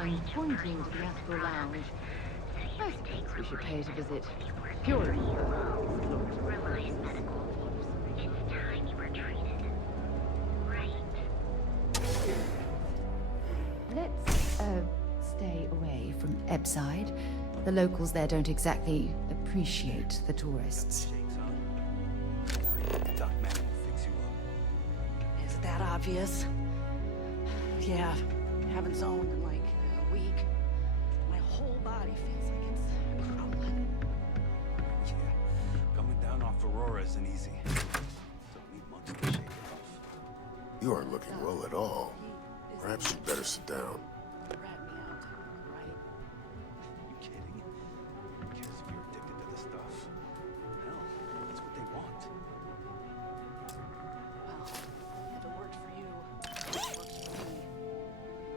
signs pointing to the astral lounge. I suppose we should pay it a visit. Purely for Reliant medical. It's time you were treated. Right. Let's, stay away from Ebside. The locals there don't exactly appreciate the tourists. Doc Man will fix you up. Is that obvious? Yeah, haven't zoned in like a week. My whole body feels like it's crumbling. Yeah, coming down off Aurora isn't easy. Took me months to shake it off. You aren't looking well at all. Perhaps you'd better sit down. Rat me out, right? You kidding? Who cares if you're addicted to the stuff? Hell, that's what they want. Well, if it worked for you, it works for me.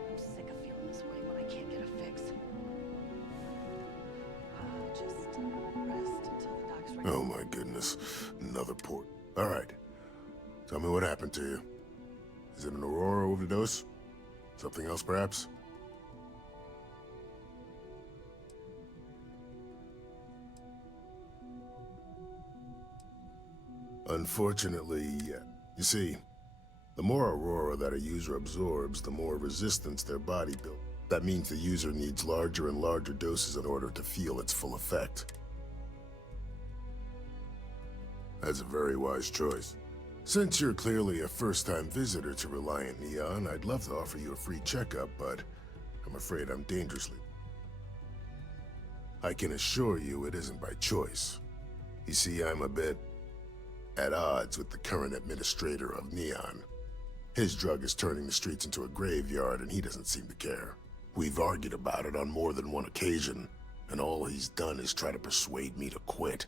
I'm sick of feeling this way when I can't get a fix. Just rest until the doc's ready. Oh my goodness. Another port. Alright. Tell me what happened to you. Is it an Aurora overdose? Something else, perhaps? Unfortunately, yeah. You see, the more Aurora that a user absorbs, the more resistance their body builds. That means the user needs larger and larger doses in order to feel its full effect. That's a very wise choice. Since you're clearly a first-time visitor to Reliant Neon, I'd love to offer you a free checkup, but I'm afraid I'm dangerously... I can assure you it isn't by choice. You see, I'm a bit at odds with the current administrator of Neon. His drug is turning the streets into a graveyard, and he doesn't seem to care. We've argued about it on more than one occasion, and all he's done is try to persuade me to quit.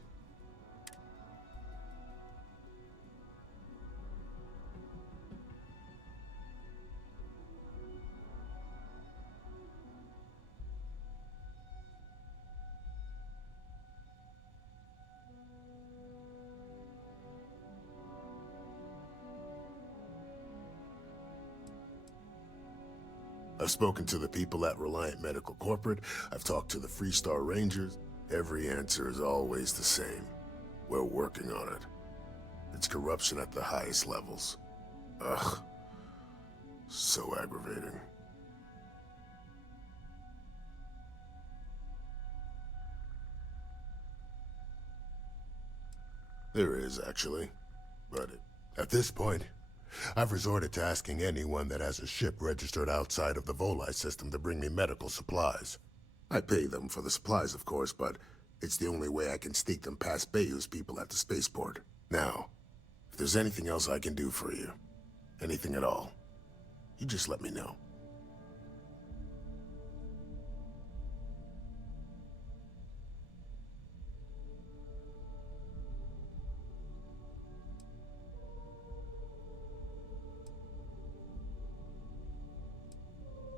I've spoken to the people at Reliant Medical Corporate, I've talked to the Freestar Rangers. Every answer is always the same. We're working on it. It's corruption at the highest levels. Ugh. So aggravating. There is, actually. But at this point, I've resorted to asking anyone that has a ship registered outside of the Volii system to bring me medical supplies. I pay them for the supplies, of course, but it's the only way I can sneak them past Bayou's people at the spaceport. Now, if there's anything else I can do for you, anything at all, you just let me know.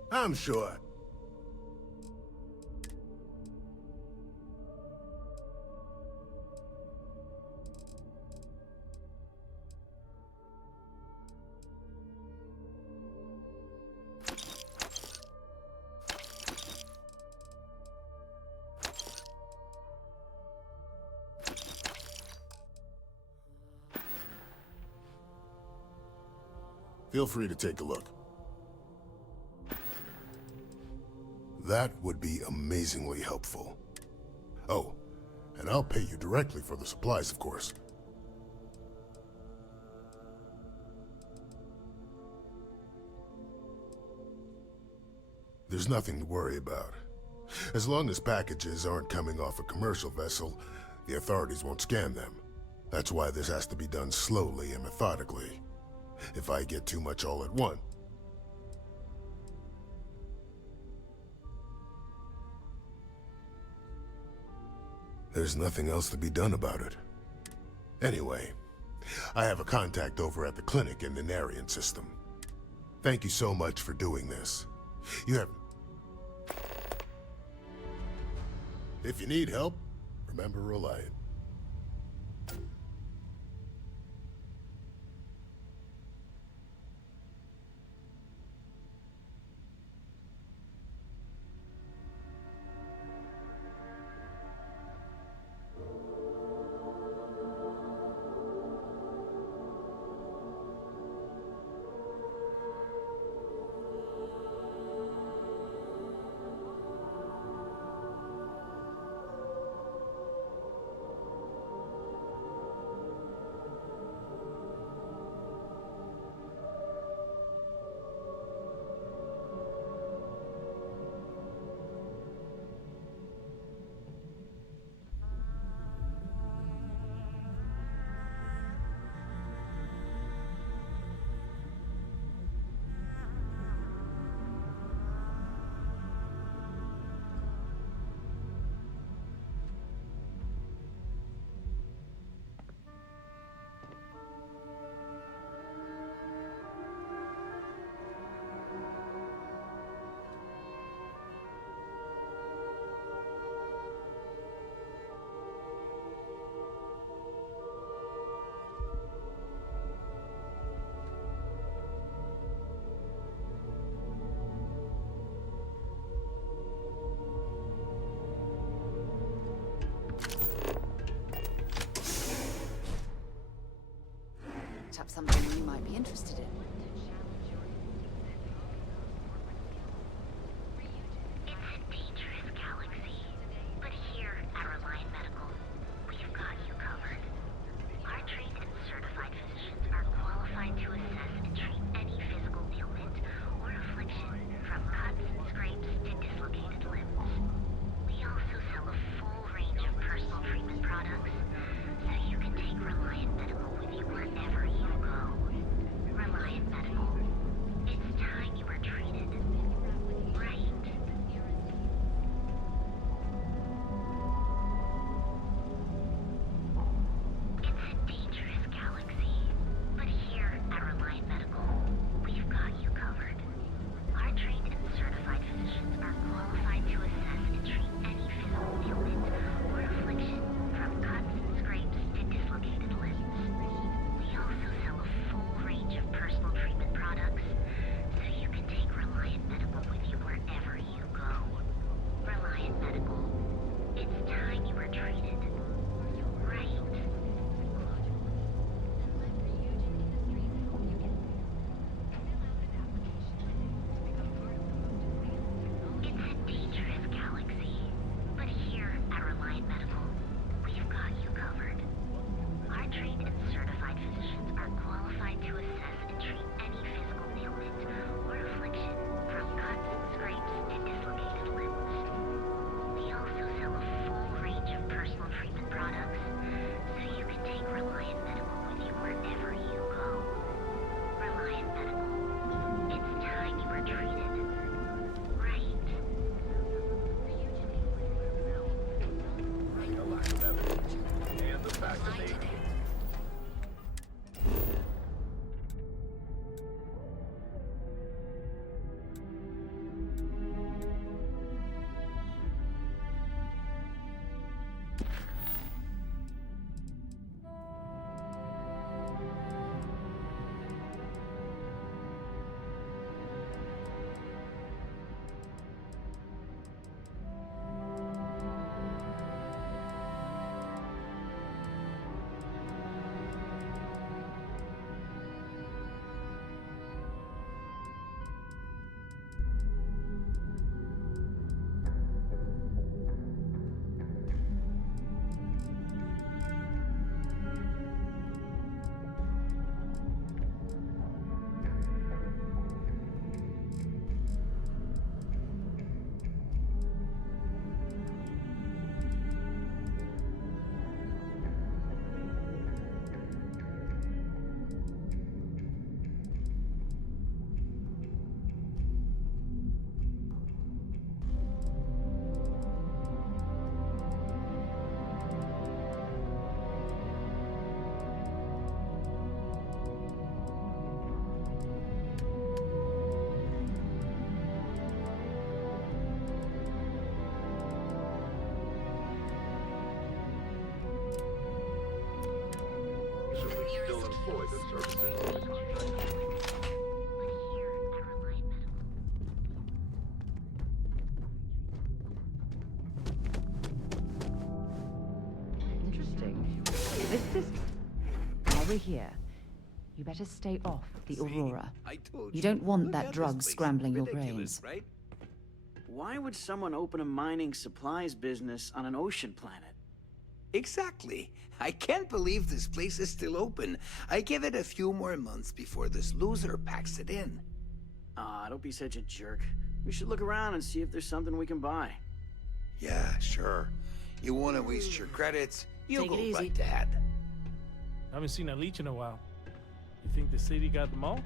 I'm sure. Feel free to take a look. That would be amazingly helpful. Oh, and I'll pay you directly for the supplies, of course. There's nothing to worry about. As long as packages aren't coming off a commercial vessel, the authorities won't scan them. That's why this has to be done slowly and methodically. If I get too much all at once, there's nothing else to be done about it. Anyway, I have a contact over at the clinic in the Narian system. Thank you so much for doing this. You have... If you need help, remember Reliant. something you might be interested in. It's a dangerous galaxy, but here at Reliant Medical, we've got you covered. Our trained and certified physicians are qualified to assess and treat any physical ailment or affliction, from cuts and scrapes to dislocated limbs. We also sell a full range of personal treatment products, so you can take Reliant Medical with you wherever you go. Reliant Medical. It's time you were treated. Right. It's a dangerous galaxy, but here at Reliant Medical, we've got you covered. Our trained and certified physicians are qualified to assess and treat any physical ailment or affliction, from cuts and scrapes to dislocated limbs. We also sell a full range of personal treatment products, so you can take Reliant Medical with you wherever you go. Reliant Medical. It's time you were treated. Right. It's a dangerous galaxy, but here at Reliant Medical, we've got you covered. Our trained and certified physicians are qualified to assess and treat any physical ailment or affliction, from cuts and scrapes to dislocated limbs. We also sell a full range of personal treatment products, so you can take Reliant Medical with you wherever you go. Reliant Medical. It's time you were treated. Right. Still employ the services. Interesting. This is... While we're here, you better stay off the Aurora. I told You don't want Look that at drug this place. scrambling your Ridiculous, brains. right? Why would someone open a mining supplies business on an ocean planet? Exactly. I can't believe this place is still open. I give it a few more months before this loser packs it in. Ah, don't be such a jerk. We should look around and see if there's something we can buy. Yeah, sure. You want to waste your credits? You Take it go easy. right ahead. I haven't seen a leech in a while. You think the city got them all?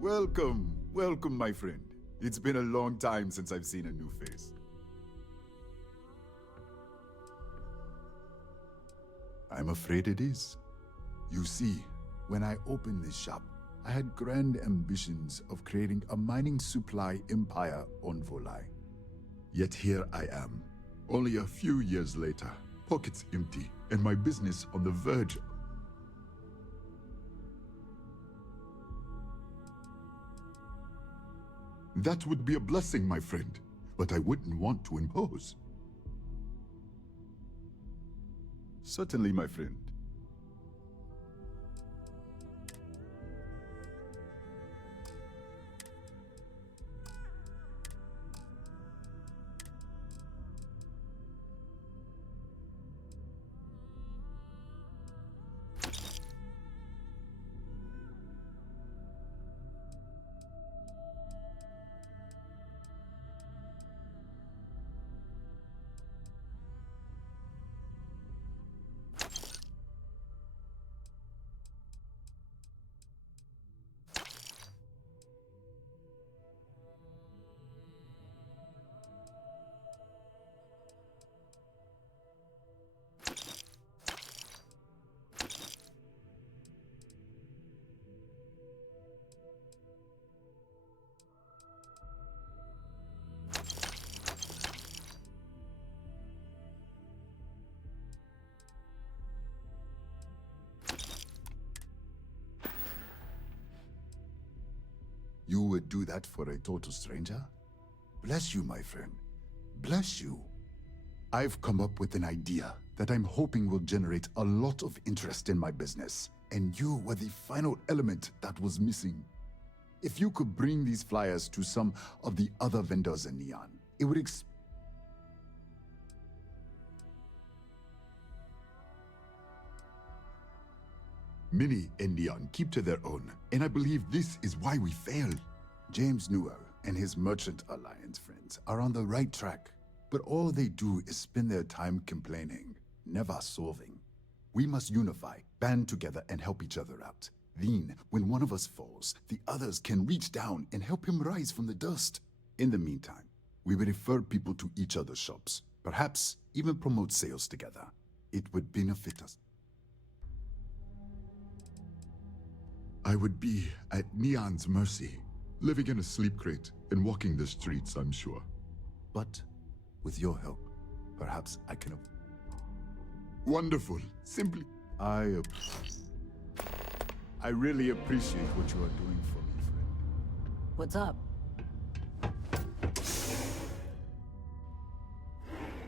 Welcome, welcome, my friend. It's been a long time since I've seen a new face. I'm afraid it is. You see, when I opened this shop, I had grand ambitions of creating a mining supply empire on Volai. Yet here I am, only a few years later, pockets empty, and my business on the verge. That would be a blessing, my friend, but I wouldn't want to impose. Certainly, my friend. You would do that for a total stranger? Bless you, my friend. Bless you. I've come up with an idea that I'm hoping will generate a lot of interest in my business, and you were the final element that was missing. If you could bring these flyers to some of the other vendors in Neon, it would Many in Neon keep to their own, and I believe this is why we fail. James Newell and his Merchant Alliance friends are on the right track, but all they do is spend their time complaining, never solving. We must unify, band together, and help each other out. Then, when one of us falls, the others can reach down and help him rise from the dust. In the meantime, we will refer people to each other's shops, perhaps even promote sales together. It would benefit us. I would be at Neon's mercy, living in a sleep crate and walking the streets, I'm sure. But with your help, perhaps I can... Wonderful. Simply... I really appreciate what you are doing for me, friend. What's up?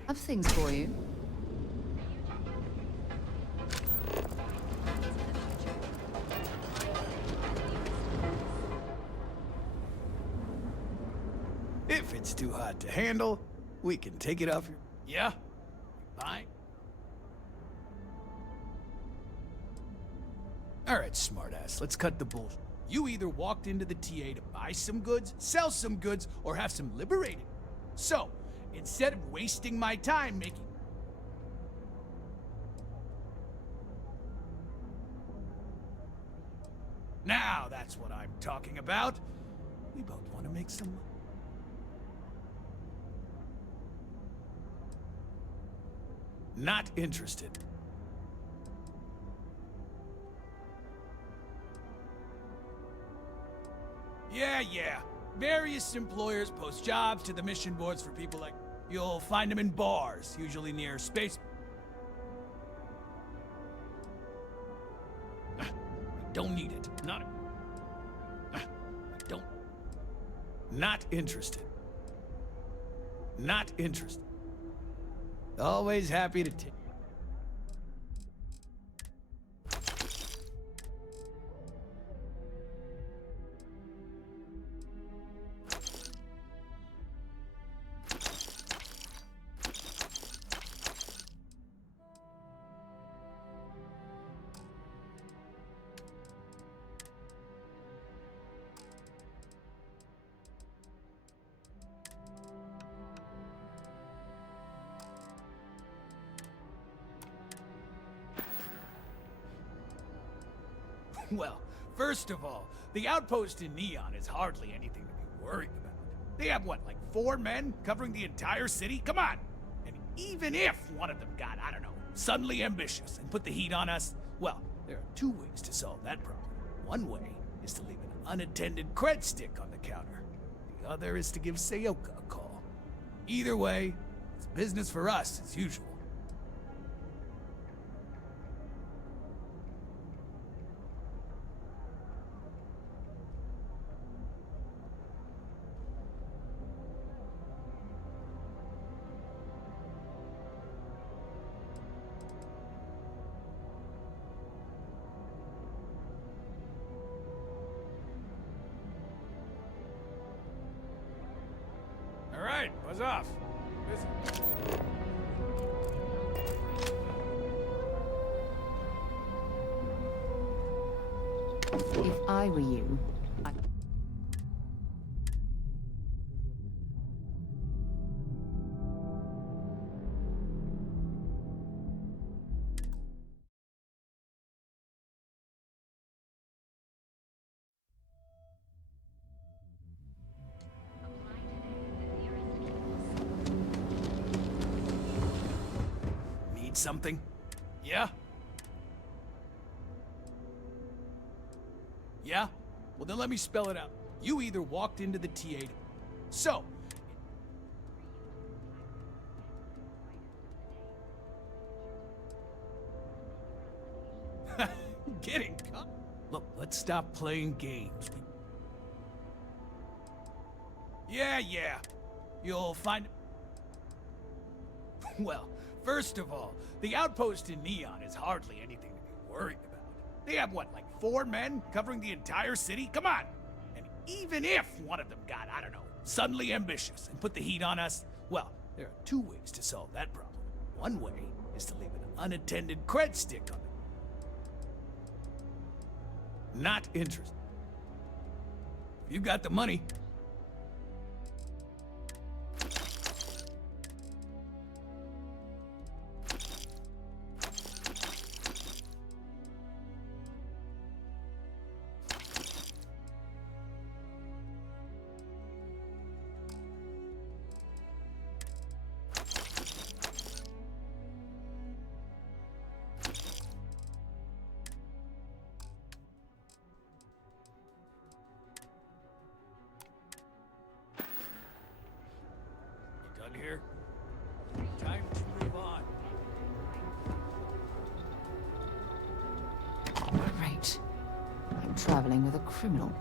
I've things for you. If it's too hot to handle, we can take it off your... Yeah? Fine. Alright, smartass, let's cut the bullshit. You either walked into the TA to buy some goods, sell some goods, or have some liberated. So, instead of wasting my time making... Now that's what I'm talking about. We both want to make some... Not interested. Yeah. Various employers post jobs to the mission boards for people like... You'll find them in bars, usually near space... I don't need it. I don't... Not interested. Not interested. Always happy to take... Well, first of all, the outpost in Neon is hardly anything to be worried about. They have, what, like 4 men covering the entire city? Come on! And even if one of them got, I don't know, suddenly ambitious and put the heat on us, well, there are 2 ways to solve that problem. One way is to leave an unattended cred stick on the counter. The other is to give Sayoka a call. Either way, it's business for us as usual. right, buzz off. Busy. If I were you, Need something? Yeah? Yeah? Well, then let me spell it out. You either walked into the TA... So... Getting cut. Look, let's stop playing games. Yeah. You'll find... Well, first of all, the outpost in Neon is hardly anything to be worried about. They have, what, like 4 men covering the entire city? Come on! And even if one of them got, I don't know, suddenly ambitious and put the heat on us, well, there are 2 ways to solve that problem. One way is to leave an unattended cred stick on it. Not interested. If you got the money. Here. Time to move on. great. I'm traveling with a criminal.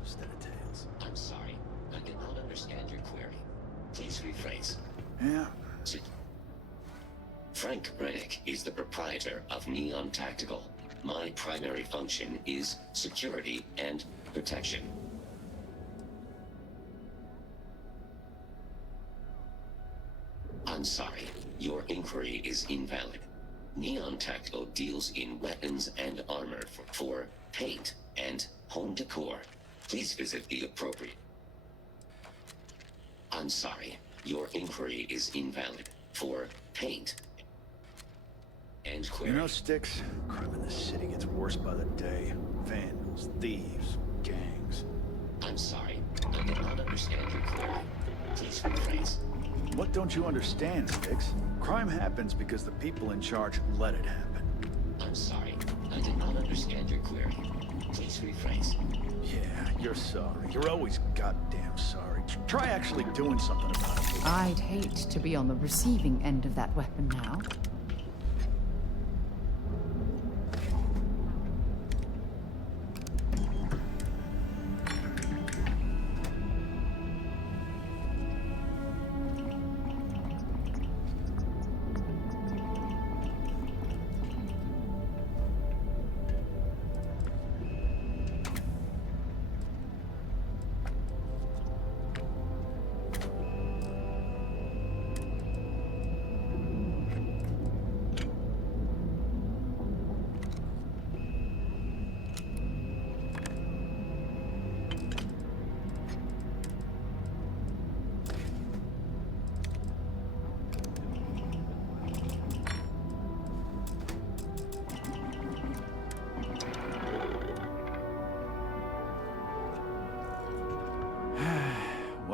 Instead of tails. I'm sorry. I did not understand your query. Please rephrase. Yeah. Frank Reddick is the proprietor of Neon Tactical. My primary function is security and protection. I'm sorry. Your inquiry is invalid. Neon Tactical deals in weapons and armor for paint and home decor. Please visit the appropriate... I'm sorry. Your inquiry is invalid. For paint and query... You know, Sticks, crime in the city gets worse by the day. Vandals, thieves, gangs. I'm sorry. I did not understand your query. Please rephrase. What don't you understand, Sticks? Crime happens because the people in charge let it happen. I'm sorry. I did not understand your query. Please rephrase. Yeah, you're sorry. You're always goddamn sorry. Try actually doing something about it. I'd hate to be on the receiving end of that weapon now.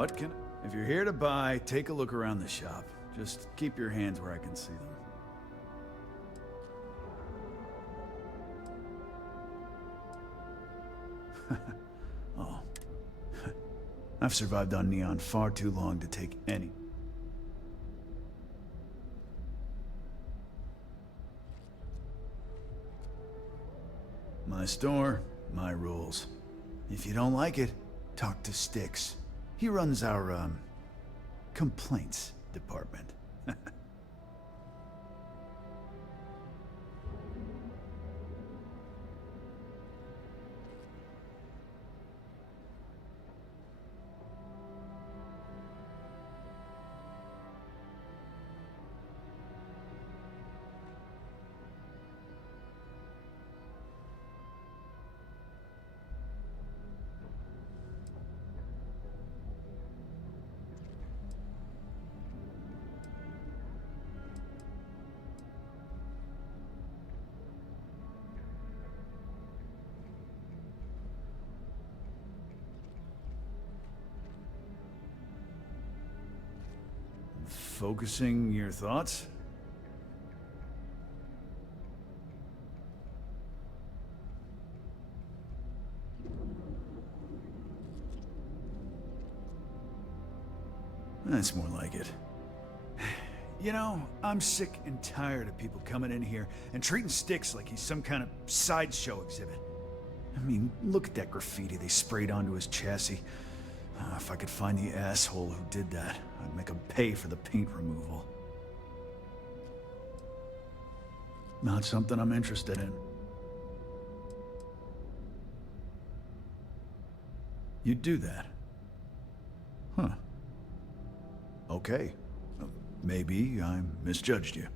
What can... If you're here to buy, take a look around the shop. Just keep your hands where I can see them. Oh. I've survived on Neon far too long to take any... My store, my rules. If you don't like it, talk to Styx. He runs our, complaints department. Focusing your thoughts? That's more like it. You know, I'm sick and tired of people coming in here and treating Styx like he's some kind of sideshow exhibit. I mean, look at that graffiti they sprayed onto his chassis. If I could find the asshole who did that, I'd make him pay for the paint removal. Not something I'm interested in. You'd do that? Huh. Okay. Maybe I misjudged you.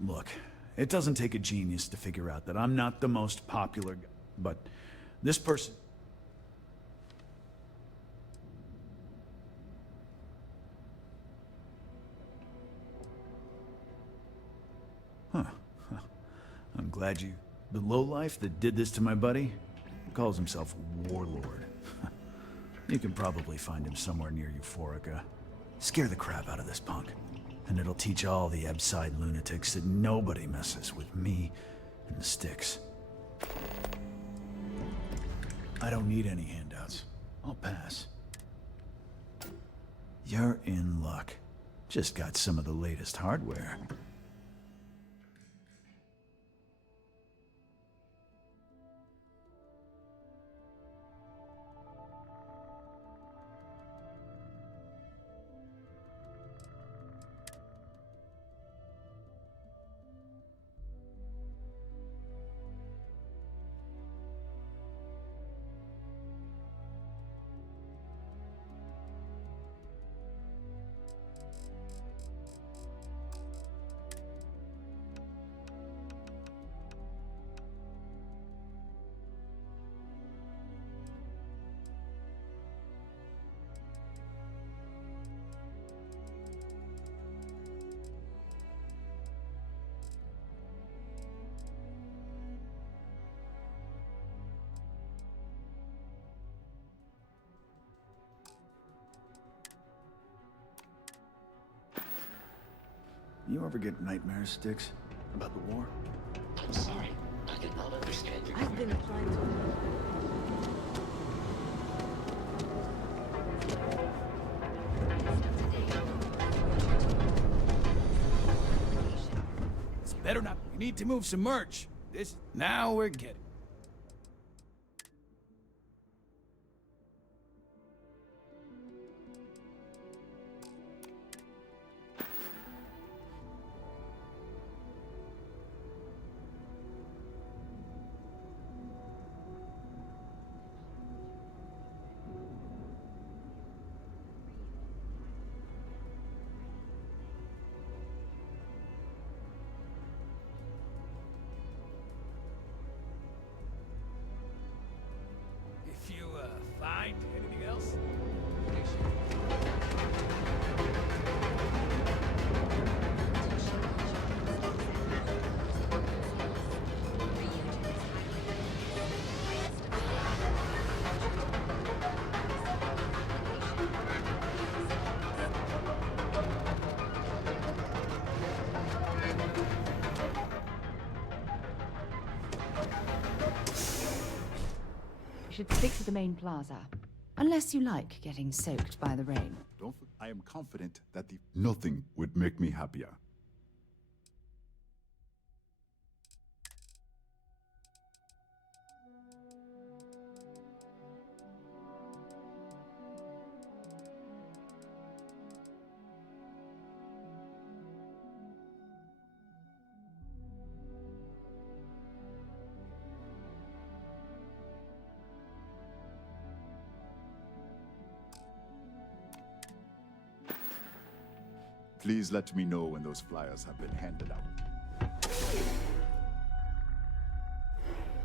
Look, it doesn't take a genius to figure out that I'm not the most popular guy, but this person... Huh. I'm glad you... The lowlife that did this to my buddy calls himself Warlord. You can probably find him somewhere near Euphorica. Scare the crap out of this punk. And it'll teach all the Ebside lunatics that nobody messes with me and the Styx. I don't need any handouts. I'll pass. You're in luck. Just got some of the latest hardware. You ever get nightmares, Styx? About the war? I'm sorry. I did not understand your... I've been applying to... It's better not. We need to move some merch. Now we're getting... should stick to the main plaza. Unless you like getting soaked by the rain. I am confident that nothing would make me happier. Please let me know when those flyers have been handed out.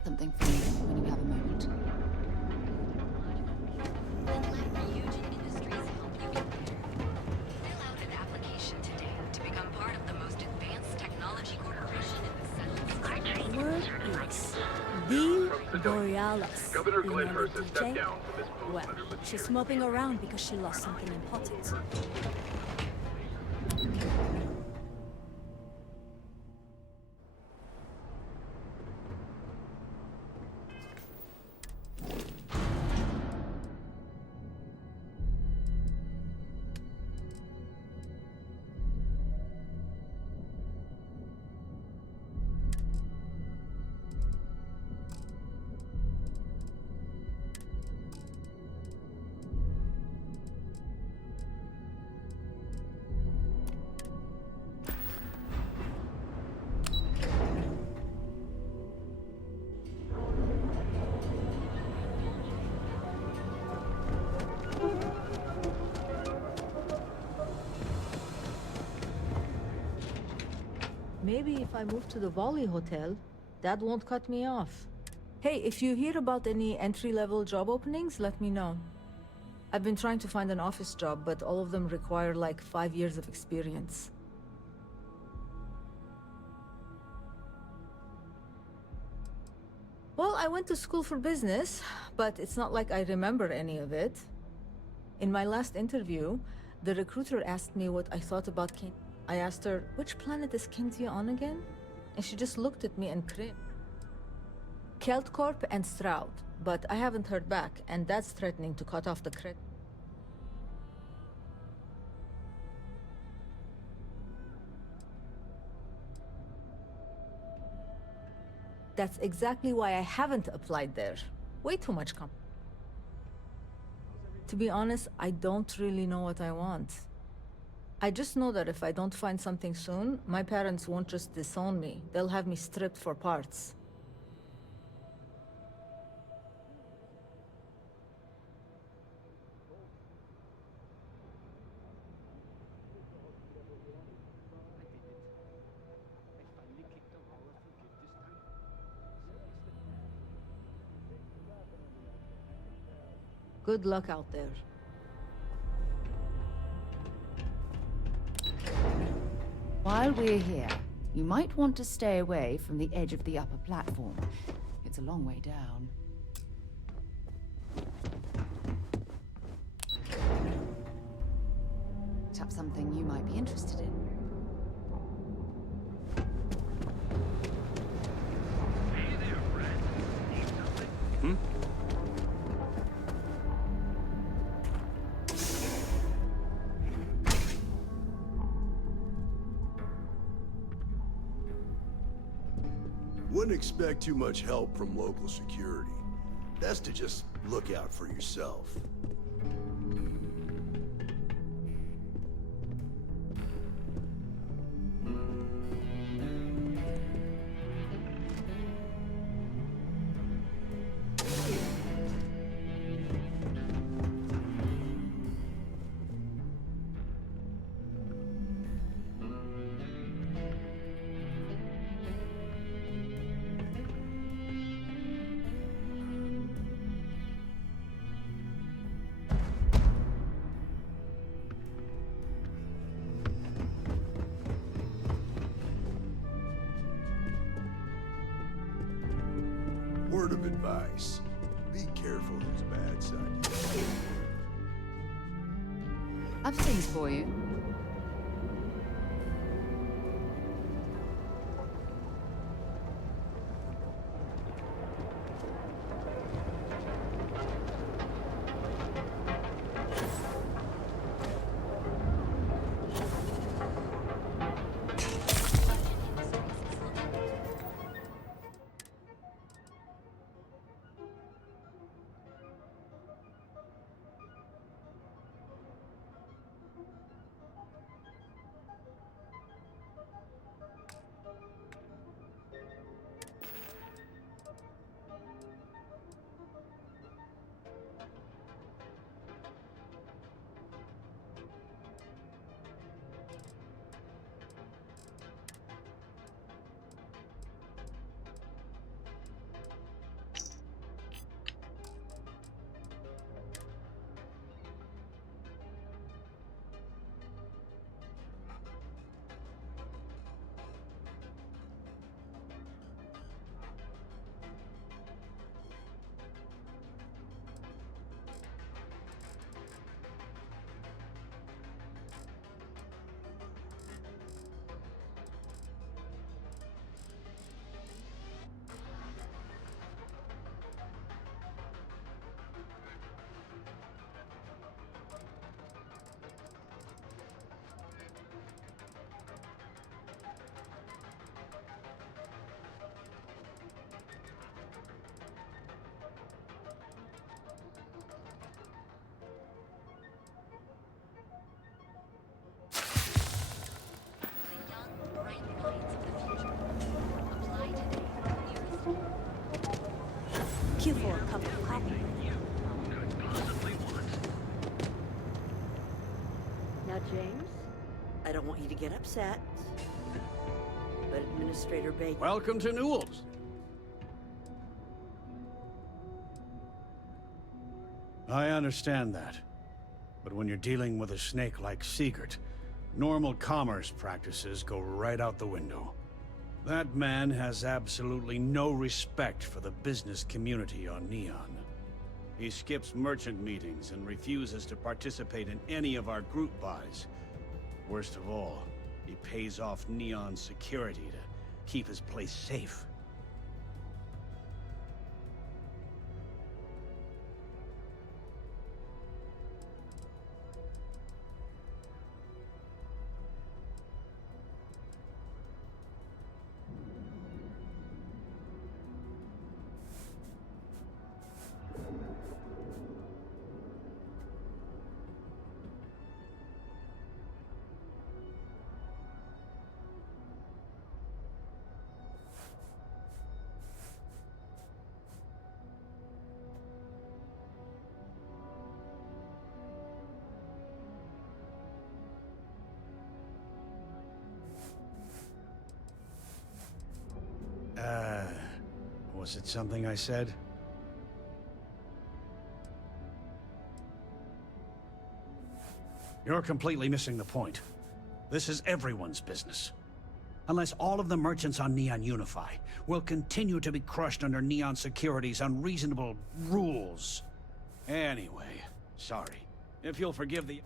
Something for you when you have a moment. Fill out an application today to become part of the most advanced technology corporation in the South. Our trained and certified The Borealis. Governor Glenhurst has stepped down from his post. Well, she's moping around because she lost something important. Maybe if I move to the Volley Hotel, that won't cut me off. Hey, if you hear about any entry-level job openings, let me know. I've been trying to find an office job, but all of them require like 5 years of experience. Well, I went to school for business, but it's not like I remember any of it. In my last interview, the recruiter asked me what I thought about King. I asked her, which planet is Kintia on again? And she just looked at me and cringed. Keltcorp and Stroud, but I haven't heard back, and that's threatening to cut off the credit. That's exactly why I haven't applied there. Way too much To be honest, I don't really know what I want. I just know that if I don't find something soon, my parents won't just disown me. They'll have me stripped for parts. Good luck out there. While we're here, you might want to stay away from the edge of the upper platform. It's a long way down. Perhaps something you might be interested in. Hey there, friend. Need something? Wouldn't expect too much help from local security. Best to just look out for yourself. Word of advice. Be careful whose bad side you're on. I've things for you. take you for a cup of coffee. Now, James, I don't want you to get upset, but Administrator Baker... Welcome to Newell's. I understand that. But when you're dealing with a snake like Siegert, normal commerce practices go right out the window. That man has absolutely no respect for the business community on Neon. He skips merchant meetings and refuses to participate in any of our group buys. Worst of all, he pays off Neon security to keep his place safe. Was it something I said? You're completely missing the point. This is everyone's business. Unless all of the merchants on Neon unify, we'll continue to be crushed under Neon Security's unreasonable rules. Anyway, sorry. If you'll forgive the...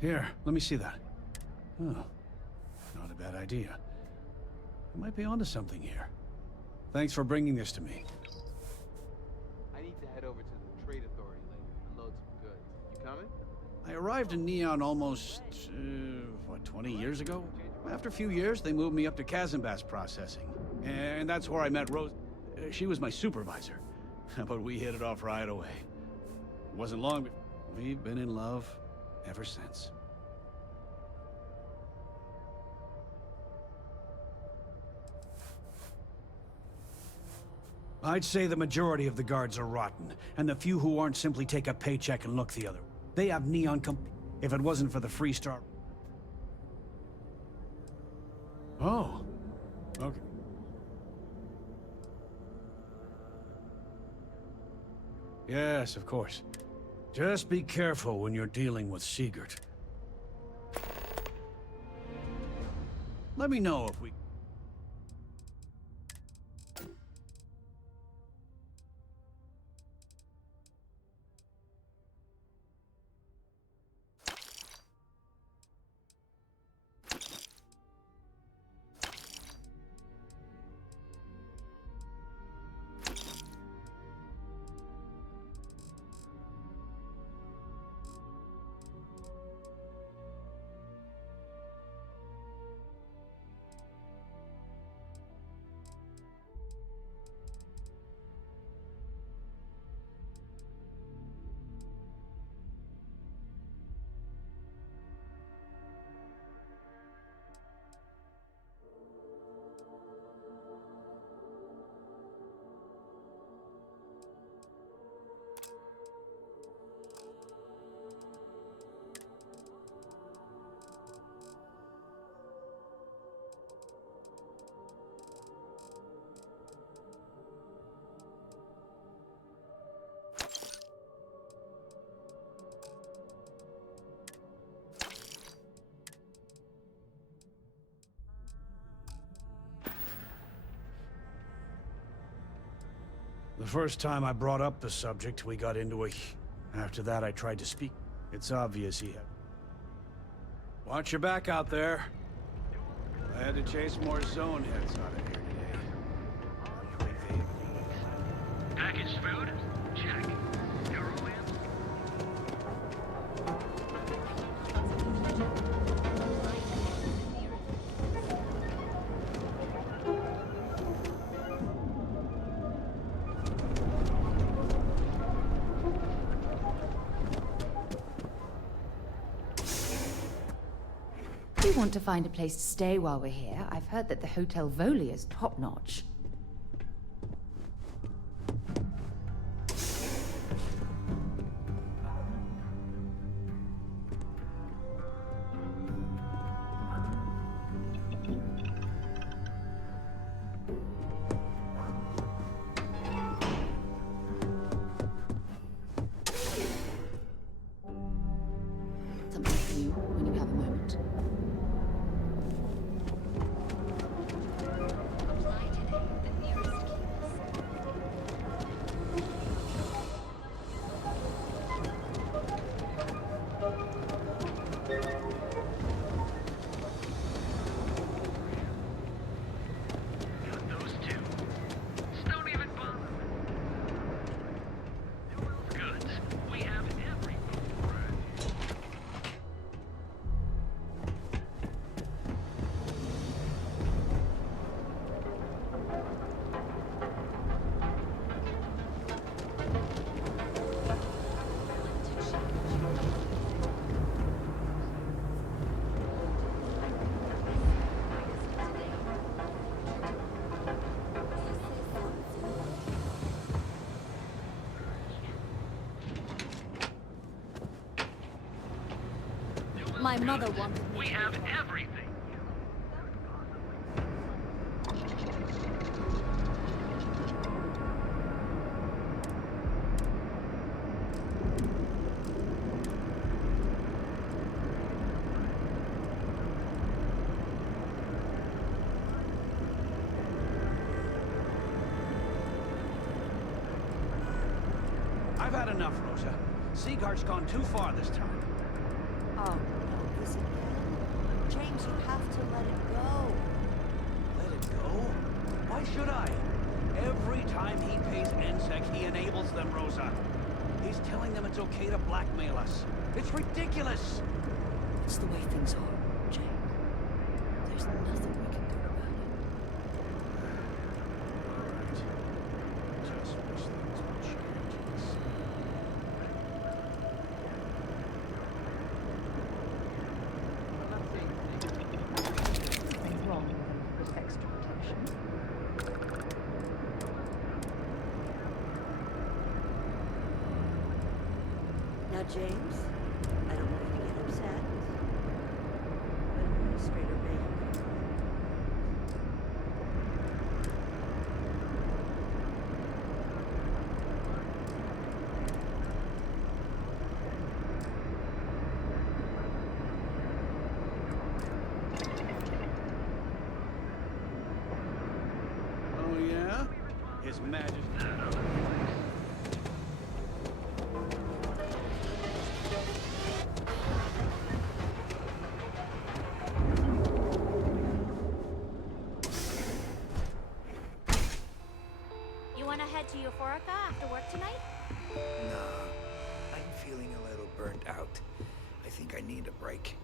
Here, let me see that. Oh, not a bad idea. I might be onto something here. Thanks for bringing this to me. I need to head over to the Trade Authority later and load some goods. You coming? I arrived in Neon almost, 20 years ago? After a few years, they moved me up to Kazanbas processing. And that's where I met Rose. She was my supervisor. But we hit it off right away. It wasn't long, but we've been in love ever since. I'd say the majority of the guards are rotten, and the few who aren't simply take a paycheck and look the other. They have Neon If it wasn't for the free star... Oh. Okay. Yes, of course. Just be careful when you're dealing with Siegert. Let me know if we... The first time I brought up the subject, we got into a... After that, I tried to speak. It's obvious he had... Watch your back out there. I had to chase more zone heads out of here today. Packaged food? Check. Euroland? want to find a place to stay while we're here, I've heard that the Hotel Voli is top-notch. Something for you when you have a moment. Those two. Just don't even bother. Goods. We have everything. My mother wanted me. We have everything. I've had enough, Rosa. Seaguard's gone too far this time. Oh, no, this again. James, you have to let it go. Let it go? Why should I? Every time he pays NSEC, he enables them, Rosa. He's telling them it's okay to blackmail us. It's ridiculous. It's the way things are, James. There's nothing we can do about it. Just wish things would change. Something wrong with extra protection. Now, James, I don't want you to get upset, but Administrator Baker. Oh, yeah? His Majesty. You want to head to Euphorica after work tonight? Nah, I'm feeling a little burnt out. I think I need a break.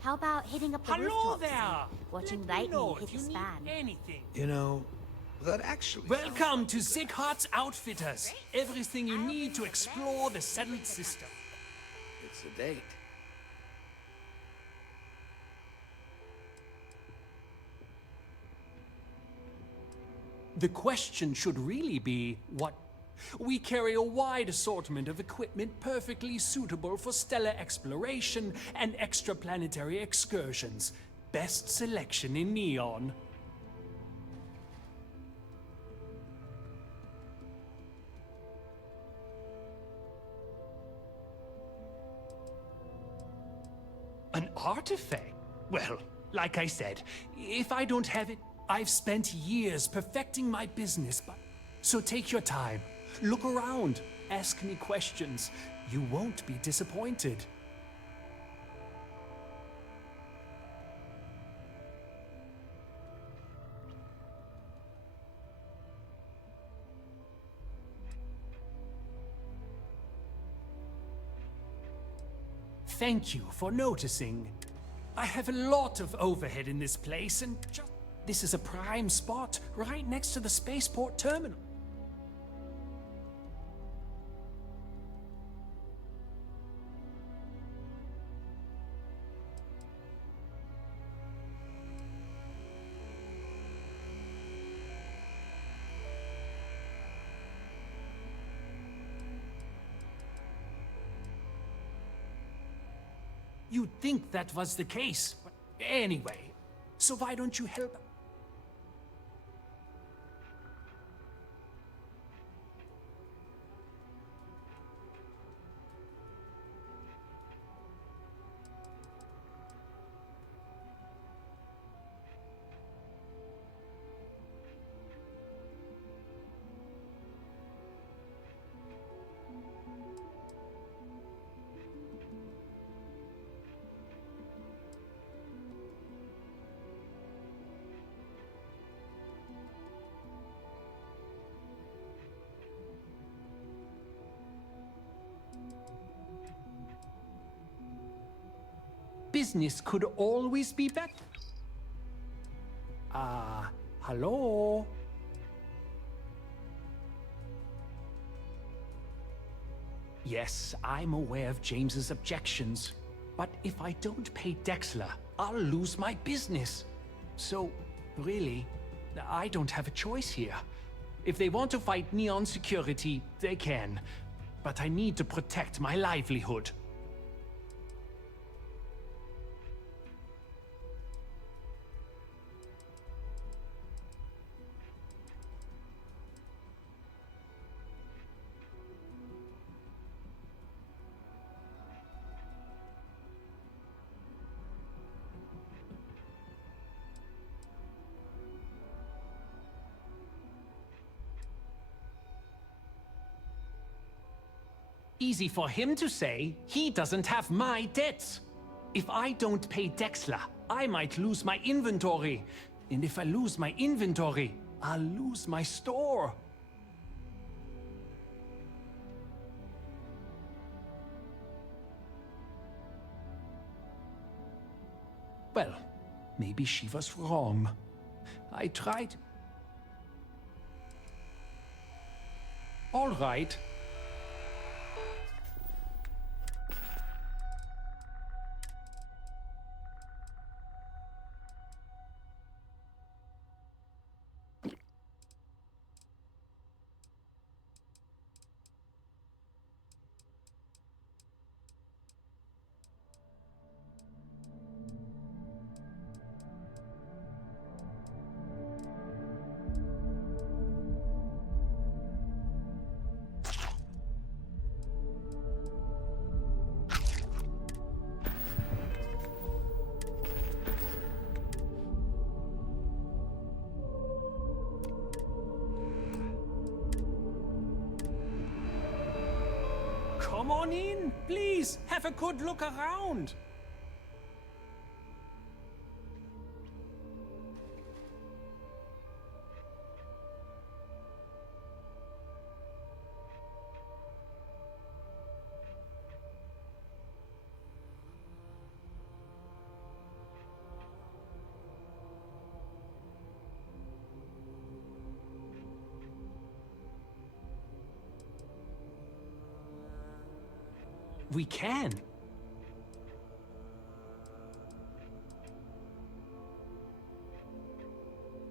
How about hitting up the Hello rooftops there! and watching Let me know lightning hit if the you need span? anything. You know, that actually Welcome to Zighart's Outfitters. Everything you need to explore the settled system. It's a date. The question should really be, what? We carry a wide assortment of equipment perfectly suitable for stellar exploration and extraplanetary excursions. Best selection in Neon. An artifact? Well, like I said, if I don't have it, I've spent years perfecting my business, but... So take your time, look around, ask me questions. You won't be disappointed. Thank you for noticing. I have a lot of overhead in this place, and this is a prime spot right next to the spaceport terminal. You'd think that was the case. But anyway, so why don't you help? Business could always be better. Hello? Yes, I'm aware of James's objections, but if I don't pay Dexler, I'll lose my business. So, really, I don't have a choice here. If they want to fight Neon security, they can, but I need to protect my livelihood. Easy for him to say, he doesn't have my debts. If I don't pay Dexler, I might lose my inventory. And if I lose my inventory, I'll lose my store. Well, maybe she was wrong. I tried. All right. Come on in, please. Have a good look around. We can.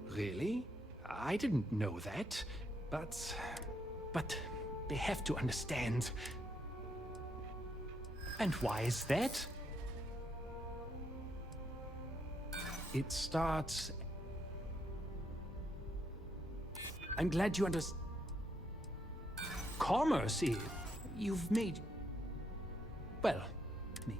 Really? I didn't know that. But they have to understand. And why is that? It starts... I'm glad you understand. Commerce is... You've made... Well, me.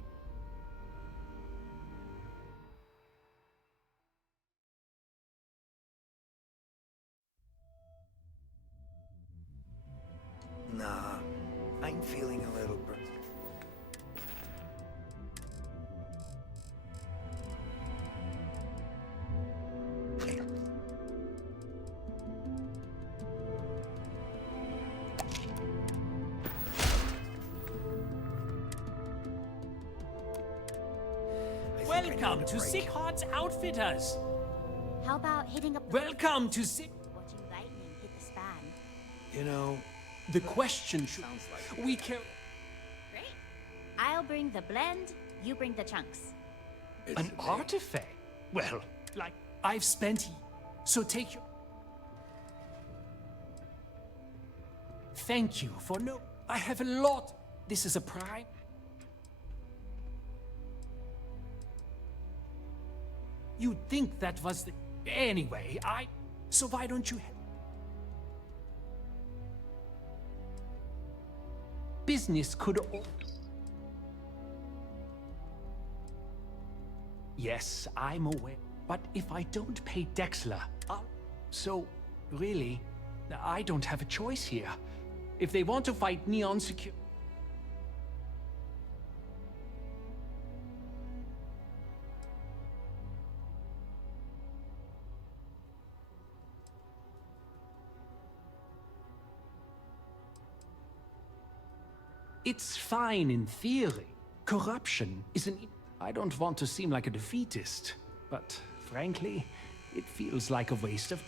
Nah, I'm feeling a little Welcome to Sick Heart's Outfitters. How about hitting up... Welcome to Sick... Watching lightning hit the span. You know, the question sounds like... We can... Great. I'll bring the blend, you bring the chunks. An artifact? Well, like, I've spent... So take your... Thank you for no... I have a lot. This is a prime... You'd think that was the... Anyway, So why don't you... Business could... Yes, I'm aware. But if I don't pay Dexler, So, really, I don't have a choice here. If they want to fight Neon Secure... It's fine in theory. Corruption is an... I don't want to seem like a defeatist, but frankly, it feels like a waste of...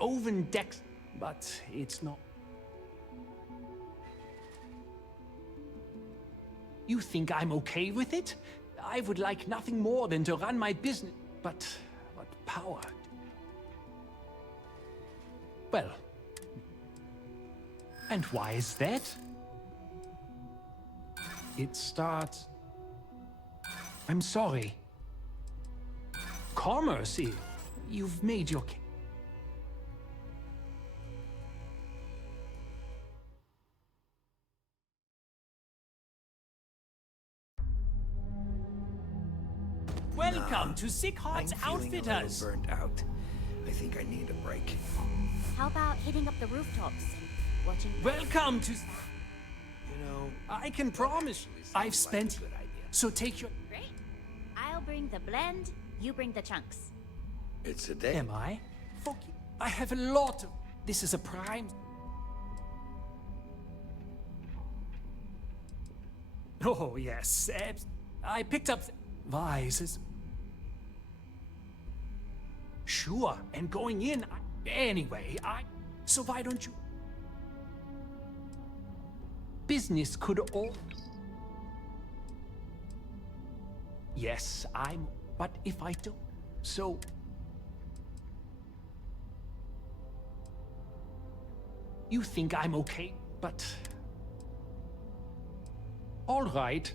Oven Dex... But it's not... You think I'm okay with it? I would like nothing more than to run my business, but what power... Well, and why is that? It starts... I'm sorry. Commerce, you've made your... Welcome to Sick Heart's Outfitters. I'm feeling a little burnt out. I think I need a break. How about hitting up the rooftops and watching... Welcome to... You know, I can promise I've spent... Like a good idea. So take your... Great. I'll bring the blend, you bring the chunks. It's a day. Am I? Fuck you. I have a lot of... This is a prime... Oh, yes. I picked up... Vices. Sure, and going in... Anyway, So why don't you... Business could all... Yes, I'm... But if I don't... So... You think I'm okay, but... All right.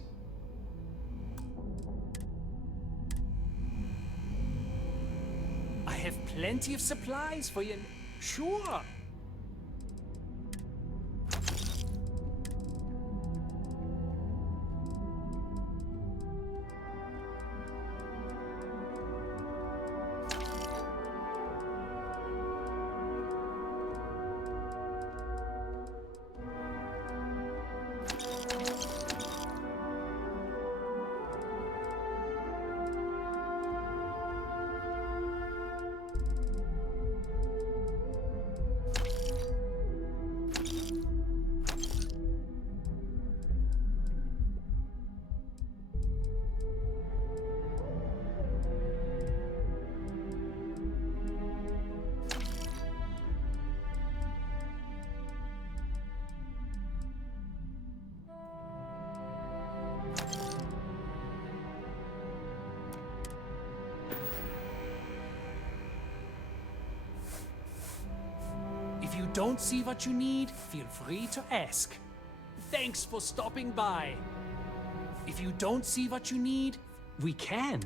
I have plenty of supplies for you. Sure. If you don't see what you need, feel free to ask. Thanks for stopping by. If you don't see what you need, we can.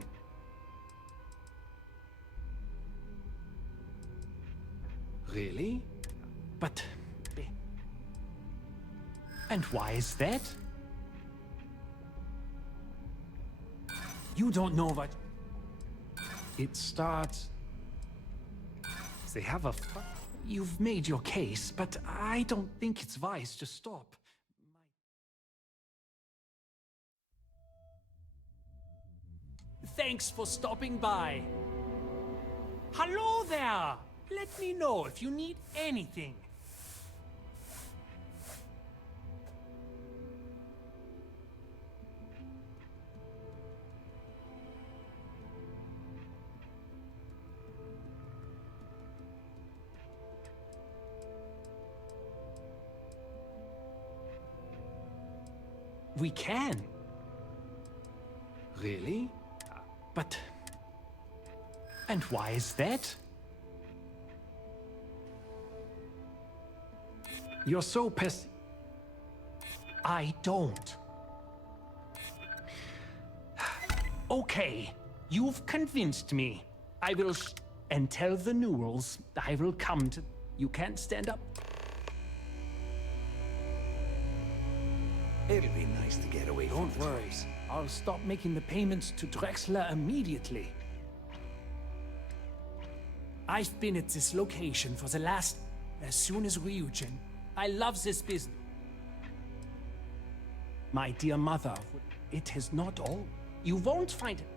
Really? But... And why is that? You don't know what... It starts... They have a... You've made your case, but I don't think it's wise to stop. Thanks for stopping by. Hello there! Let me know if you need anything. We can. Really? But... And why is that? You're so I don't. Okay, you've convinced me. I will and tell the Newells I will come to... You can't stand up? It'll be nice to get away from Don't worry. I'll stop making the payments to Drexler immediately. I've been at this location for the last... as soon as Ryujin. I love this business. My dear mother, it is not all. You won't find it.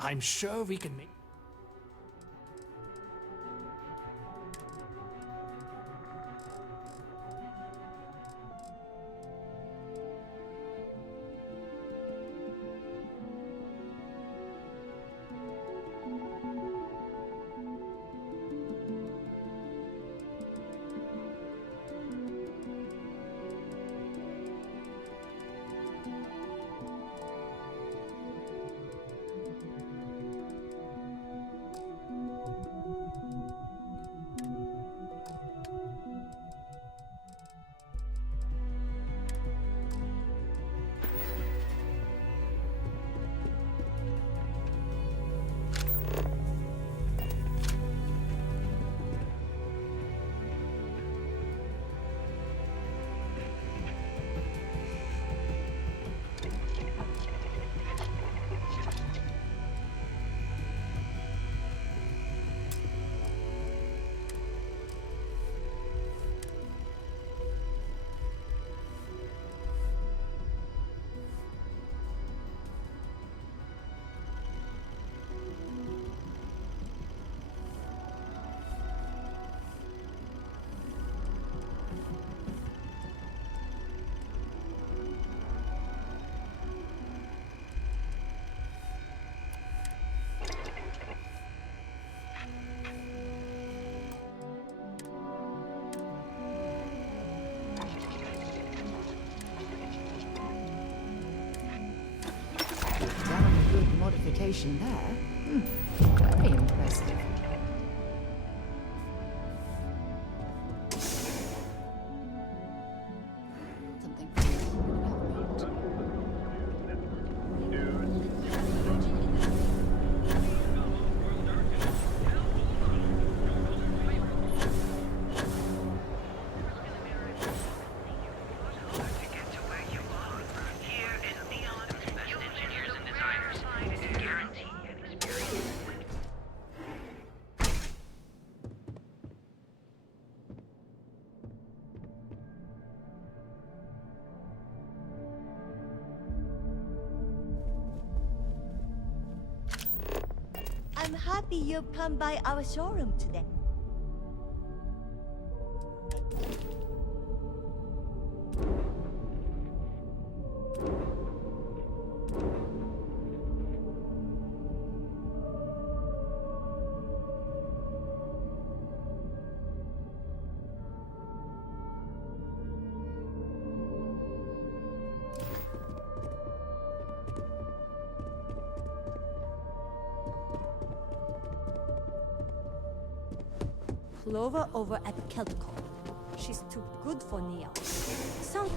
I'm sure we can make... Modification there. Very impressive. I'm happy you've come by our showroom today. Clover over at Keltco. She's too good for Neon. So...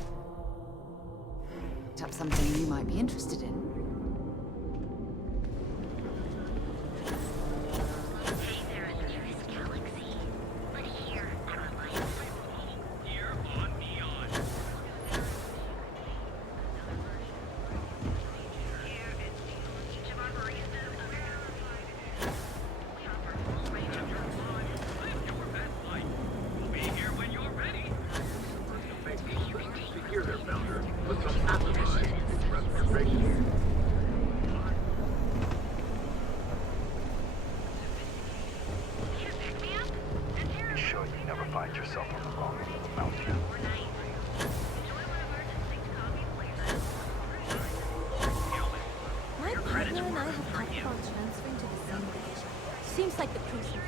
Up something you might be interested in. Seems like the crucial.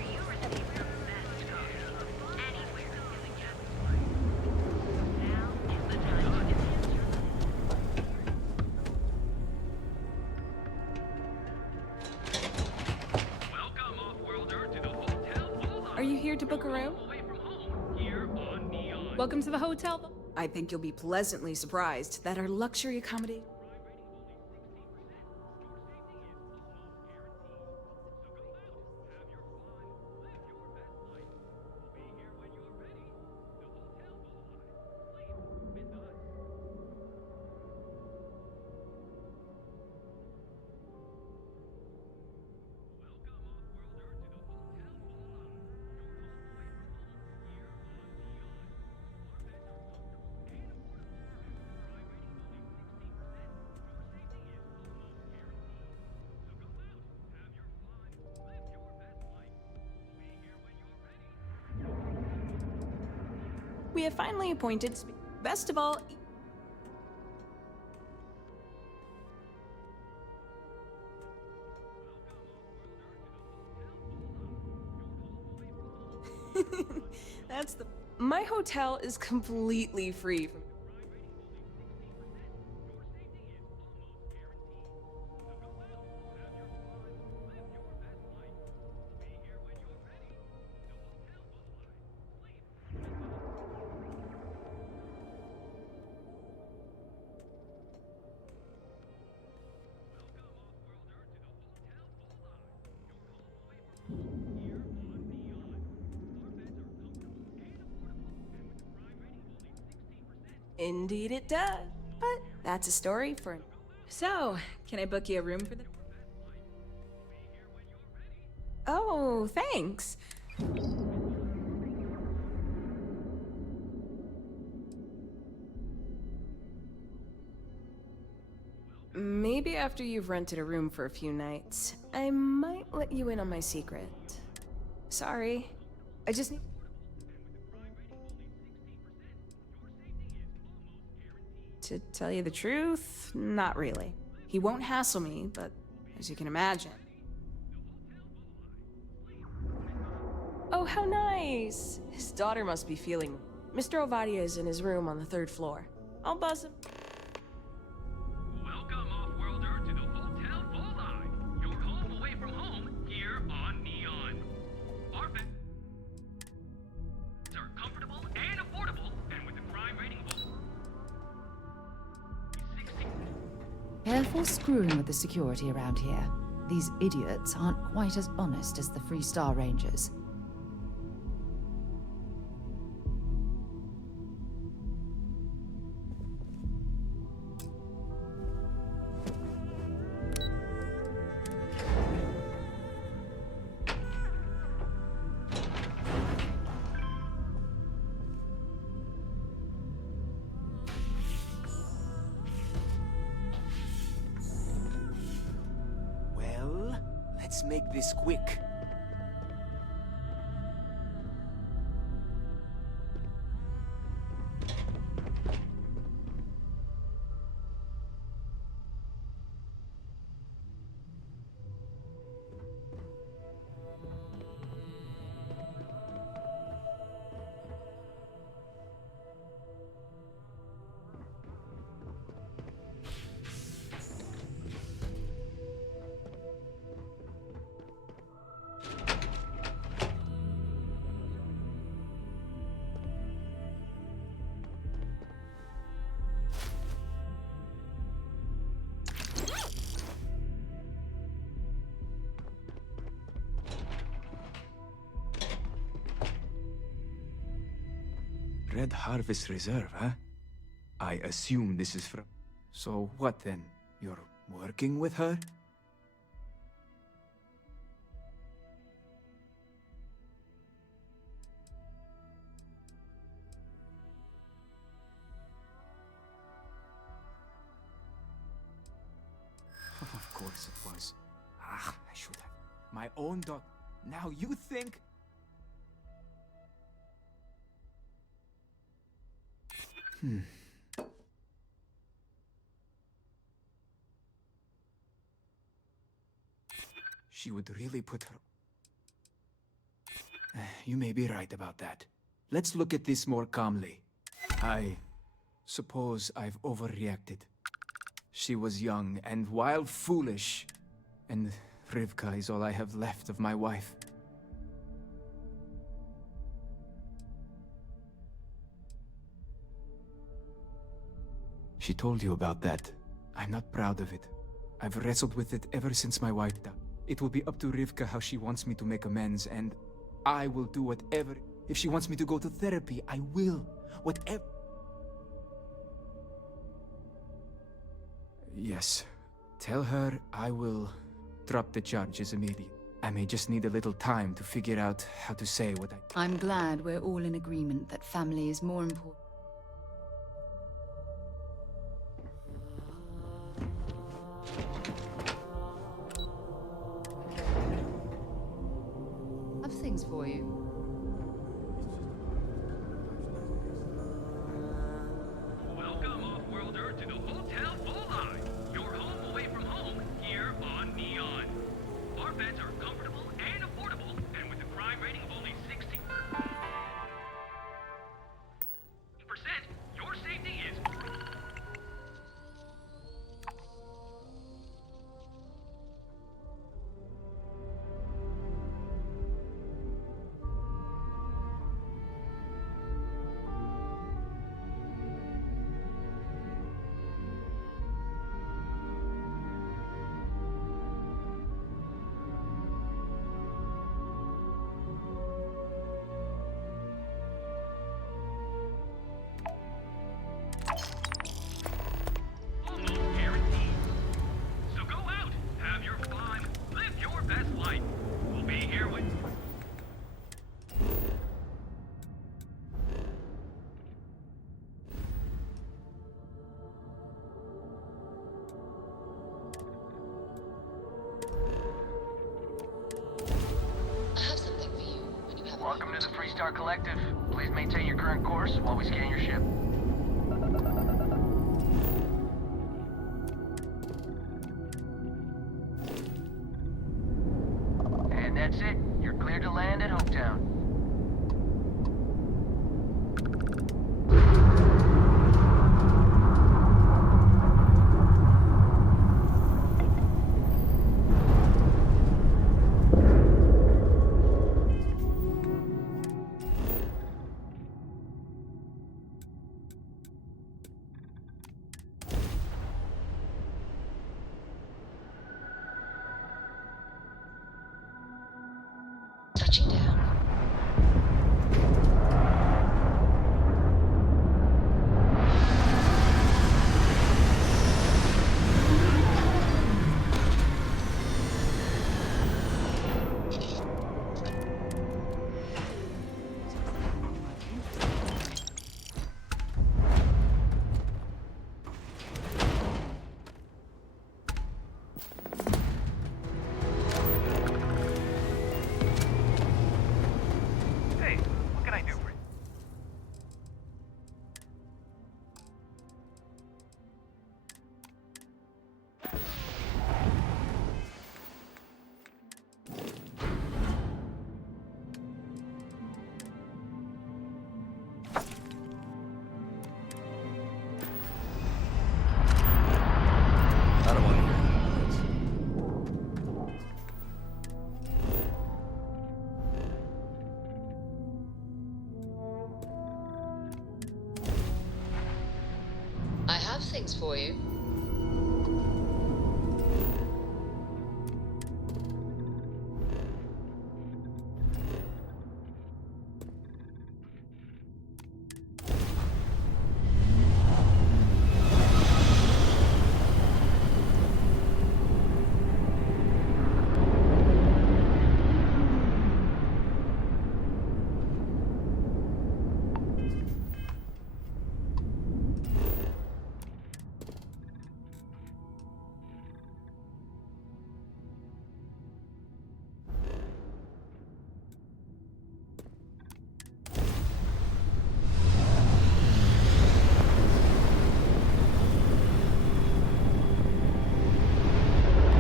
to book a room? Welcome to the hotel. I think you'll be pleasantly surprised that our luxury accommodation. We have finally appointed. Best of all. That's the. My hotel is completely free from. Indeed it does. But that's a story for... So, can I book you a room for the... Oh, thanks. Maybe after you've rented a room for a few nights, I might let you in on my secret. Sorry. I just need... To tell you the truth, not really. He won't hassle me, but as you can imagine. Oh, how nice! His daughter must be feeling... Mr. Ovadia is in his room on the 3rd floor. I'll buzz him. Welcome, off-worlder, to the Hotel Volai. Your home away from home, here on Neon. Our beds are comfortable and affordable, and with a crime rating of... Careful screwing with the security around here. These idiots aren't quite as honest as the Free Star Rangers. Let's make this quick. Red Harvest Reserve, huh? I assume this is from... So what then? You're working with her? Of course it was. Ah, I should have. My own dog. Now you think... She would really put her... You may be right about that. Let's look at this more calmly. I suppose I've overreacted. She was young and, while foolish, and Rivka is all I have left of my wife. She told you about that. I'm not proud of it. I've wrestled with it ever since my wife died. It will be up to Rivka how she wants me to make amends, and I will do whatever. If she wants me to go to therapy, I will. Whatever. Yes. Tell her I will drop the charges immediately. I may just need a little time to figure out how to say what I'm glad we're all in agreement that family is more important. I've things for you. Welcome, off-worlder, to the Hotel Sложный. Your home away from home here on Neon. Our beds are comfortable and affordable, and with a crime rating of only 60%, your safety is... almost guaranteed. So go out, have your fun, live your best life. We'll be here with... I have something for you when you have a Welcome to the Freestar Collective. Please maintain your current course while we scan your ship. And that's it. You're cleared to land at Hopetown. touching down. Hey, what can I do for you? I don't want to hear it. I have things for you.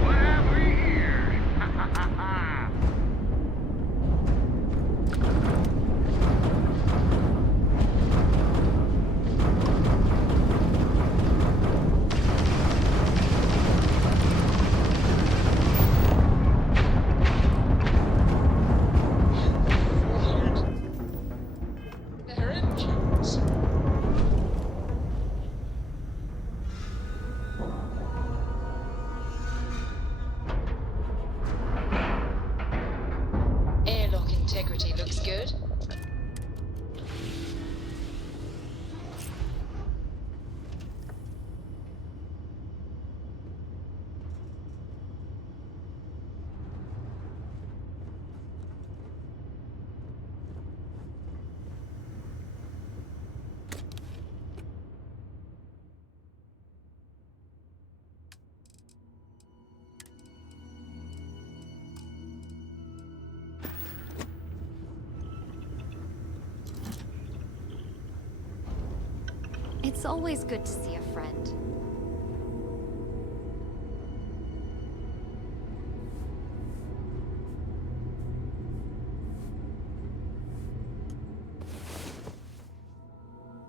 What have we here? They're engines. It's always good to see a friend.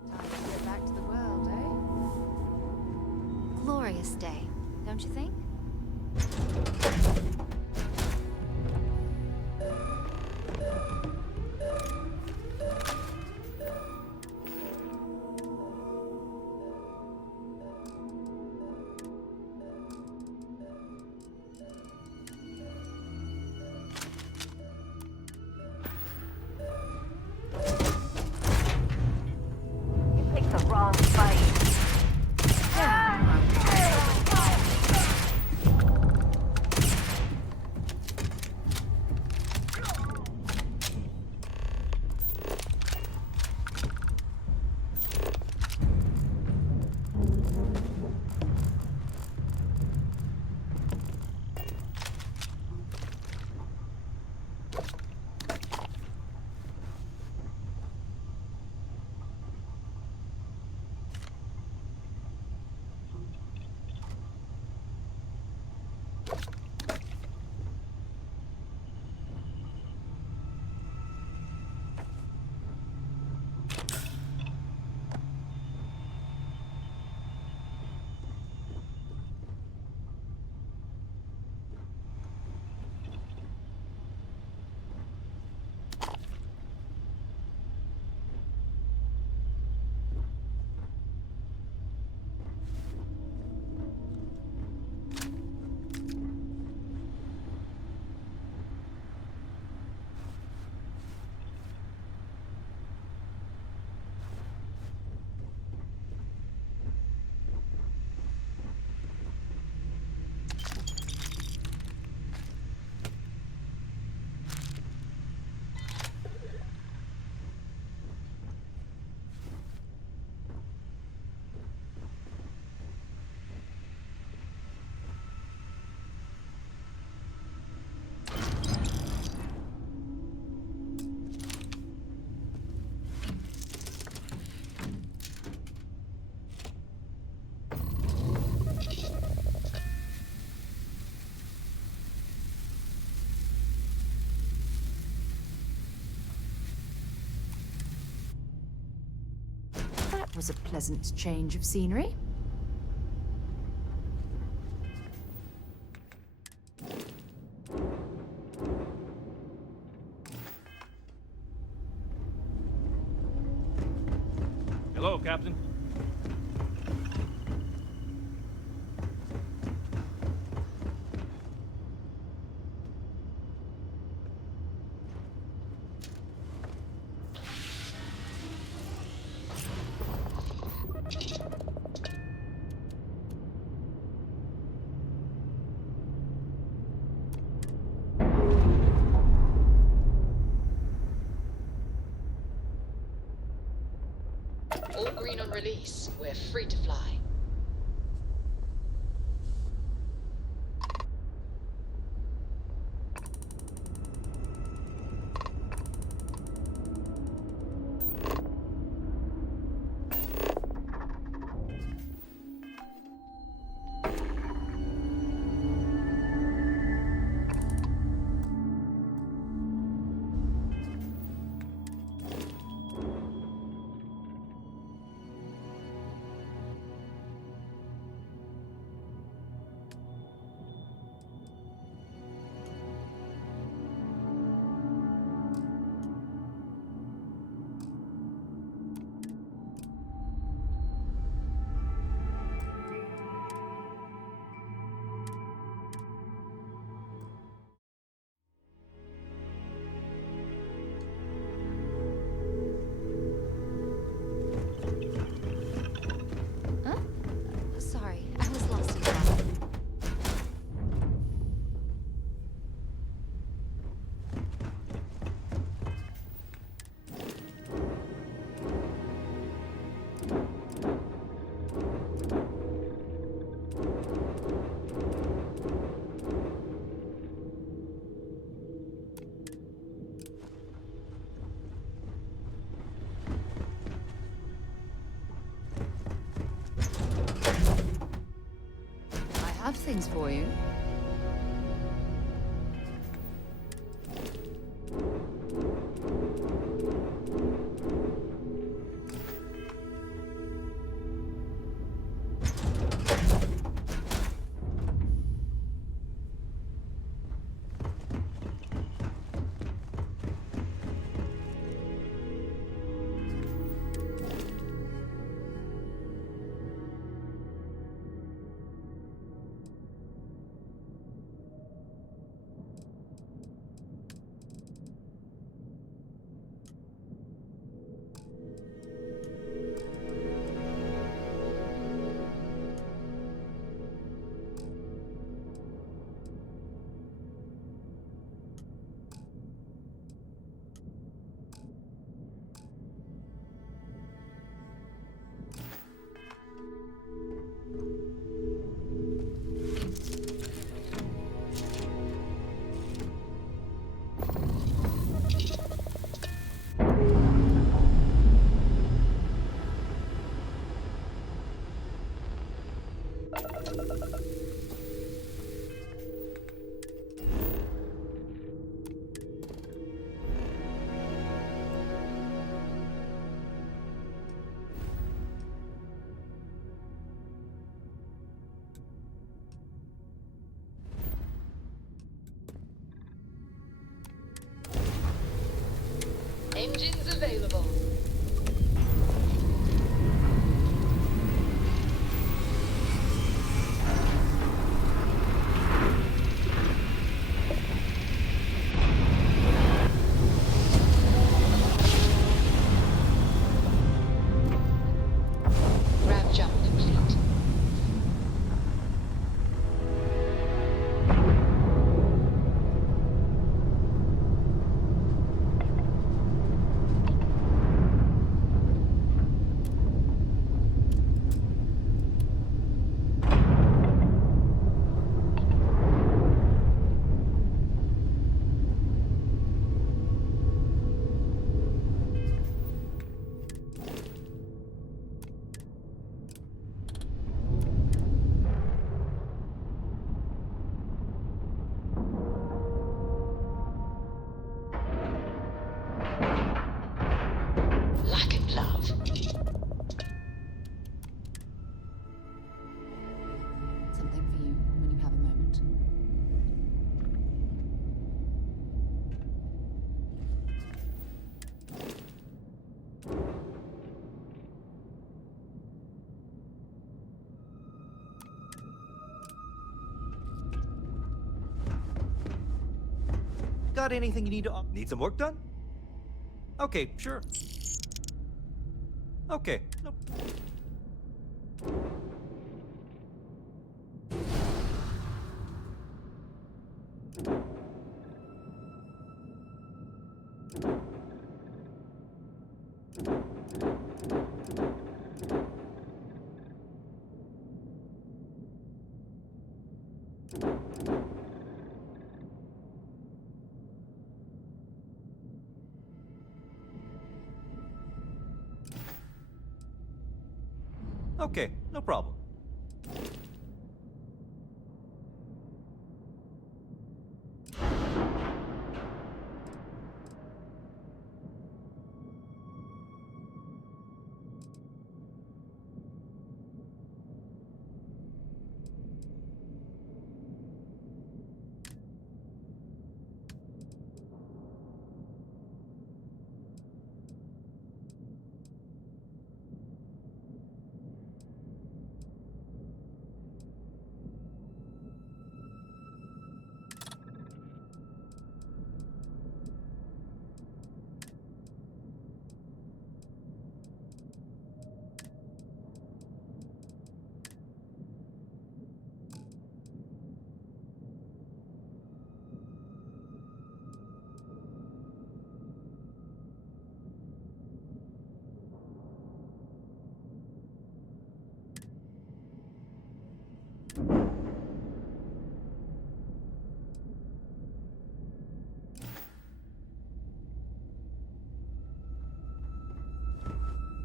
Time to get back to the world, eh? Glorious day, don't you think? That was a pleasant change of scenery. Hello, Captain. All green on release. We're free to fly. engines for you. Engines available. Grab jump complete. Lack of love. Something for you when you have a moment. Got anything you need to... Need some work done? Okay, sure. Okay. Nope. Okay, no problem.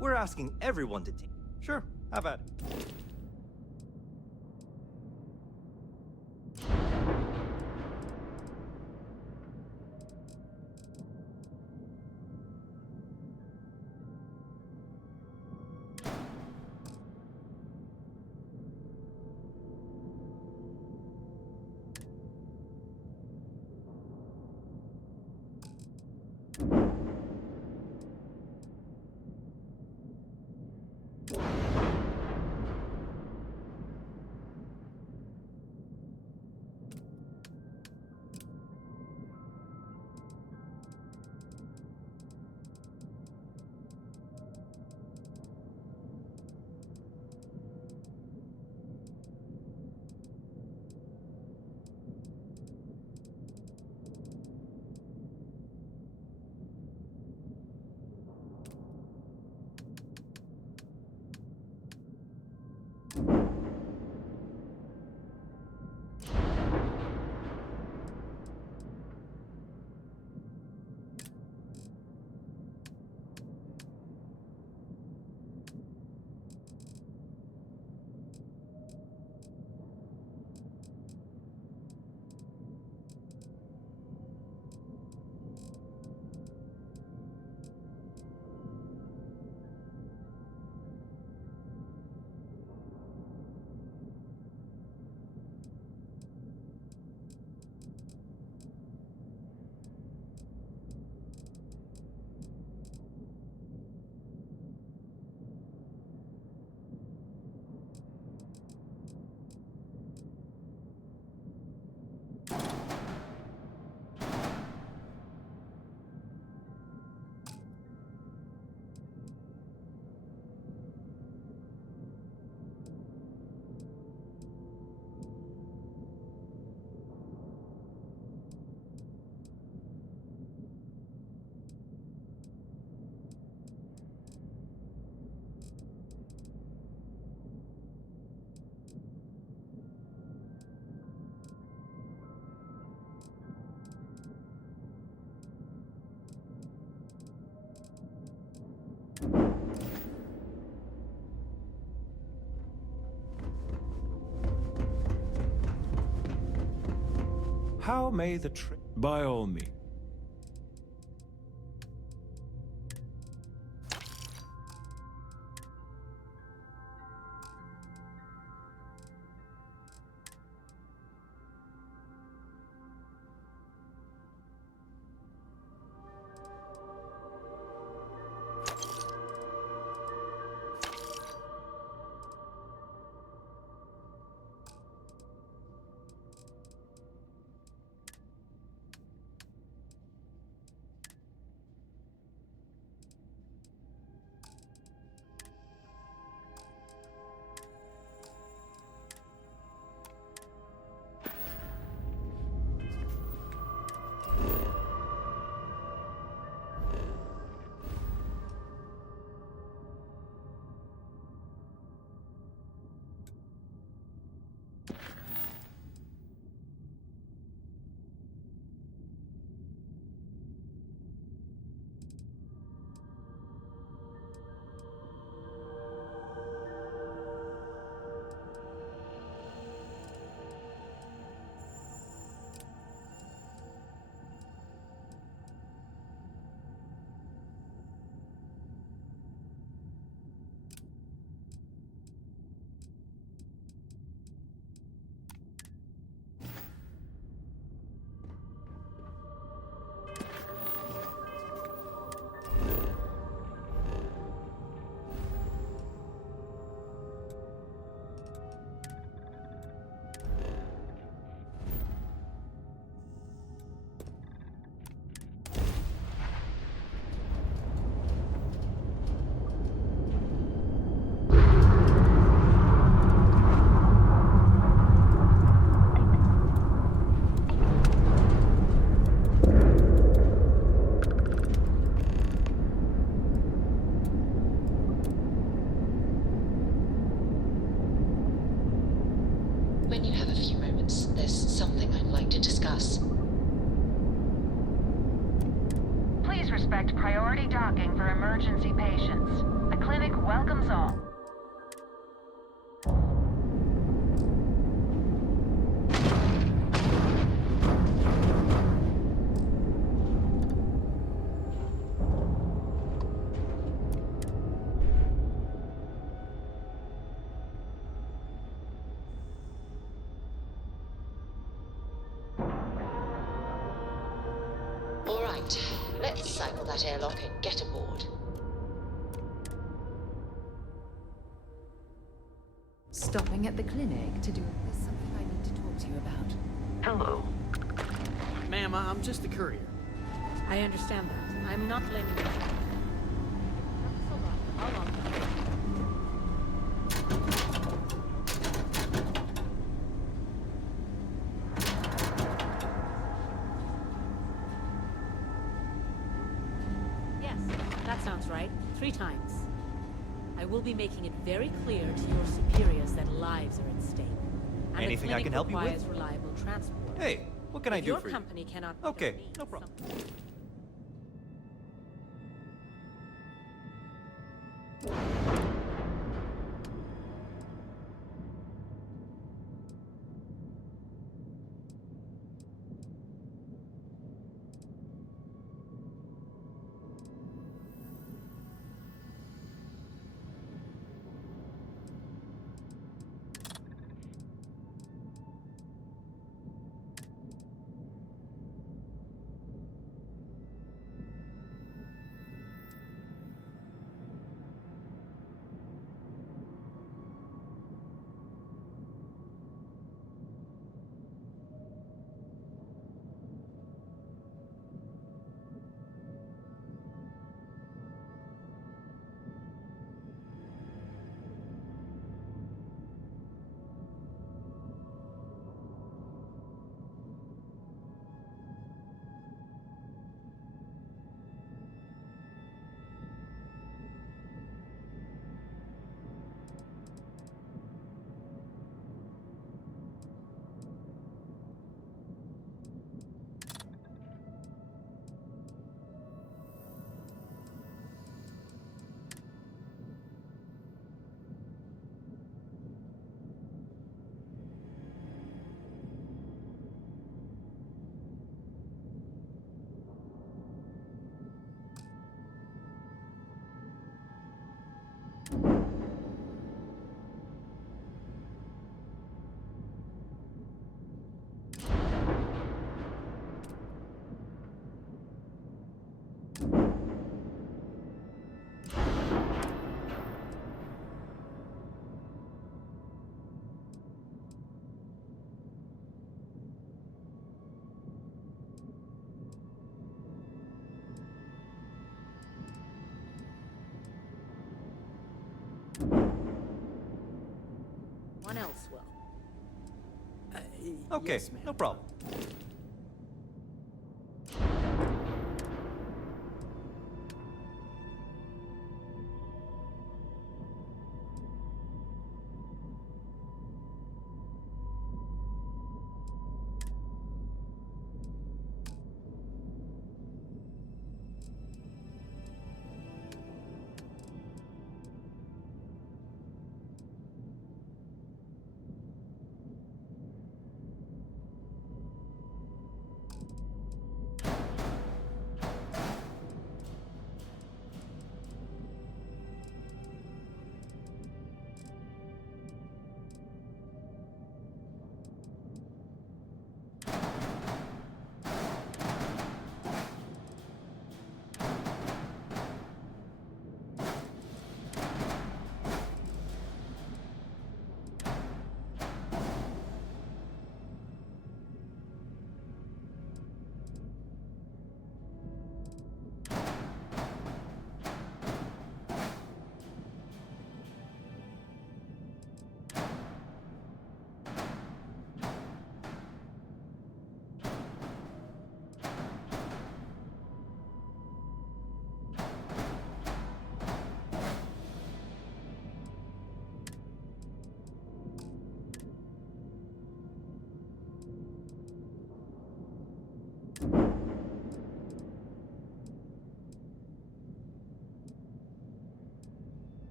We're asking everyone to take... Sure, have at it. How may the By all means. When you have a few moments, there's something I'd like to discuss. Please respect priority docking for emergency patients. The clinic welcomes all. All right, let's cycle that airlock and get aboard. Stopping at the clinic to do... There's something I need to talk to you about. Hello. Ma'am, I'm just the courier. I understand that. I'm not blaming you. How long? Yes, that sounds right. 3 times. I will be making it very clear to your superiors that lives are at stake. And Anything I can help you with? requires reliable transport. Hey, what can I do for you? Your company cannot... Okay, no problem. One else will. Okay, Yes, ma'am. no problem.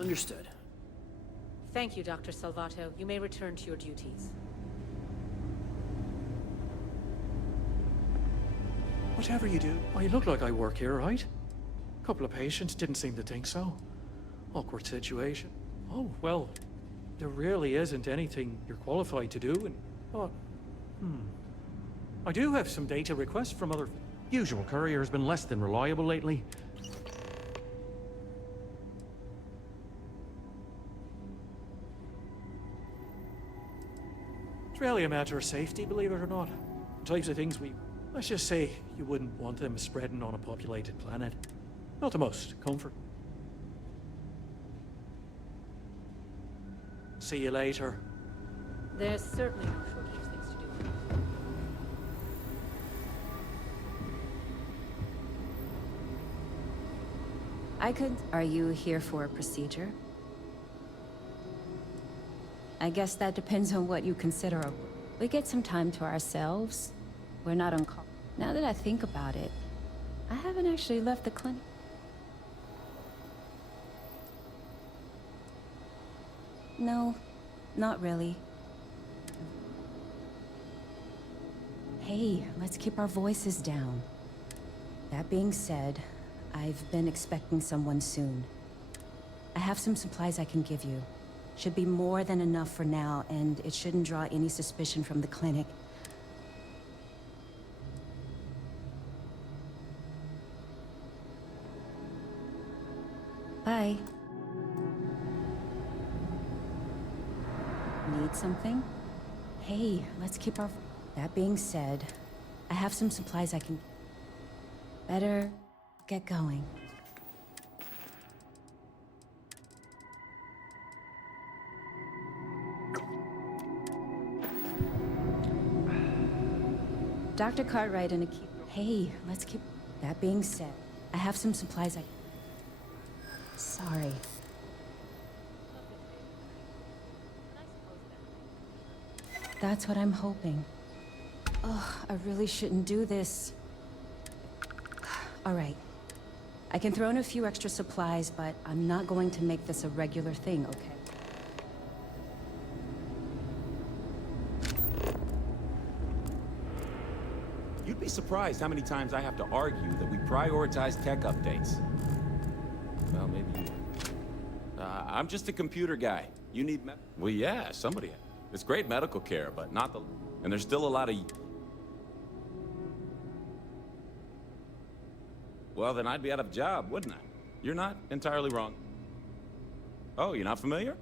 Understood. Thank you, Dr. Salvato. You may return to your duties. Whatever you do, I look like I work here, right? Couple of patients didn't seem to think so. Awkward situation. Oh, well, there really isn't anything you're qualified to do, and... Oh, I do have some data requests from other... Usual courier's been less than reliable lately. It's really a matter of safety, believe it or not. The types of things we... Let's just say you wouldn't want them spreading on a populated planet. Not the most comfort. See you later. There's certainly no shortage of things to do. I could... Are you here for a procedure? I guess that depends on what you consider. We get some time to ourselves. We're not on call. Now that I think about it, I haven't actually left the clinic. No, not really. Hey, let's keep our voices down. That being said, I've been expecting someone soon. I have some supplies I can give you. Should be more than enough for now, and it shouldn't draw any suspicion from the clinic. Bye. Need something? Hey, let's keep our... That being said, I have some supplies I can... Better get going. Dr. Cartwright and a key... Hey, let's keep... That being said, I have some supplies I... Sorry. That's what I'm hoping. Oh, I really shouldn't do this. All right. I can throw in a few extra supplies, but I'm not going to make this a regular thing, okay? Be surprised how many times I have to argue that we prioritize tech updates. Well, maybe you... I'm just a computer guy. You need Well, yeah, somebody... It's great medical care, but not the... And there's still a lot of... Well, then I'd be out of a job, wouldn't I? You're not entirely wrong. Oh, you're not familiar?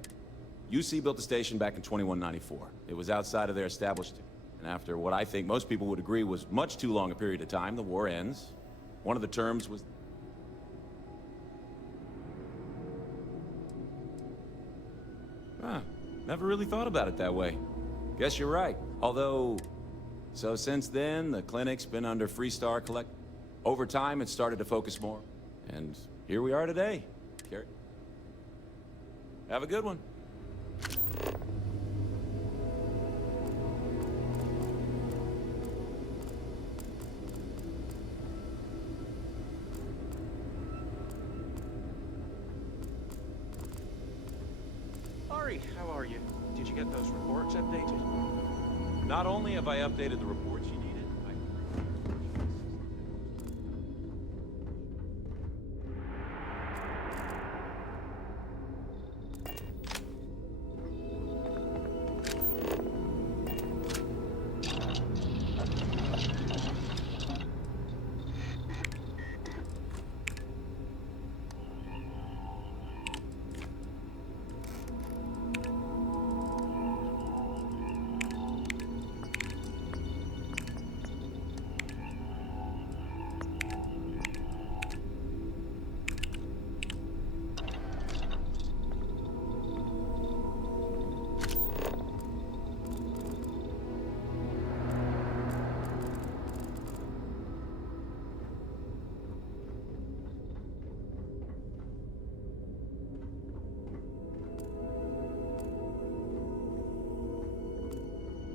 UC built the station back in 2194. It was outside of their established... And after what I think most people would agree was much too long a period of time, the war ends. One of the terms was... Huh. Never really thought about it that way. Guess you're right. Although... So since then, the clinic's been under Freestar Collect... Over time, it started to focus more. And here we are today. Carrie. Have a good one. Ari, how are you? Did you get those reports updated? Not only have I updated the reports you needed,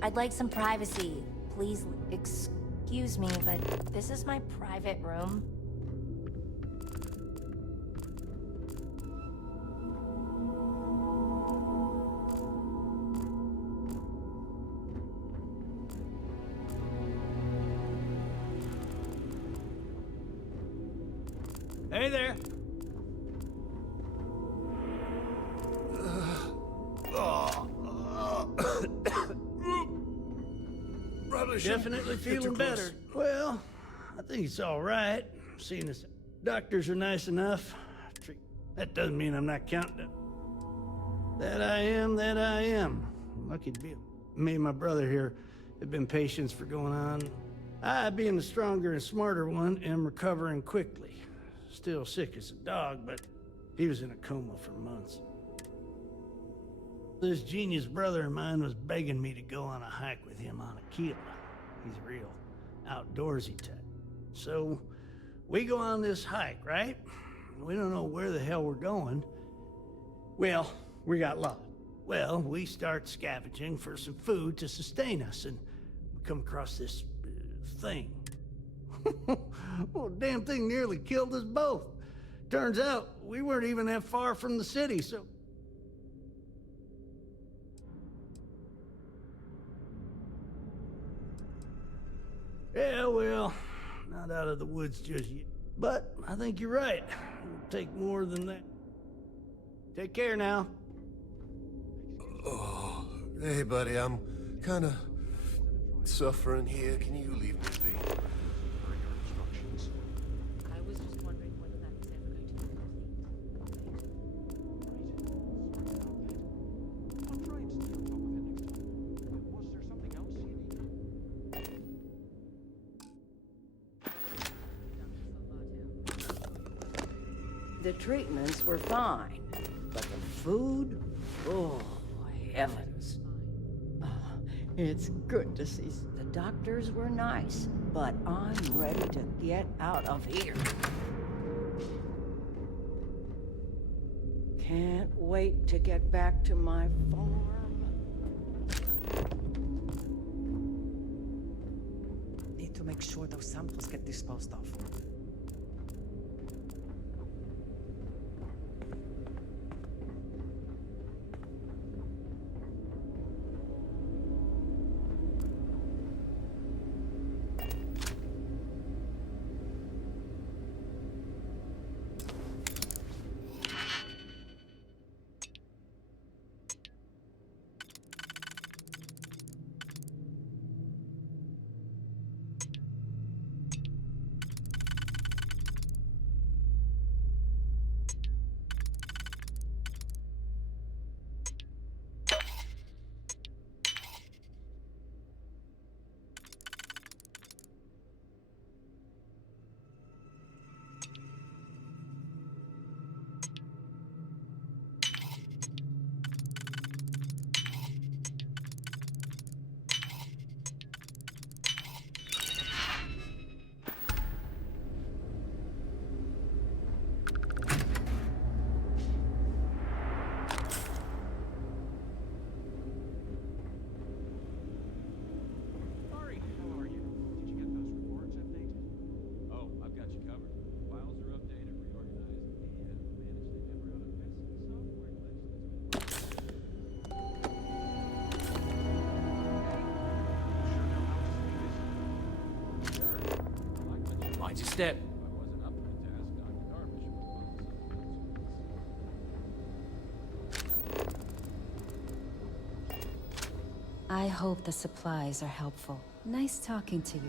I'd like some privacy. Please, excuse me, but this is my private room. Hey there. Definitely feeling better. Well, I think it's all right. Seeing as doctors are nice enough. That doesn't mean I'm not counting it. That I am. Lucky to be me and my brother here have been patients for going on. I, being the stronger and smarter one, am recovering quickly. Still sick as a dog, but he was in a coma for months. This genius brother of mine was begging me to go on a hike with him on Aquila. He's a real outdoorsy type. So, we go on this hike, right? We don't know where the hell we're going. Well, we got lost. Well, we start scavenging for some food to sustain us, and we come across this thing. Well, the damn thing nearly killed us both. Turns out, we weren't even that far from the city, so... Yeah, well, not out of the woods just yet. But I think you're right. It'll take more than that. Take care now. Oh, hey, buddy, I'm kind of suffering here. Can you leave me be? I was just wondering whether that was ever going to be The treatments were fine, but the food? Oh, heavens. Oh, it's good to see. The doctors were nice, but I'm ready to get out of here. Can't wait to get back to my farm. Need to make sure those samples get disposed of. Mind your step. I hope the supplies are helpful. Nice talking to you.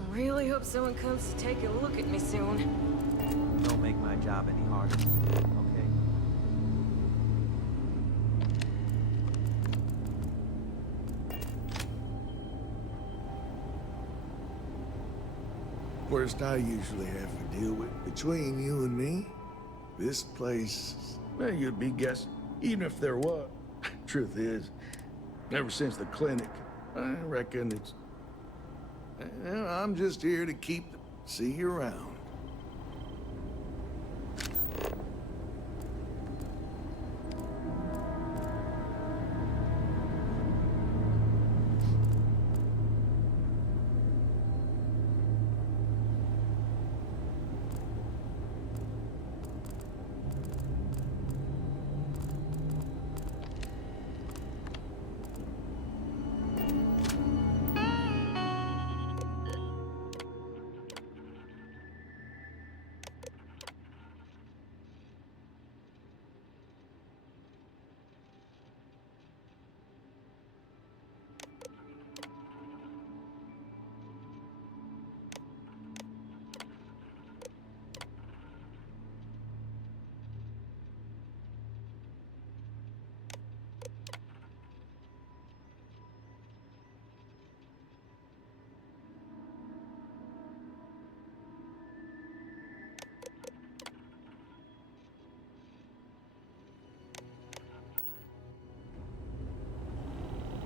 I really hope someone comes to take a look at me soon. Don't make my job any harder. Okay? Worst I usually have to deal with. Between you and me, this place... Well, you'd be guessing, even if there was. Truth is, ever since the clinic, I reckon it's... I'm just here to see you around.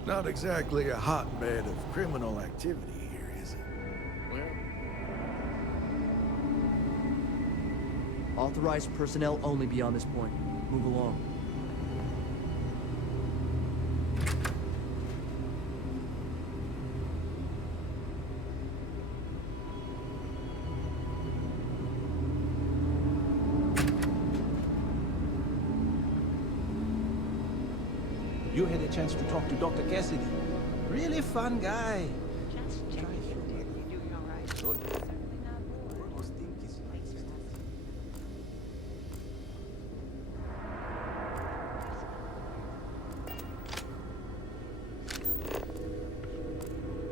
Not exactly a hotbed of criminal activity here, is it? Well... Authorized personnel only beyond this point. Move along. You had a chance to talk to Dr. Cassidy. Really fun guy. Just checking in, dude. You doing all right? Good.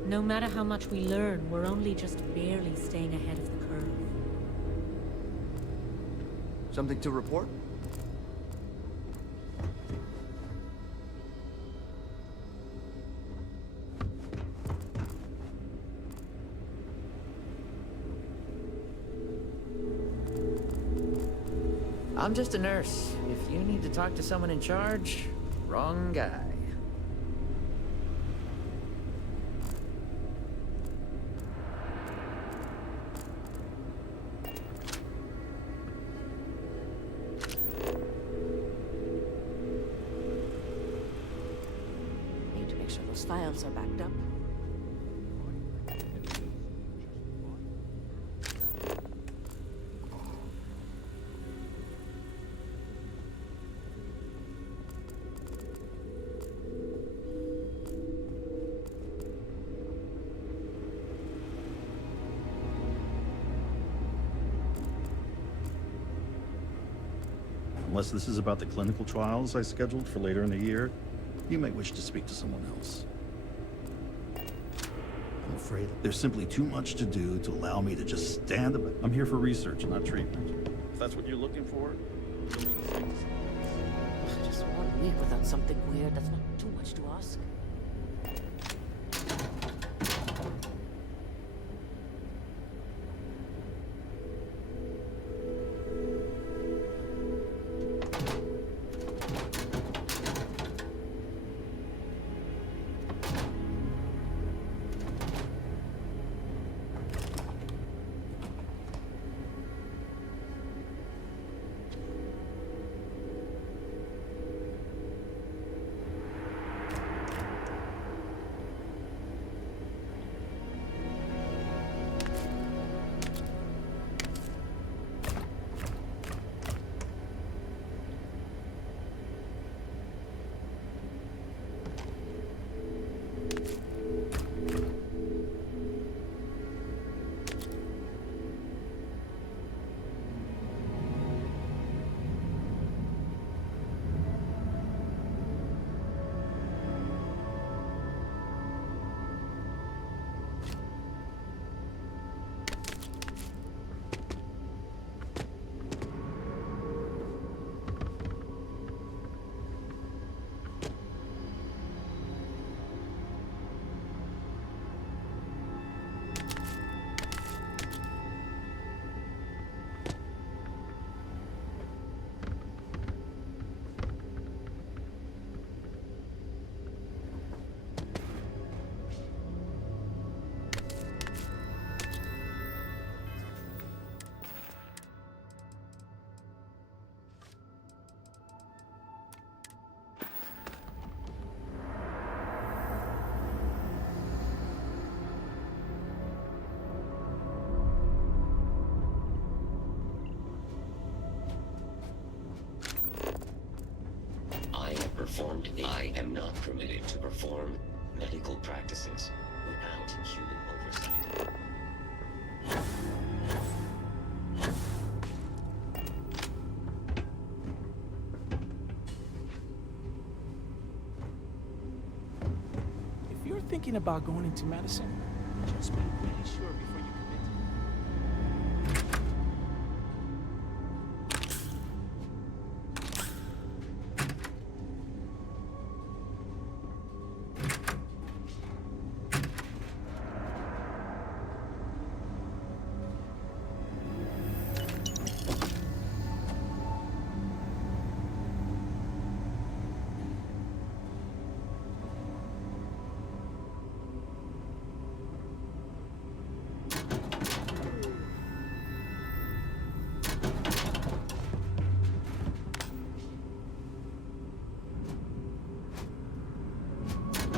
No matter how much we learn, we're only just barely staying ahead of the curve. Something to report? I'm just a nurse. If you need to talk to someone in charge, wrong guy. Need to make sure those files are backed up. Unless this is about the clinical trials I scheduled for later in the year, you may wish to speak to someone else. I'm afraid there's simply too much to do to allow me to just stand up. I'm here for research, not treatment. If that's what you're looking for, Just 1 week without something weird, that's not too much to ask. permitted to perform medical practices without human oversight. If you're thinking about going into medicine, just be really sure before you commit.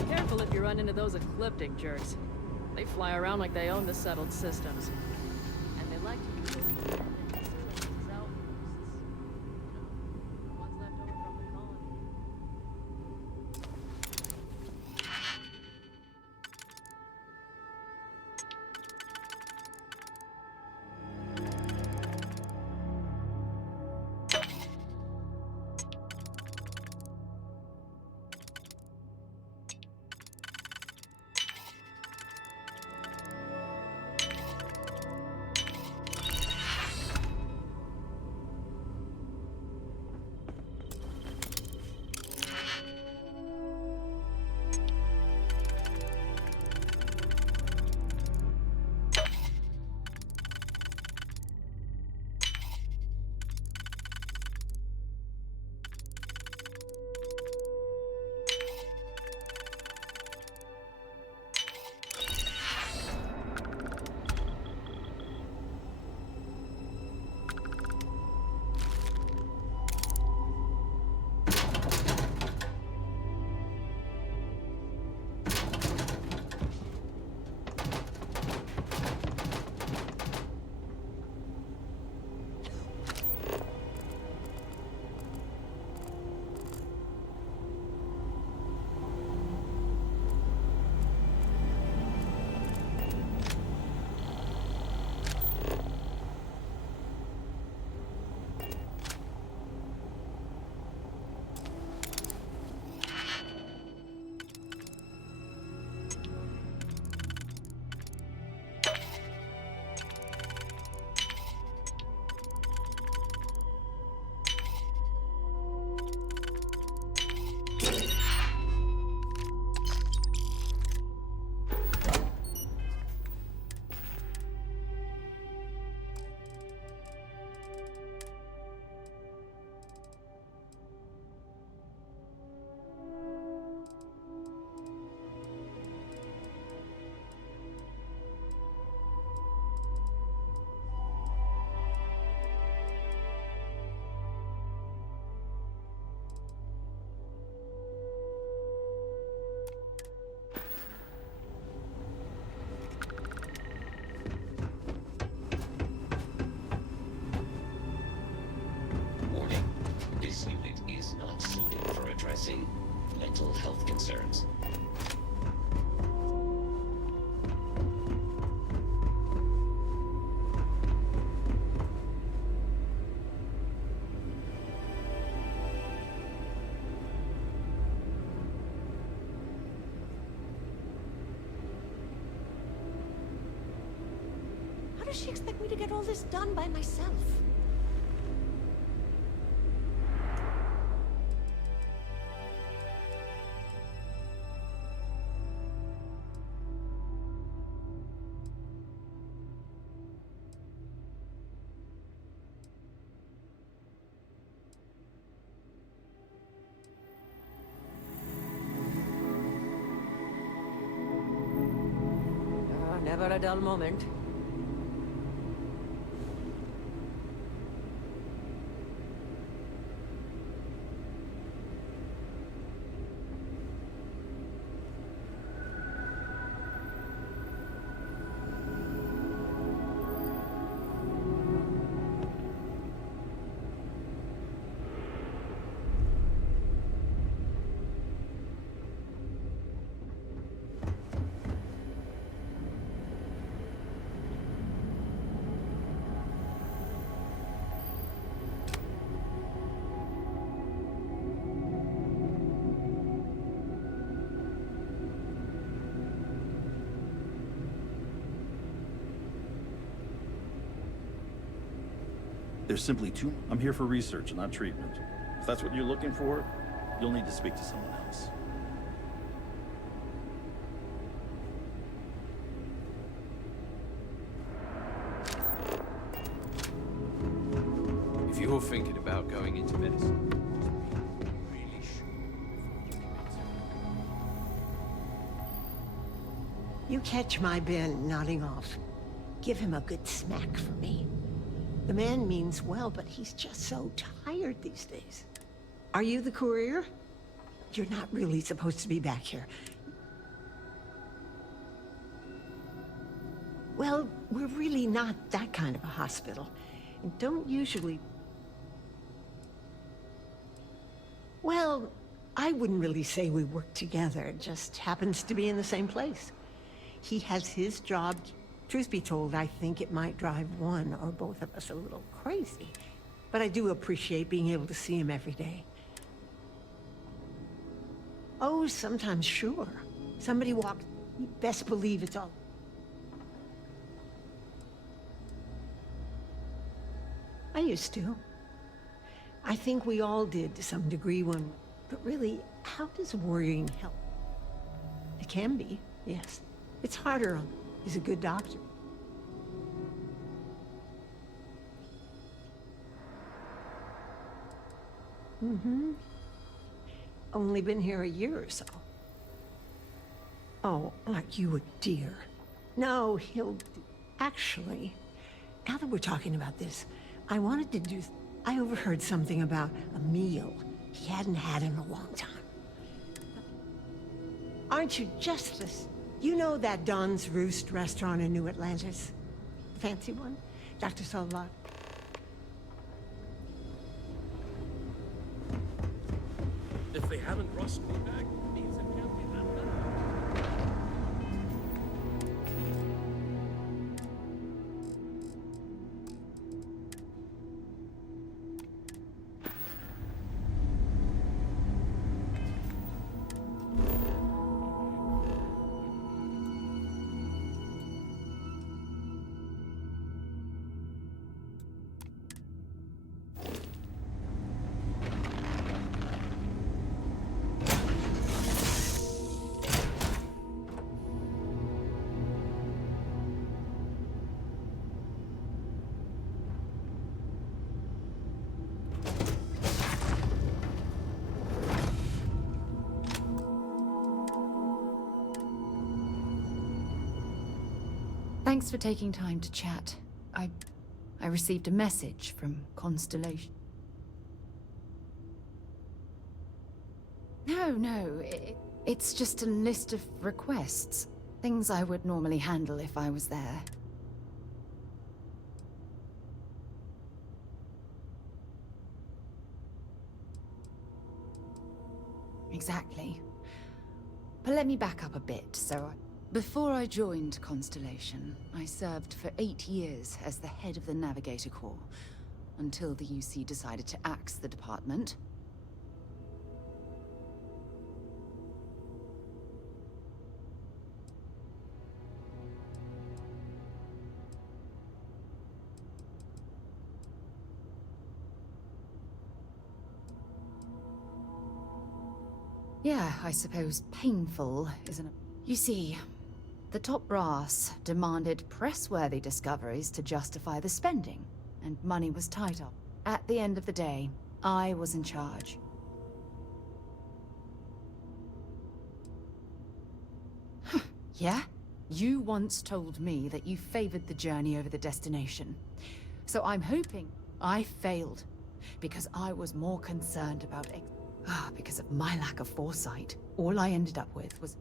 Careful if you run into those ecliptic jerks. They fly around like they own the settled systems. And they like to use those abandoned facilities as outposts. You know, ones left over from the colony. This unit is not suited for addressing mental health concerns. How does she expect me to get all this done by myself? Never a dull moment. There's simply too... I'm here for research, not treatment. If that's what you're looking for, you'll need to speak to someone else. If you're thinking about going into medicine, really sure You catch my Ben nodding off. Give him a good smack for me. The man means well, but he's just so tired these days. Are you the courier? You're not really supposed to be back here. Well, we're really not that kind of a hospital. And don't usually... Well, I wouldn't really say we work together. It just happens to be in the same place. He has his job. Truth be told, I think it might drive one or both of us a little crazy. But I do appreciate being able to see him every day. Oh, sometimes, sure. Somebody walks, you best believe it's all... I used to. I think we all did to some degree when... But really, how does worrying help? It can be, yes. It's harder on... He's a good doctor. Mm-hmm. Only been here a year or so. Oh, aren't you a dear? No, he'll... Actually, now that we're talking about this, I wanted to do... I overheard something about a meal he hadn't had in a long time. Aren't you just this... You know that Don's Roost restaurant in New Atlantis? Fancy one? Dr. Salvat. If they haven't rushed me back, it means it can't be that bad. Thanks for taking time to chat. I received a message from Constellation. No, it's just a list of requests. Things I would normally handle if I was there. Exactly. But let me back up a bit, Before I joined Constellation, I served for 8 years as the head of the Navigator Corps, until the UC decided to axe the department. Yeah, I suppose painful isn't... You see, the top brass demanded press-worthy discoveries to justify the spending, and money was tight up. At the end of the day, I was in charge. Yeah? You once told me that you favored the journey over the destination. So I'm hoping I failed, because I was more concerned about because of my lack of foresight. All I ended up with was...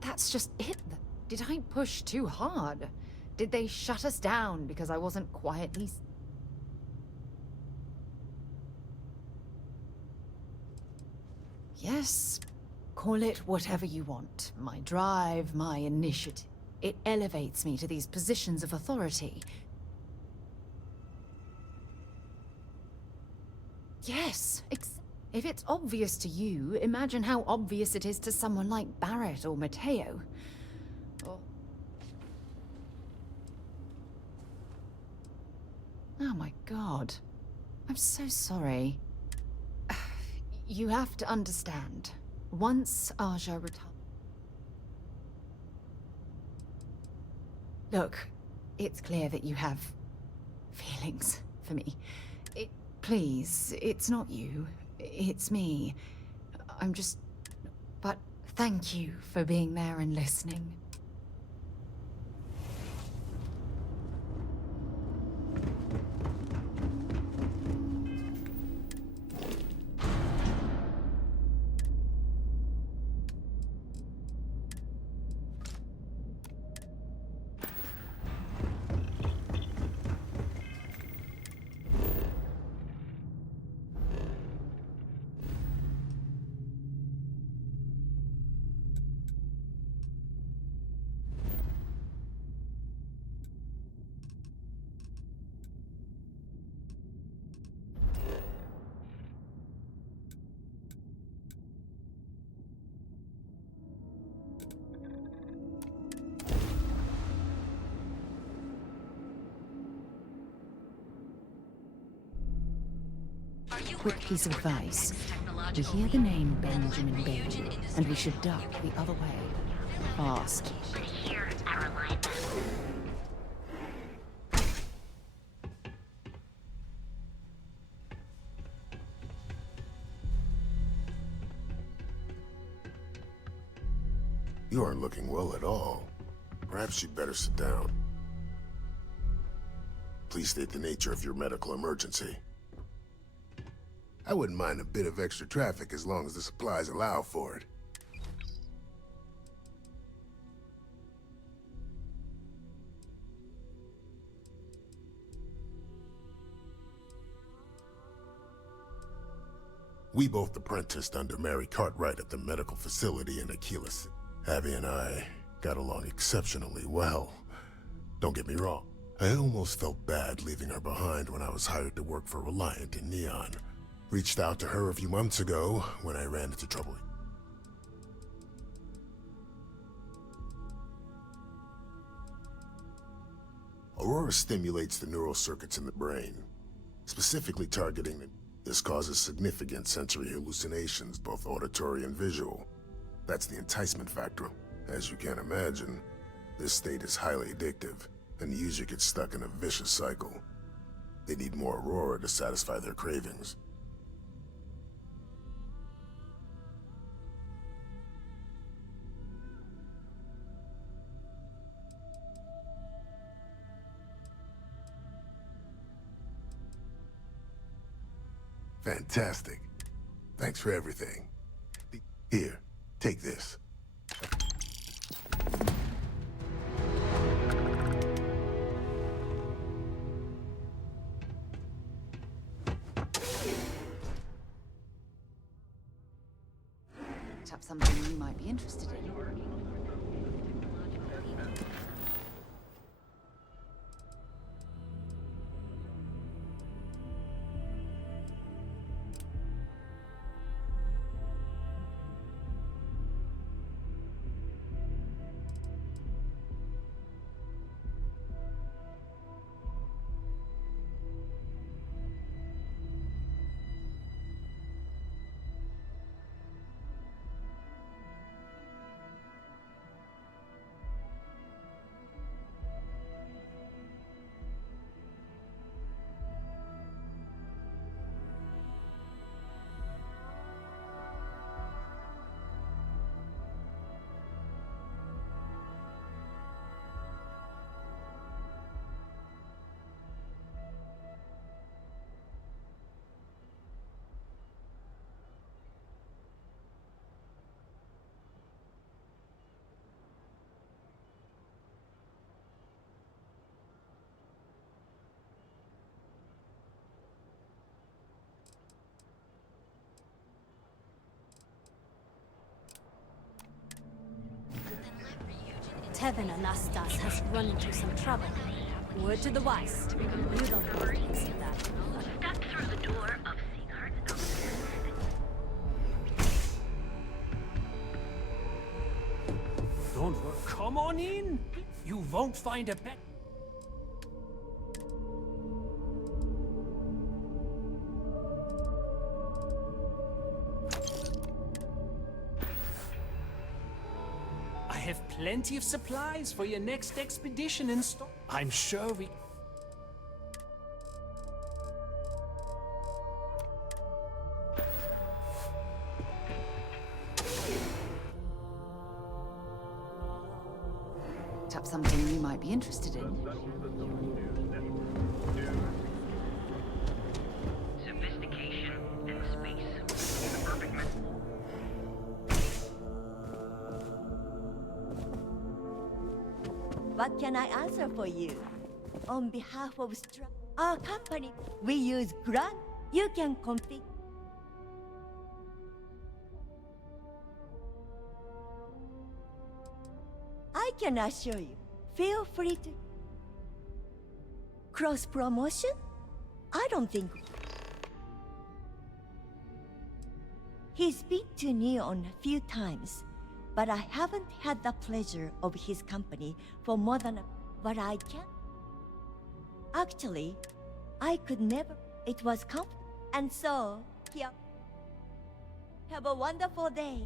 That's just it. Did I push too hard? Did they shut us down because I wasn't quietly... Yes, call it whatever you want. My drive, my initiative. It elevates me to these positions of authority. Yes, if it's obvious to you, imagine how obvious it is to someone like Barrett or Mateo. Or... Oh my god. I'm so sorry. You have to understand. Once Aja retired... Look, it's clear that you have feelings for me. Please, it's not you. It's me. I'm just... But thank you for being there and listening. Quick piece of advice. We hear the name Benjamin Bailey, and we should duck the other way. Fast. You aren't looking well at all. Perhaps you'd better sit down. Please state the nature of your medical emergency. I wouldn't mind a bit of extra traffic as long as the supplies allow for it. We both apprenticed under Mary Cartwright at the medical facility in Achilles. Abby and I got along exceptionally well. Don't get me wrong, I almost felt bad leaving her behind when I was hired to work for Reliant in Neon. Reached out to her a few months ago when I ran into trouble. Aurora stimulates the neural circuits in the brain, specifically targeting the... This causes significant sensory hallucinations, both auditory and visual. That's the enticement factor. As you can imagine, this state is highly addictive, and the user gets stuck in a vicious cycle. They need more Aurora to satisfy their cravings. Fantastic. Thanks for everything. Here, take this. Picked up something you might be interested in. Tevin Anastas has run into some trouble. Word to the wise. You don't want to see that. Step through the door of Seaguard's Don't worry. Come on in. You won't find a pet. I have plenty of supplies for your next expedition in store. I'm sure we... Up something you might be interested in. Sophistication in space. The perfect mix. What can I answer for you? On behalf of our company, we use grant. You can configure. I can assure you, feel free to... Cross-promotion? I don't think... He's been to Neon a few times, but I haven't had the pleasure of his company for more than a... But I can... Actually, I could never... It was and so, here... Have a wonderful day.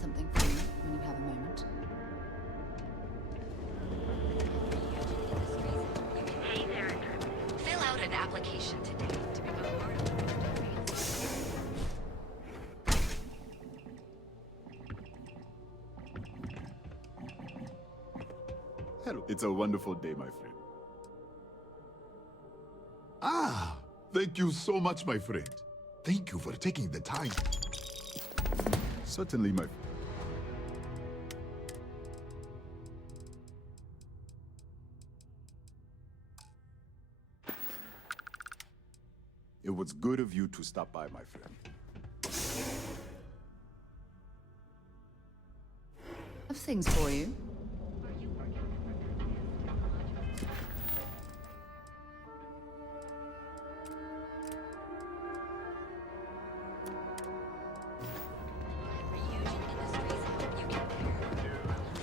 Something for you when you have a moment. Hey there. Fill out an application today to become part of the Hello. It's a wonderful day, my friend. Ah, thank you so much, my friend. Thank you for taking the time. Certainly, my friend. It was good of you to stop by, my friend. I have things for you.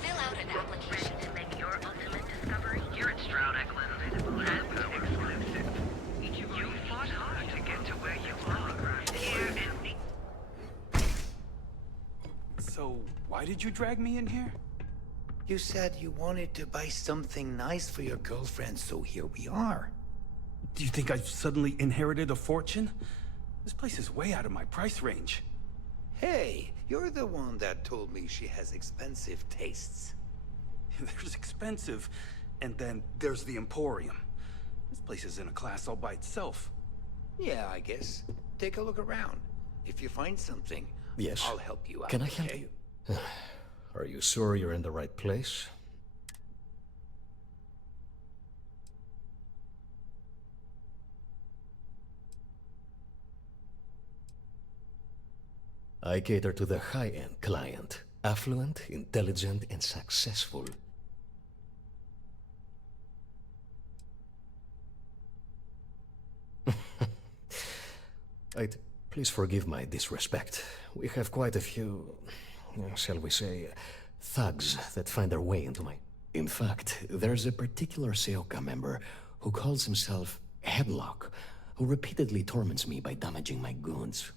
Fill out an application to make your ultimate discovery. Here at Stroud Eklund, exclusive. You fought hard to get to where you are. Here and So, why did you drag me in here? You said you wanted to buy something nice for your girlfriend, so here we are. Do you think I've suddenly inherited a fortune? This place is way out of my price range. Hey, you're the one that told me she has expensive tastes. There's expensive, and then there's the Emporium. This place is in a class all by itself. Yeah, I guess. Take a look around. If you find something, Yes. I'll help you out. Can I help okay? you? Are you sure you're in the right place? I cater to the high-end client. Affluent, intelligent, and successful. Please forgive my disrespect. We have quite a few, shall we say, thugs that find their way into my... In fact, there's a particular Seoka member who calls himself Headlock, who repeatedly torments me by damaging my goods.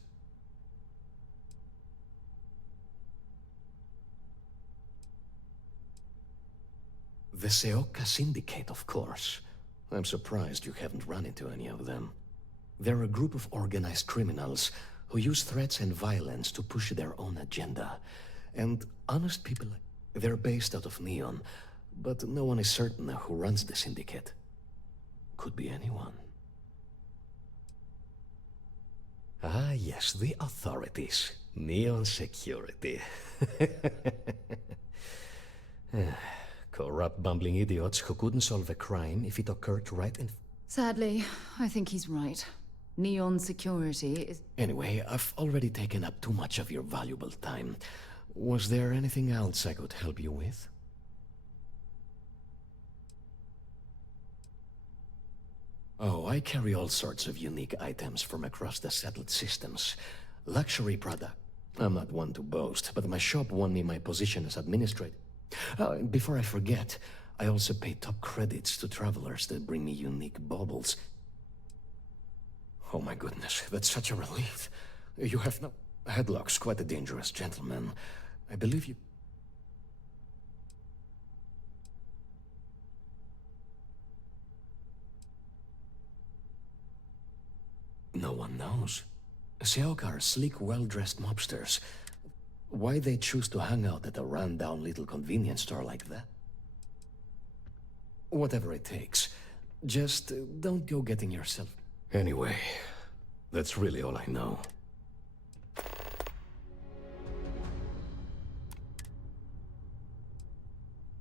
The Seoka Syndicate, of course. I'm surprised you haven't run into any of them. They're a group of organized criminals who use threats and violence to push their own agenda. And honest people, they're based out of Neon, but no one is certain who runs the syndicate. Could be anyone. Ah, yes, the authorities. Neon security. Corrupt, bumbling idiots who couldn't solve a crime if it occurred right in... Sadly, I think he's right. Neon security is... Anyway, I've already taken up too much of your valuable time. Was there anything else I could help you with? Oh, I carry all sorts of unique items from across the settled systems. Luxury product. I'm not one to boast, but my shop won me my position as administrator. Before I forget, I also pay top credits to travelers that bring me unique baubles. Oh my goodness, that's such a relief. You have no... Headlock's quite a dangerous gentleman. I believe you... No one knows. Seoka are sleek, well-dressed mobsters. Why they choose to hang out at a run-down little convenience store like that? Whatever it takes. Just don't go getting yourself... Anyway, that's really all I know.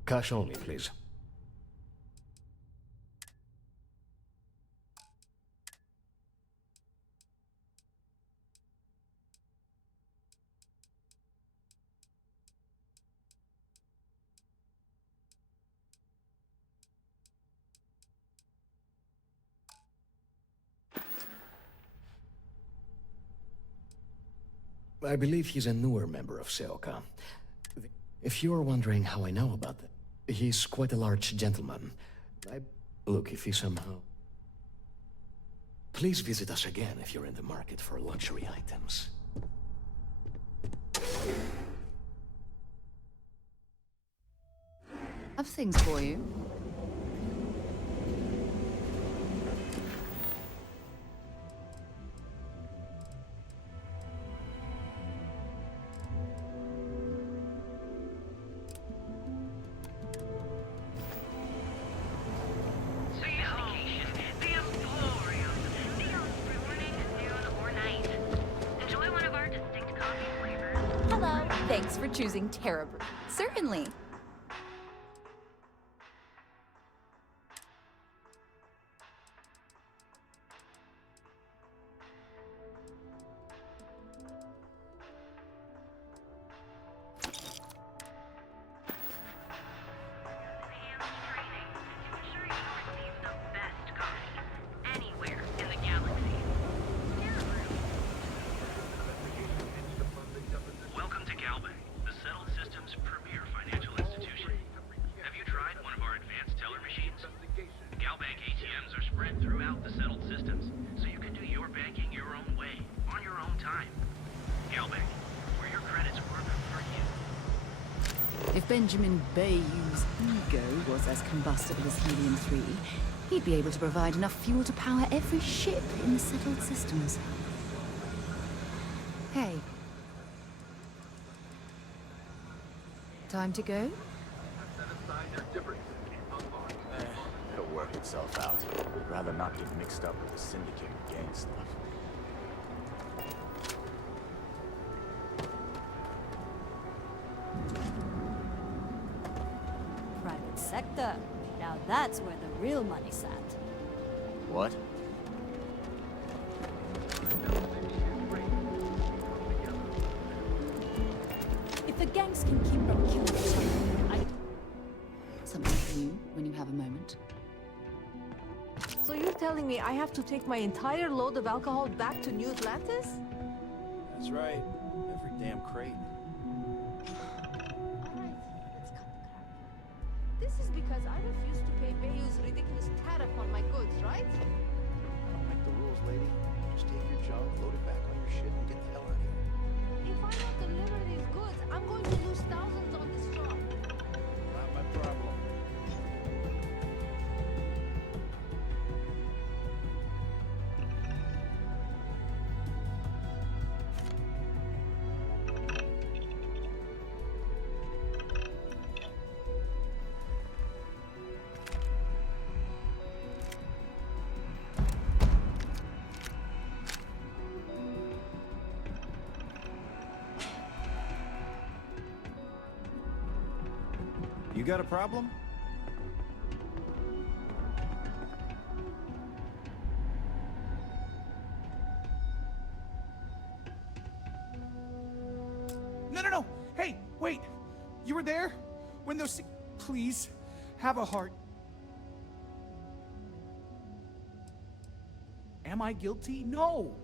Cash only, please. I believe he's a newer member of Seoka. If you're wondering how I know about that, he's quite a large gentleman. Look, if he somehow... Please visit us again if you're in the market for luxury items. I've things for you. Thanks for choosing Terra Brew. Certainly. If Benjamin Bayou's ego was as combustible as helium-3, he'd be able to provide enough fuel to power every ship in the settled systems. Hey. Time to go? It'll work itself out. I'd rather not get mixed up with the syndicate gang stuff. Private sector. Now that's where the real money's at. What? If the gangs can keep on killing each other, something for you when you have a moment. So you're telling me I have to take my entire load of alcohol back to New Atlantis? That's right. Every damn crate. This is because I refuse to pay Bayou's ridiculous tariff on my goods, right? I don't make the rules, lady. Just take your junk, load it back on your shit, and get the hell out of here. If I don't deliver these goods, I'm going to lose thousands on this job. Not my problem. You got a problem? No! Hey, wait! You were there? When those... Please, have a heart. Am I guilty? No.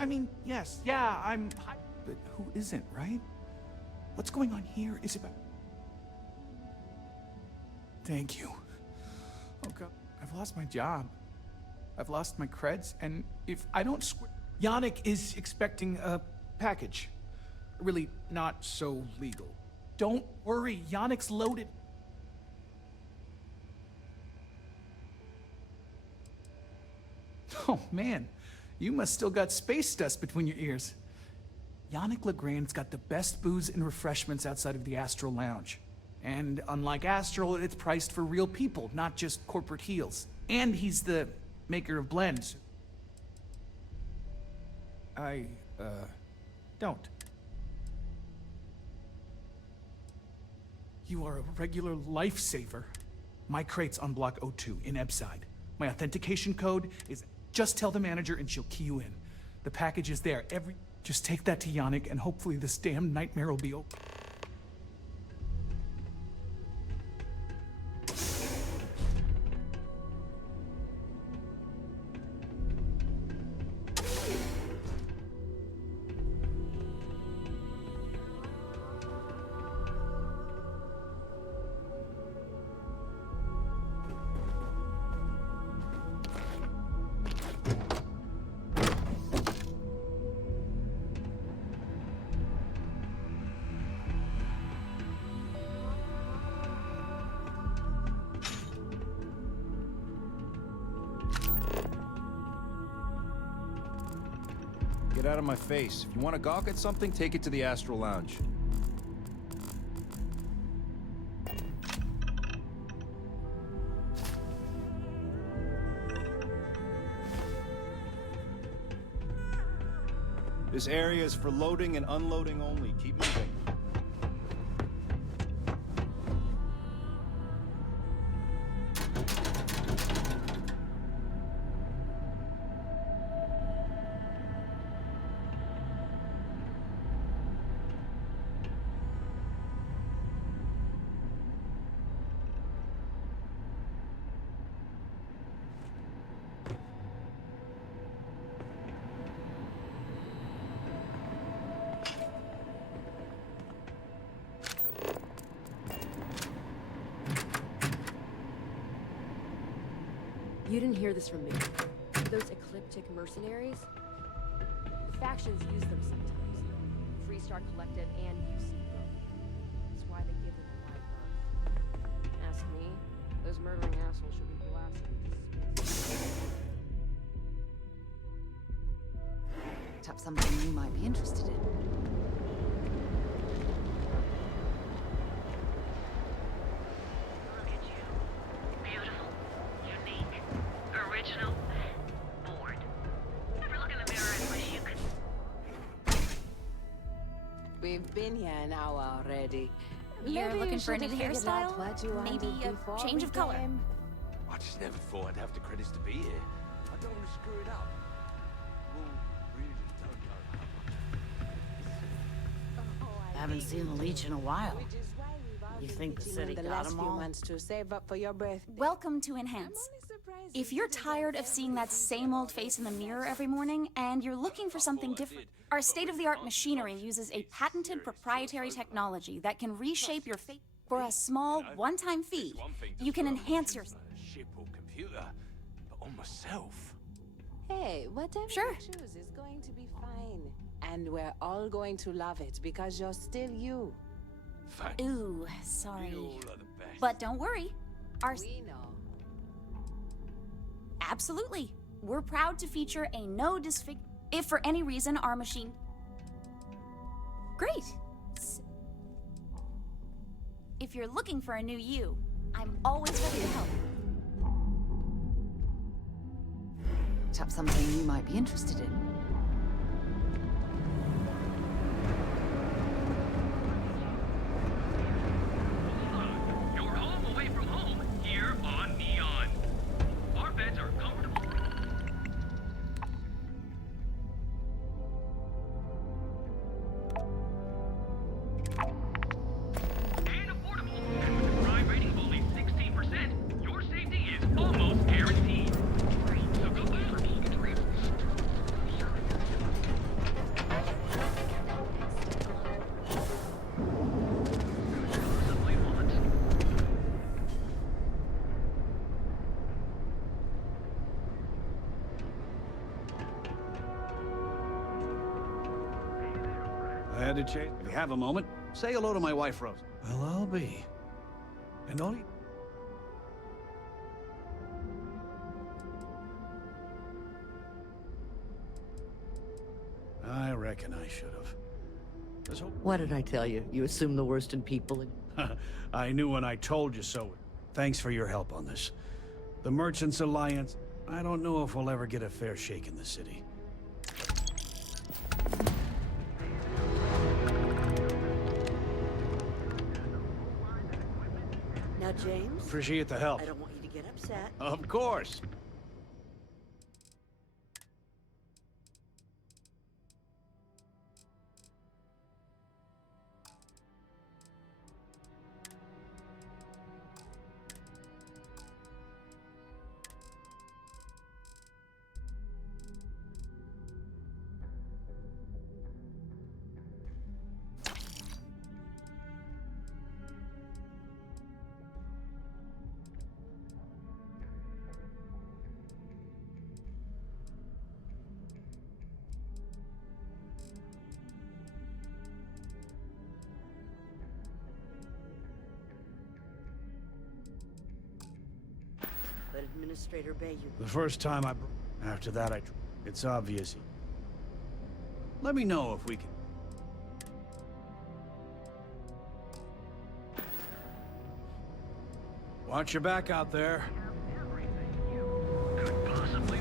I mean, yes, yeah, I'm... But who isn't, right? What's going on here is about... Thank you. Oh God, I've lost my job. I've lost my creds, and if I don't Yannick is expecting a package. Really not so legal. Don't worry, Yannick's loaded. Oh man, you must still got space dust between your ears. Yannick Legrand's got the best booze and refreshments outside of the Astral Lounge. And unlike Astral, it's priced for real people, not just corporate heels. And he's the maker of blends. I, don't. You are a regular lifesaver. My crate's on block O2 in Ebside. My authentication code is... Just tell the manager and she'll key you in. The package is there. Just take that to Yannick and hopefully this damn nightmare will be over. Get out of my face. If you want to gawk at something, take it to the Astral Lounge. This area is for loading and unloading only. Keep moving. You didn't hear this from me. Those ecliptic mercenaries? The factions use them sometimes. Freestar Collective and UC both. That's why they give them a wide berth. Ask me, those murdering assholes should be blasted into space. Tap something you might be interested in. We've been here an hour already. You're Maybe looking you for a should new have figured out hairstyle? what you Maybe wanted a before change we of color? came. I just never thought I'd have the credits to be here. I don't want to screw it up. Well, really don't know. I haven't seen the Leech in a while. You think the city The got last them few all? months to save up for your birthday. Welcome to Enhance. If you're tired of seeing that same old face in the mirror every morning and you're looking for something different, our state-of-the-art machinery uses a patented proprietary technology that can reshape your face. For a small, one-time fee, you can enhance your... Ship or computer, but on myself. Hey, whatever you choose is going to be fine. And we're all going to love it because you're still you. Ooh, sorry. But don't worry. We know. Absolutely. We're proud to feature a no disfig... If for any reason our machine... Great. If you're looking for a new you, I'm always ready to help. Tap something you might be interested in. You're home away from home here on Neon. Our beds are comfortable. And affordable. And with a crime rating of only 16%, your safety is almost guaranteed. So go back. had to change. If you have a moment, say hello to my wife, Rose. Well, I'll be. And all you... I reckon I should have. What did I tell you? You assume the worst in people and... I knew when I told you so. Thanks for your help on this. The Merchants Alliance, I don't know if we'll ever get a fair shake in the city. Now, James? Appreciate the help. I don't want you to get upset. Of course. Let Administrator Bay you... The first time after that, it's obvious. Let me know if we can... Watch your back out there. Could possibly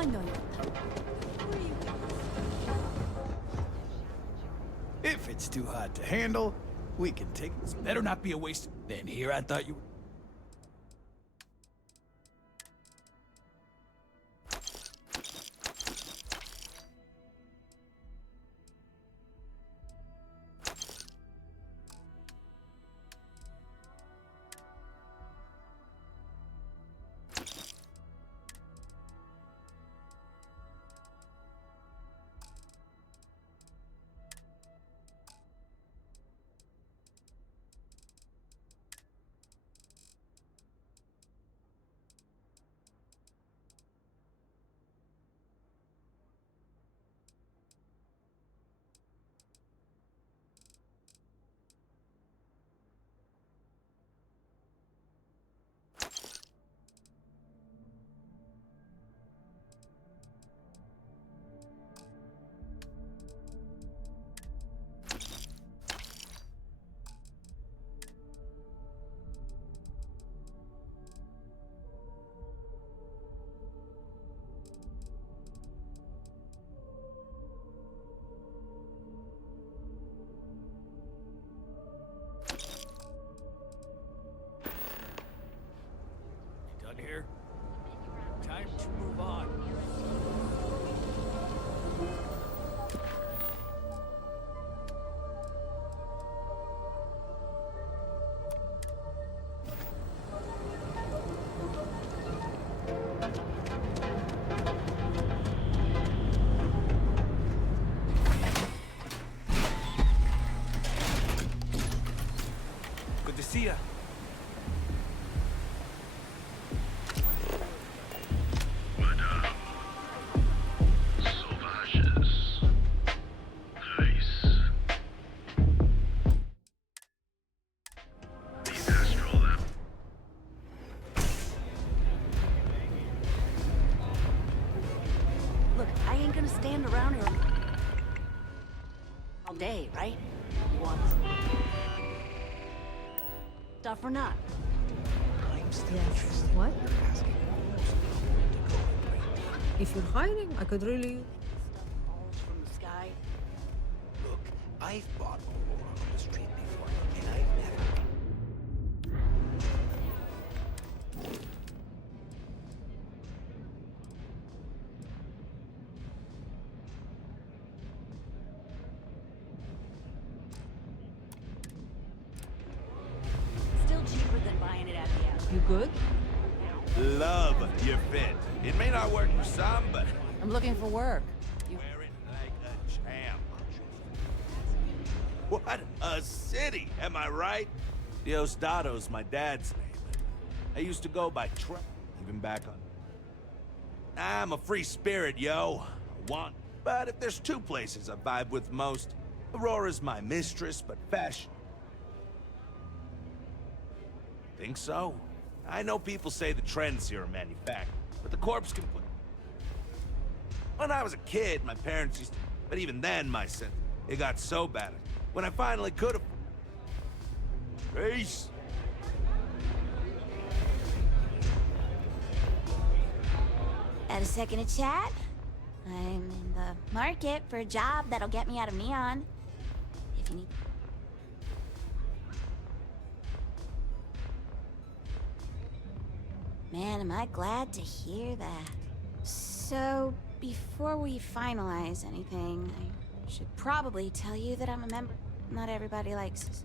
I know you. If it's too hot to handle, we can take this. Better not be a waste. Then here I thought you were... See ya. Look, I ain't gonna stand around here all day, right? Want stuff or not? I'm still Yes. interested. What? You're asking almost anyone to go and bring. If you're hiding, I could really... Stuff falls from the sky. Look, I've bought Aurora on the street before, and I've never. Still cheaper than buying it at the alley. You good? Love your fit. It may not work for some, but I'm looking for work. wear it like a champ. What a city, am I right? Diostado's my dad's name. I used to go by Trump, even back on. I'm a free spirit, yo. I want. But if there's two places I vibe with most, Aurora's my mistress, but fashion. Think so? I know people say the trends here are manufactured, but the corpse can put. When I was a kid, my parents used to. But even then, my sense, it got so bad. When I finally could have. Peace. Had a second to chat? I'm in the market for a job that'll get me out of Neon. If you need... Man, am I glad to hear that. So, before we finalize anything, I should probably tell you that I'm a member. Not everybody likes us.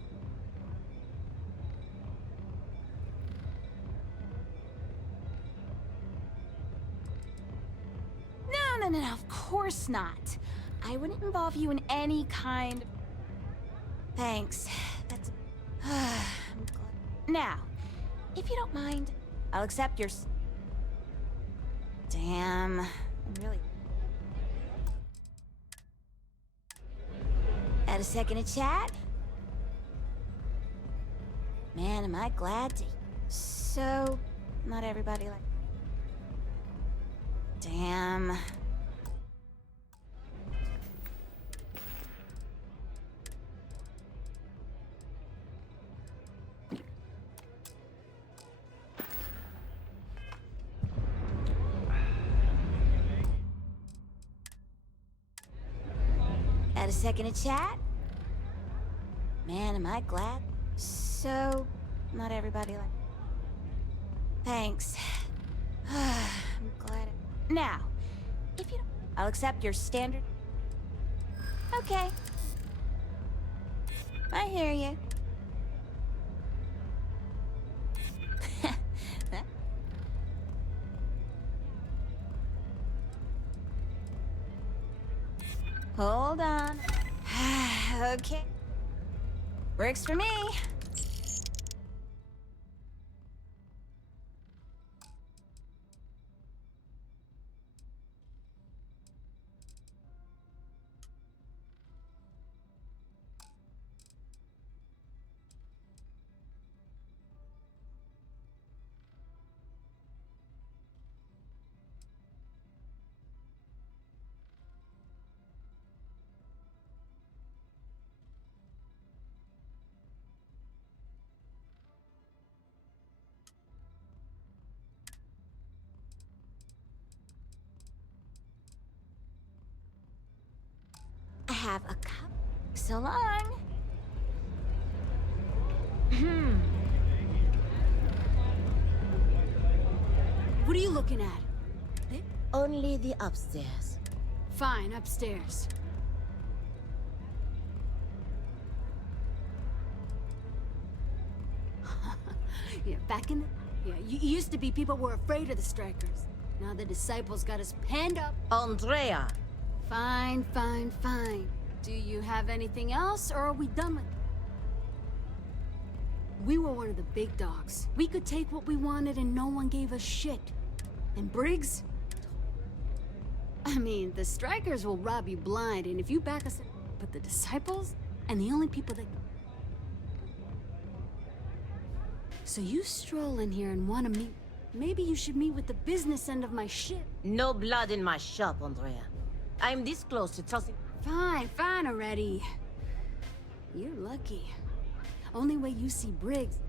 No, of course not. I wouldn't involve you in any kind of... Thanks. That's... I'm glad. Now, if you don't mind, I'll accept your... Damn. I'm really... Had a second to chat? Man, am I glad to... So... Not everybody like... Damn. Had a second to chat? Man, am I glad? So, not everybody like... Thanks. I'm glad... Now, if you don't... I'll accept your standard... Okay. I hear you. Hold on. Okay. Works for me. I have a cup. So long. What are you looking at? Only the upstairs. Fine, upstairs. Yeah, back in the... Yeah, you used to be people were afraid of the strikers. Now the disciples got us penned up. Andrea! Fine. Do you have anything else, or are we done with... We were one of the big dogs. We could take what we wanted and no one gave us shit. And Briggs? I mean, the strikers will rob you blind, and if you back us... But the disciples? And the only people that... So you stroll in here and want to meet... Maybe you should meet with the business end of my shit. No blood in my shop, Andrea. I'm this close to tossing... Fine, fine already. You're lucky. Only way you see Briggs...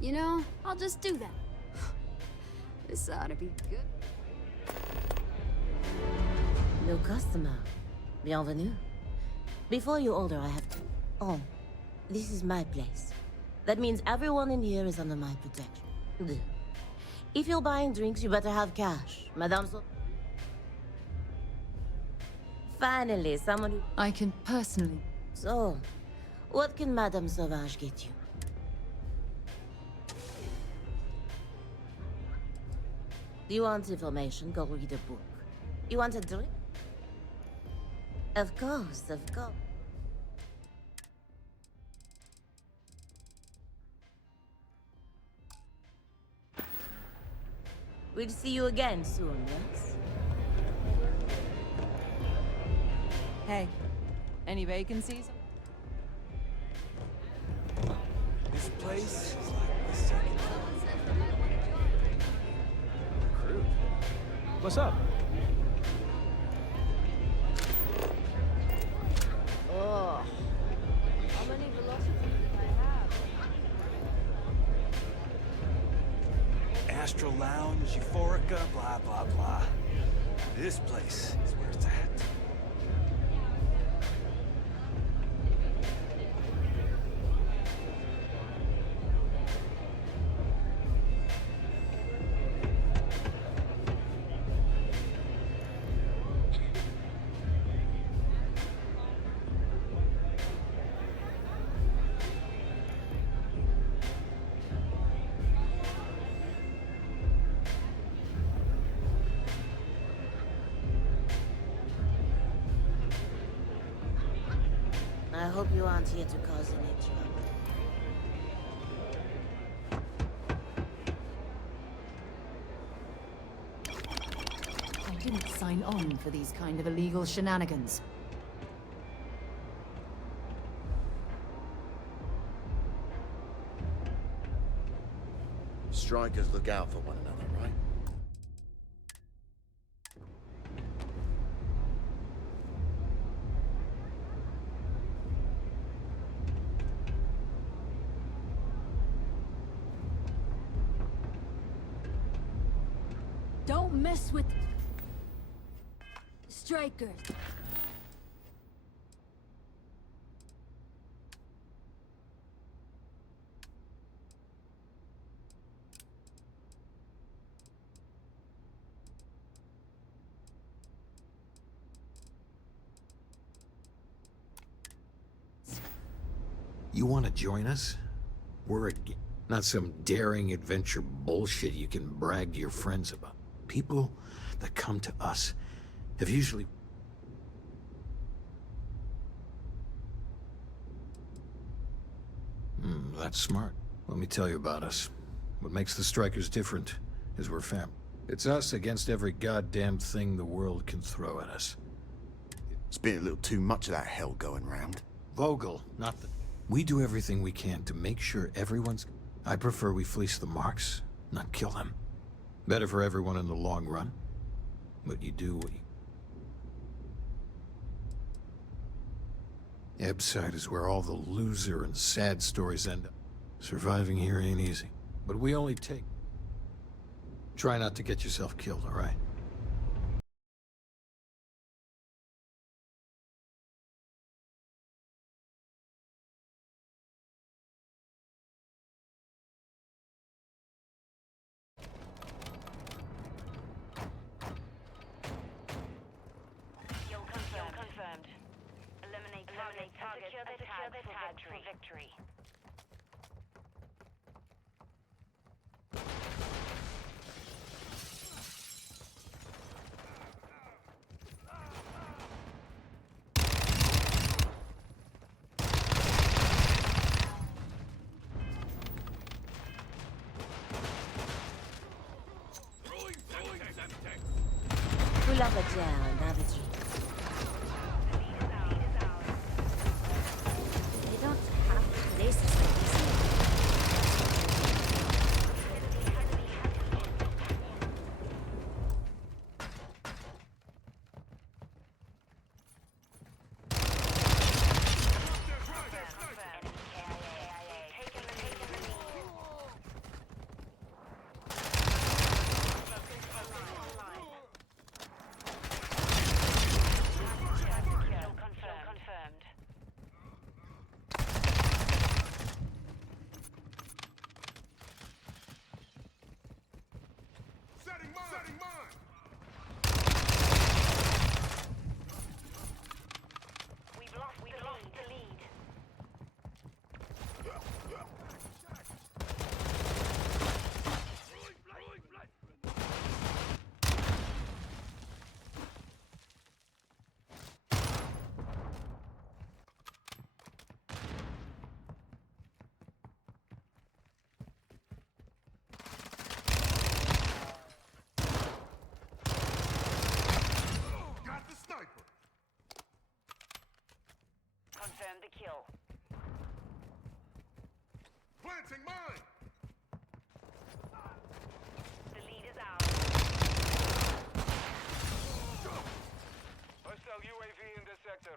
You know, I'll just do that. This ought to be good. New customer. Bienvenue. Before you order, I have to... Oh, this is my place. That means everyone in here is under my protection. Good. If you're buying drinks, you better have cash. Madame Finally, someone who... I can personally... So, what can Madame Sauvage get you? You want information? Go read a book. You want a drink? Of course, of course. We'll see you again soon, yes? Hey, any vacancies? This place is like the second. Recruit. What's up? Oh. How many velocities did I have? Astral Lounge, Euphorica, blah, blah, blah. This place is where it's at. I hope you aren't here to cause any trouble. I didn't sign on for these kind of illegal shenanigans. Strikers look out for one another, right? Don't mess with... strikers. You want to join us? We're not some daring adventure bullshit you can brag to your friends about. People that come to us have usually... That's smart. Let me tell you about us. What makes the Strikers different is we're family. It's us against every goddamn thing the world can throw at us. It's been a little too much of that hell going round. Vogel, not the... We do everything we can to make sure everyone's... I prefer we fleece the marks, not kill them. Better for everyone in the long run. But you do what you... Ebside is where all the loser and sad stories end up. Surviving here ain't easy. But we only take... Try not to get yourself killed, all right? Confirmed. Eliminate targets and secure the tag for victory. Full of a gel and have a drink. They don't have places like this. Confirm the kill. Planting mine! The lead is ours. Hostile UAV in this sector.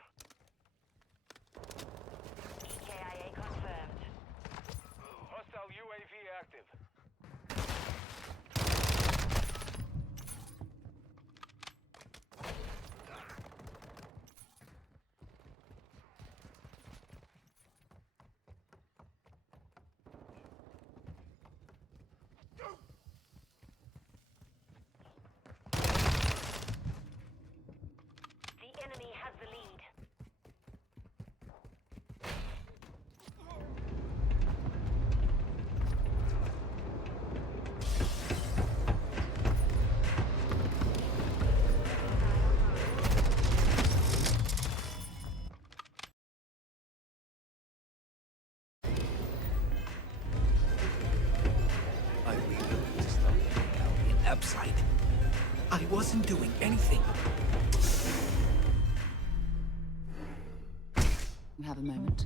EKIA confirmed. Hostile UAV active. Upside. I wasn't doing anything. You have a moment.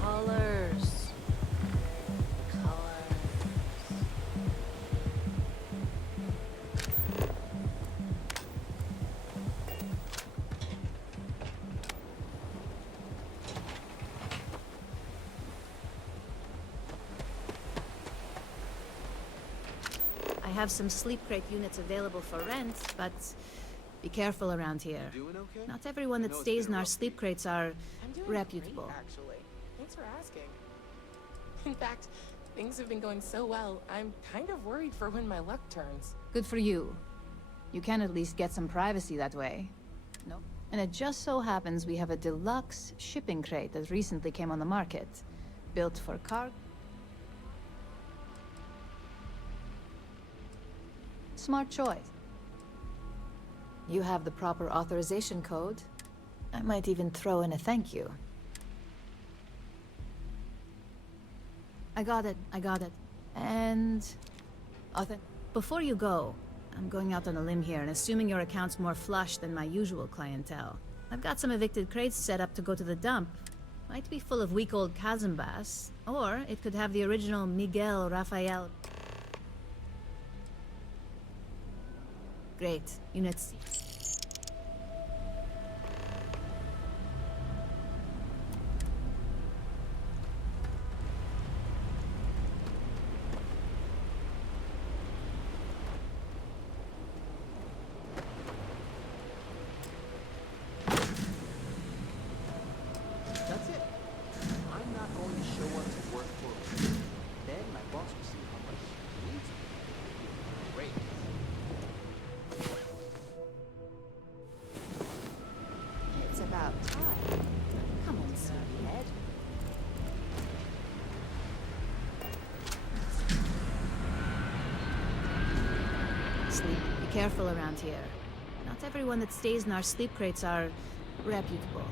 Colors. I have some sleep crate units available for rent, but be careful around here. Doing okay? Not everyone that stays in our sleep crates are reputable. Great, actually. Thanks for asking. In fact, things have been going so well, I'm kind of worried for when my luck turns. Good for you. You can at least get some privacy that way. No. And it just so happens we have a deluxe shipping crate that recently came on the market. Built for cargo. Smart choice. You have the proper authorization code. I might even throw in a thank you. I got it. And... Before you go, I'm going out on a limb here and assuming your account's more flush than my usual clientele. I've got some evicted crates set up to go to the dump. Might be full of weak old chasm bass, or it could have the original Miguel Rafael. Great. Unit C. That's it. I'm not going to show up to work for a week. Then my boss will see how much he needs me. Great. It's about time. Come on, sleepyhead. Sleep. Be careful around here. Not everyone that stays in our sleep crates are reputable.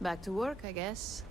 Back to work, I guess.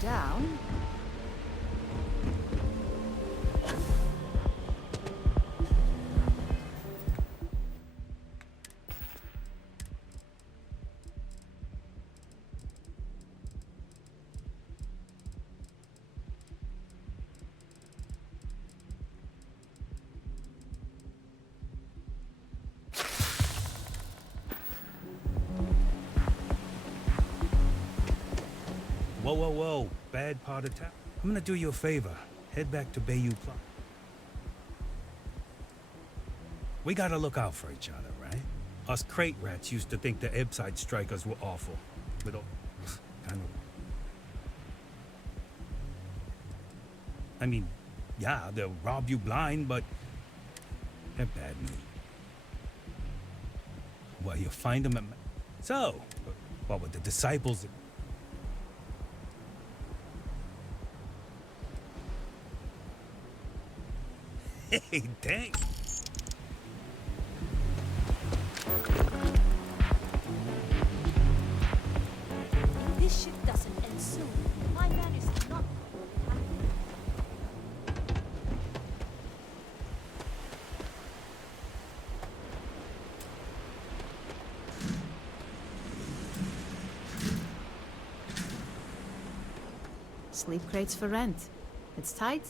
Down. Whoa, whoa, whoa. Bad part of town. I'm gonna do you a favor. Head back to Bayou Plaza. We gotta look out for each other, right? Us crate rats used to think the Ebbside strikers were awful. But kind of... I mean, yeah, they'll rob you blind, but they're bad meat. Well, you find them at... So, what with the disciples... Hey, dang. This shit doesn't end soon. My man is not. Sleep crates for rent. It's tight.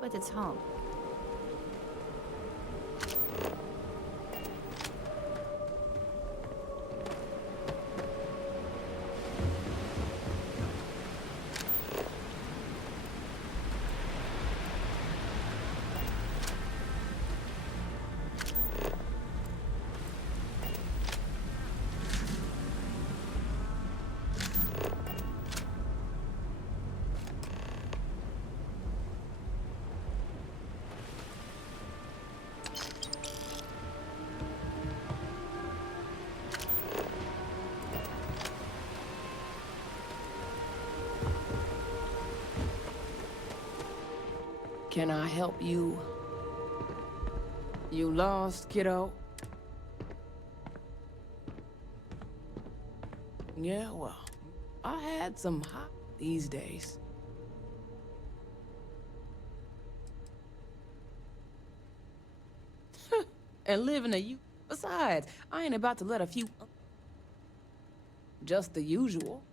But it's home. Can I help you? You lost, kiddo? Yeah, well, I had some hot these days. And living a you. Besides, I ain't about to let a few... Just the usual.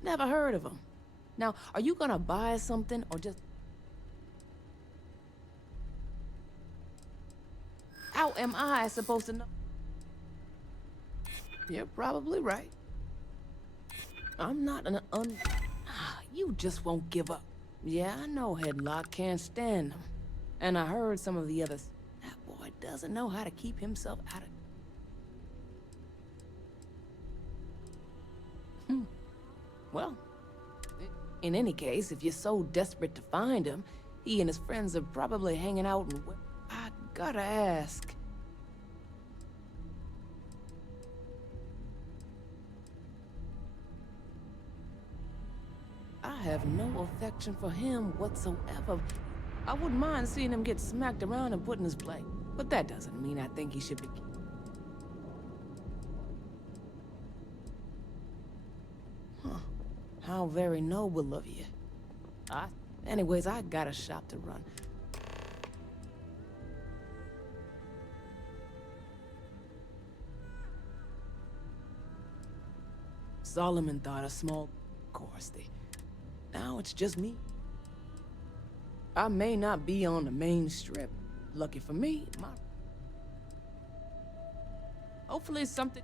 Never heard of them. Now, are you gonna buy something or just... How am I supposed to know? You're probably right. I'm not an You just won't give up. Yeah, I know Headlock can't stand him. And I heard some of the others. That boy doesn't know how to keep himself out of... Well, in any case, if you're so desperate to find him, he and his friends are probably hanging out in... I gotta ask. I have no affection for him whatsoever. I wouldn't mind seeing him get smacked around and put in his place. But that doesn't mean I think he should be... Huh. How very noble of you. Anyways, I got a shop to run. Solomon thought a small course. Now it's just me. I may not be on the main strip. Lucky for me, hopefully something...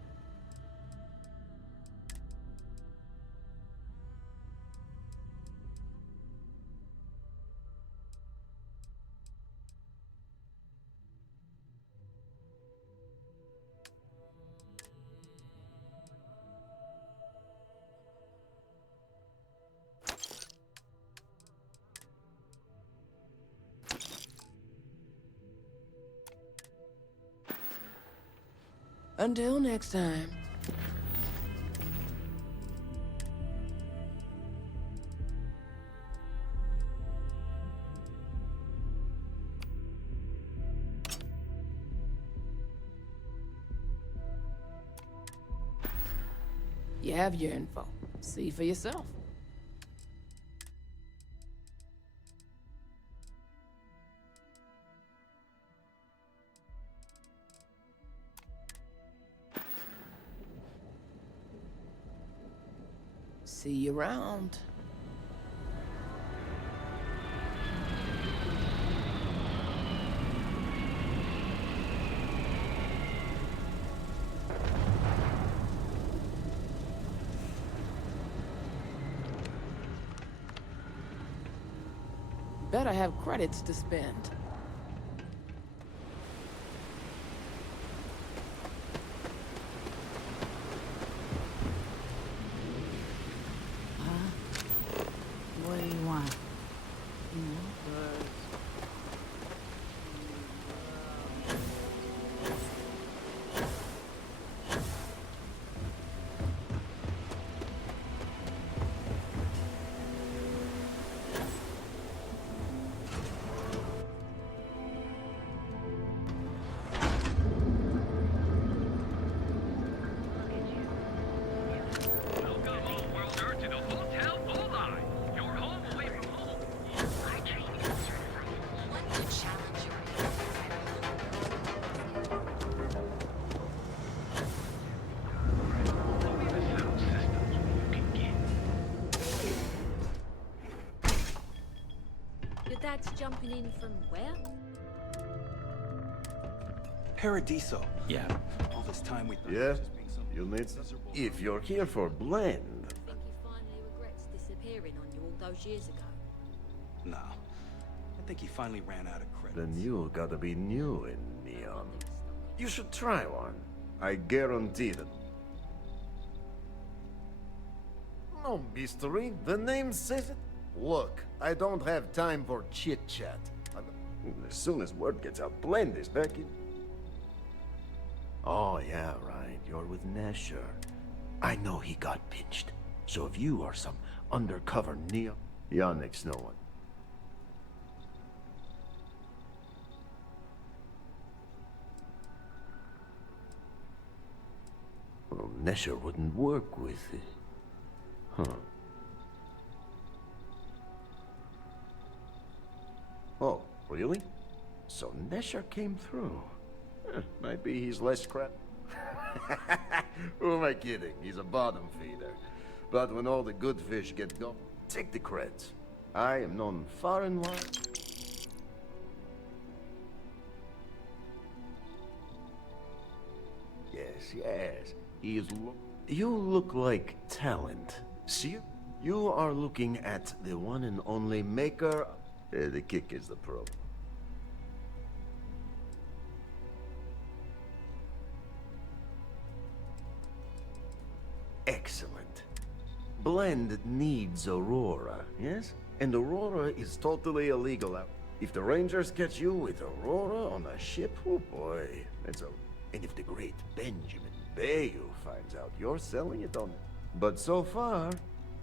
Until next time. You have your info. See for yourself. See you around. Better have credits to spend. What do you want? Your dad's jumping in from where? Paradiso. Yeah. All this time we thought Yeah? it was just being some You'll need... miserable... If you're here for blend... Think he finally regrets disappearing on you all those years ago? No. I think he finally ran out of credits. Then you gotta be new in Neon. You should try one. I guarantee that. No mystery. The name says it. Look, I don't have time for chit-chat. As soon as word gets out, Blend is back in. Oh, yeah, right. You're with Nesher. I know he got pinched. So if you are some undercover Neon... Yannick's no one. Well, Nesher wouldn't work with it. Huh. Oh, really? So Nesher came through. Might be he's less crap. Who am I kidding? He's a bottom feeder. But when all the good fish get going, take the creds. I am known far and wide. Yes, yes. He is You look like talent. See? You are looking at the one and only maker. The kick is the problem. Excellent. Blend needs Aurora, yes? And Aurora is totally illegal out. If the Rangers catch you with Aurora on a ship, oh boy, that's a... And if the great Benjamin Bayou finds out you're selling it on... But so far,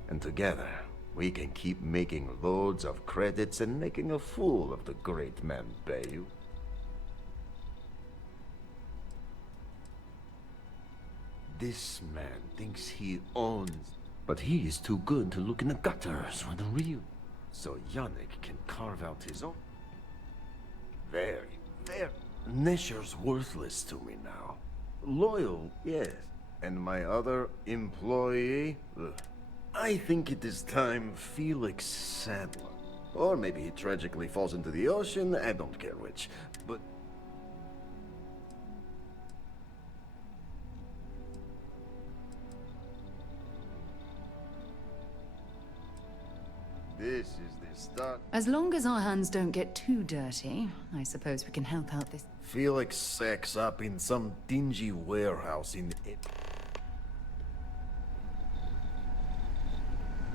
and together, we can keep making loads of credits and making a fool of the great man Bayou. This man thinks he owns, but he is too good to look in the gutters for the real. So Yannick can carve out his own. Very. Nesher's worthless to me now. Loyal, yes. And my other employee? Ugh. I think it is time Felix Sadler. Or maybe he tragically falls into the ocean, I don't care which. But... This is the start. As long as our hands don't get too dirty, I suppose we can help out this. Felix sacks up in some dingy warehouse in...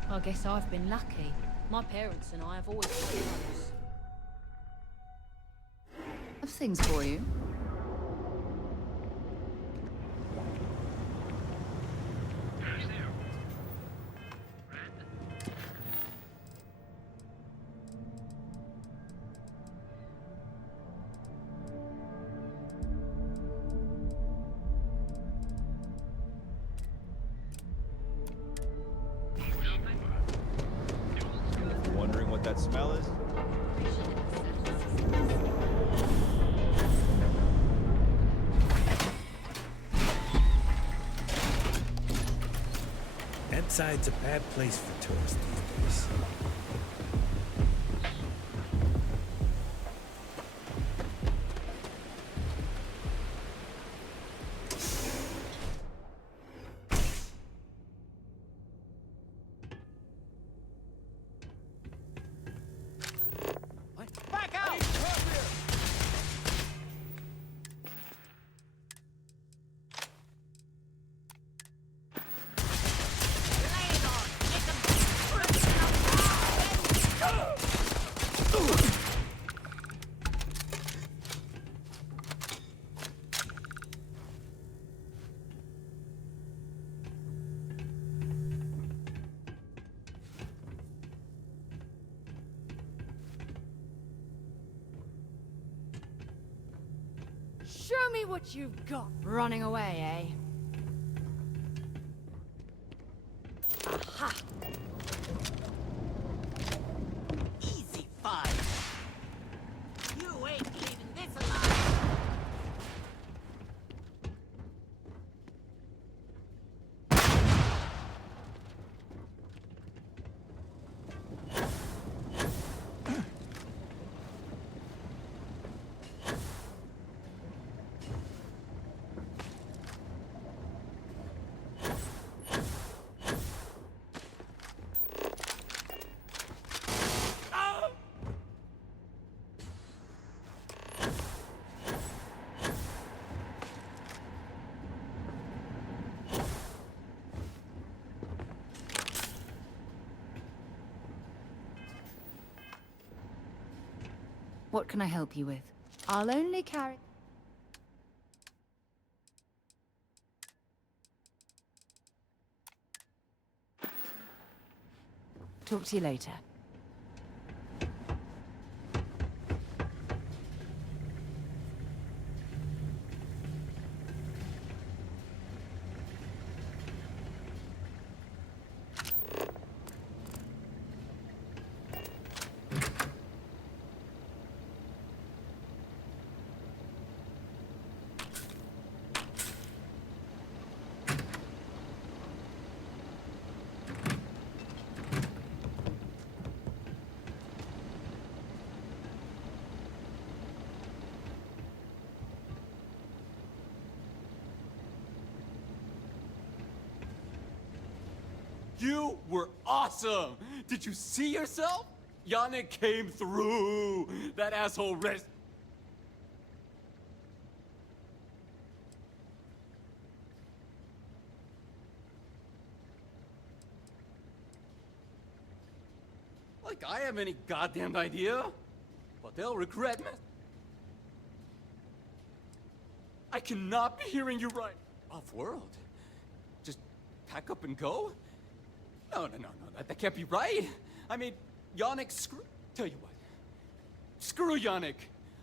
I guess I've been lucky. My parents and I have always been close. Have things for you. Wondering what that smell is? Ebbside's a bad place for tourists these days. Back out! Show me what you've got. Running away, eh? Aha! Easy fight. You ain't leaving this alive. What can I help you with? I'll only carry... Talk to you later. You were awesome! Did you see yourself? Yannick came through! That asshole rest. Like I have any goddamn idea? But they'll regret me. I cannot be hearing you right. Off-world? Just pack up and go? No, that can't be right. I mean, Yannick, tell you what. Screw Yannick.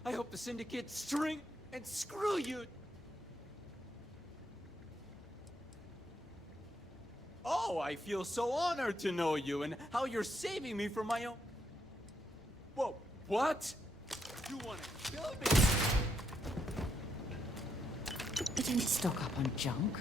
I hope the Syndicate string and screw you. Oh, I feel so honored to know you and how you're saving me from my own. Whoa, what? You want to kill me? I didn't stock up on junk.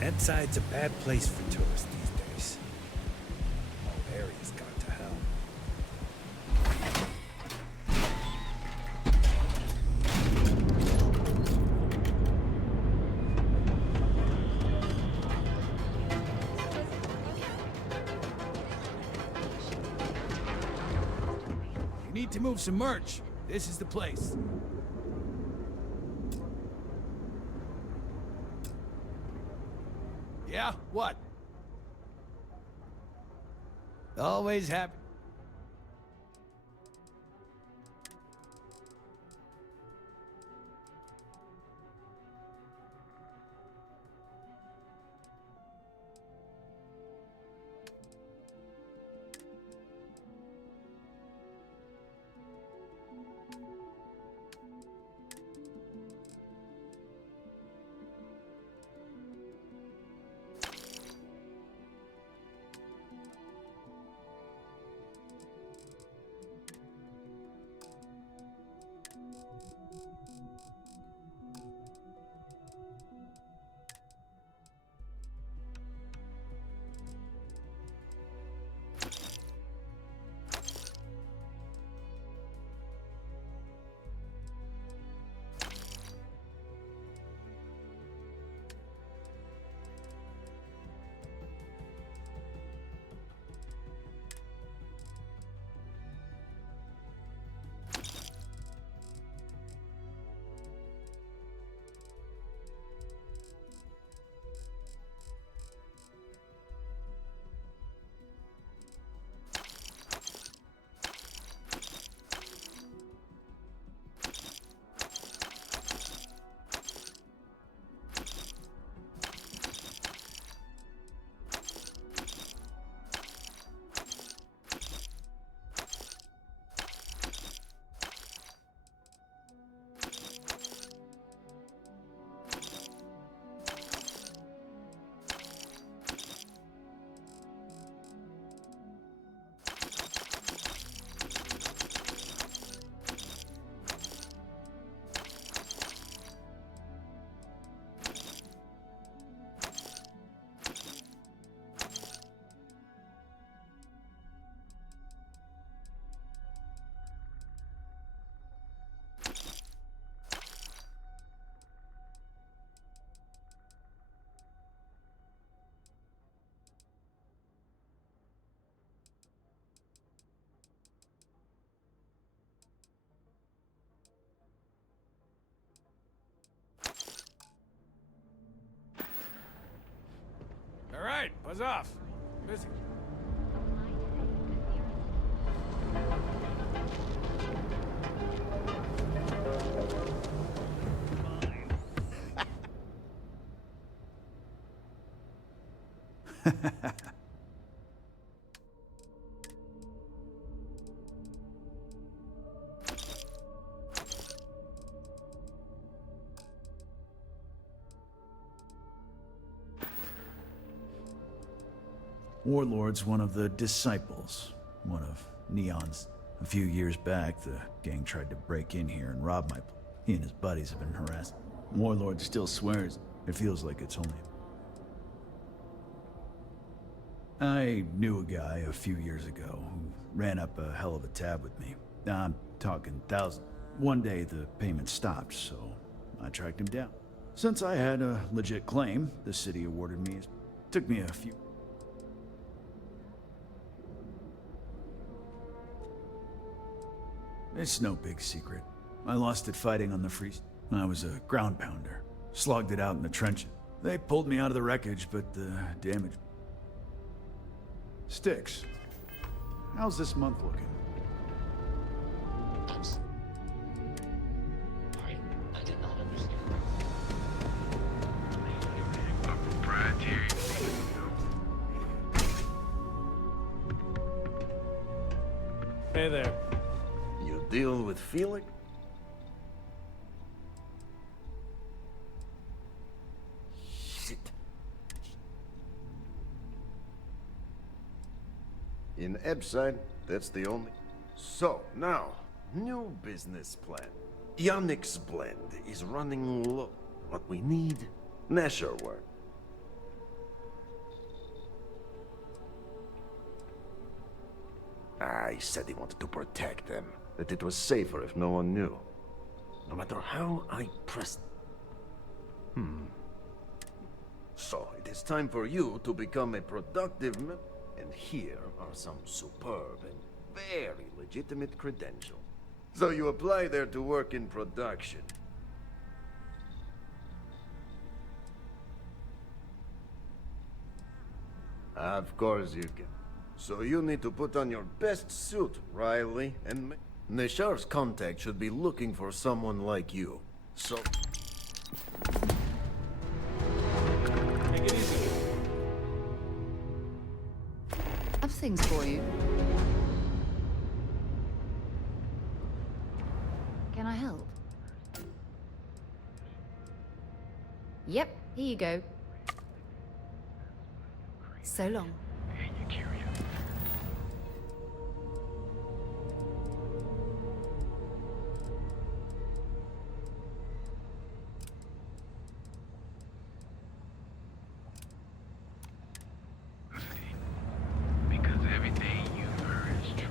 That side's a bad place for tourists these days. Whole area's gone to hell. You need to move some merch. This is the place. Yeah, what? Always happy. Buzz off. Busy. Warlord's one of the disciples, one of Neon's. A few years back, the gang tried to break in here and rob my... He and his buddies have been harassed. Warlord still swears it feels like it's only... I knew a guy a few years ago who ran up a hell of a tab with me. I'm talking thousands. One day the payment stopped, so I tracked him down. Since I had a legit claim, the city awarded me... Took me a few... It's no big secret. I lost it fighting on the free... I was a ground pounder. Slogged it out in the trenches. They pulled me out of the wreckage, but the damage... Sticks. How's this month looking? I did not understand. Hey there. You deal with Felix? Shit. In Ebside, that's the only... So, now, new business plan. Yannick's blend is running low. What we need? Nasher work. He said he wanted to protect them. That it was safer if no one knew. No matter how I pressed... So, it is time for you to become a productive member. And here are some superb and very legitimate credentials. So you apply there to work in production. Of course you can. So you need to put on your best suit, Riley, and... Neshar's contact should be looking for someone like you. So... Take it easy. Have things for you. Can I help? Yep, here you go. So long. Because everything you've heard is true.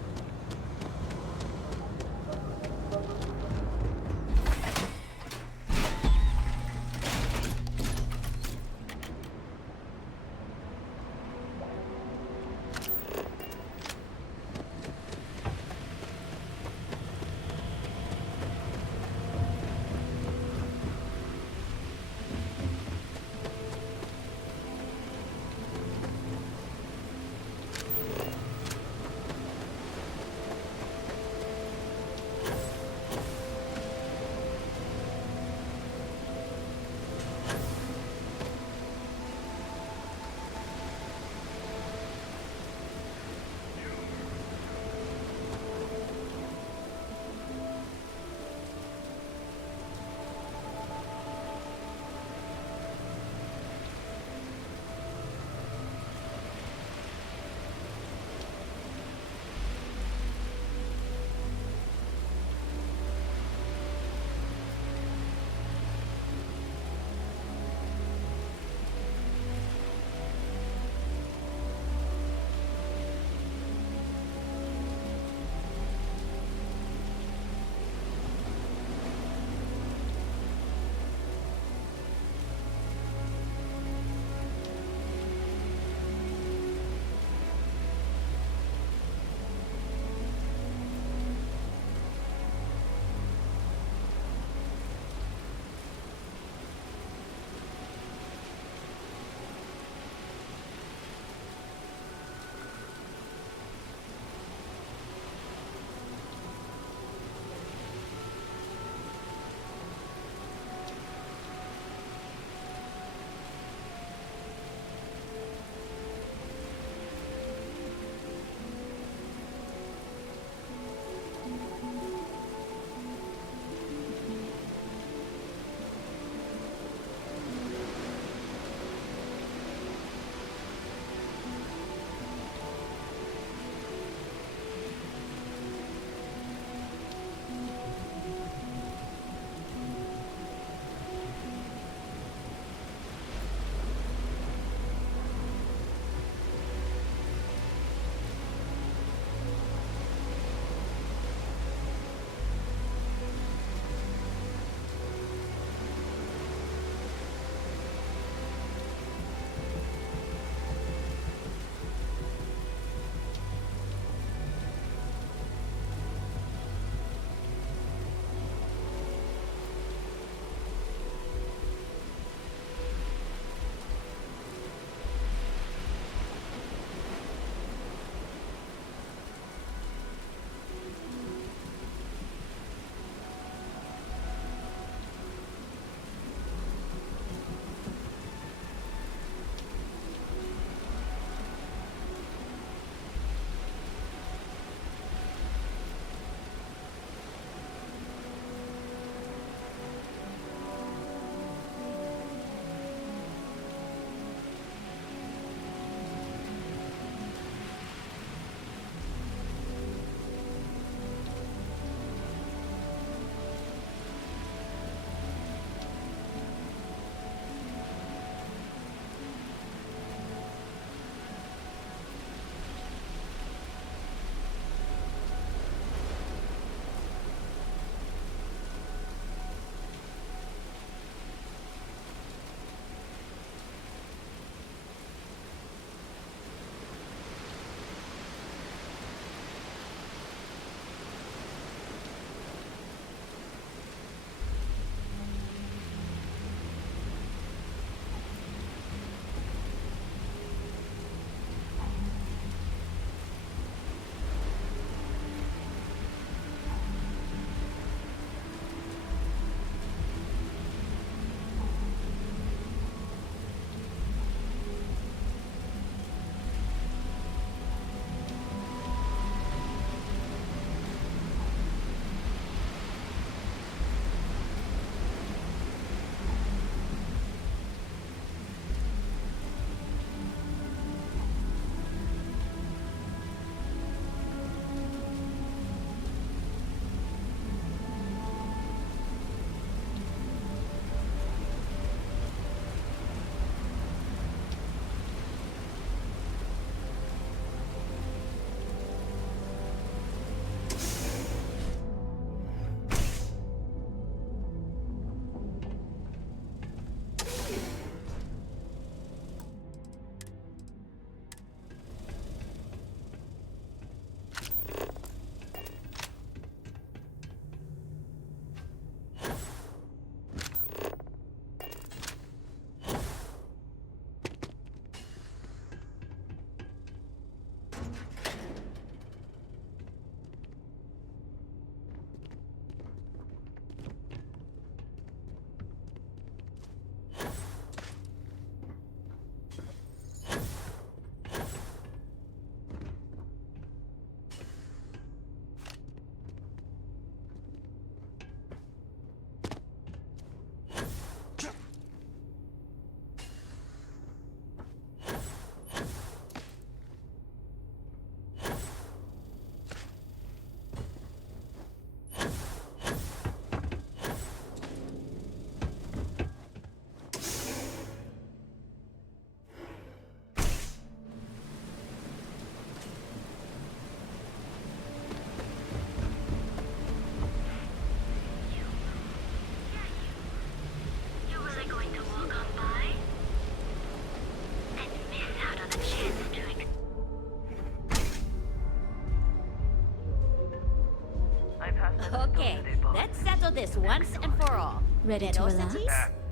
this once and for all. Ready to relax?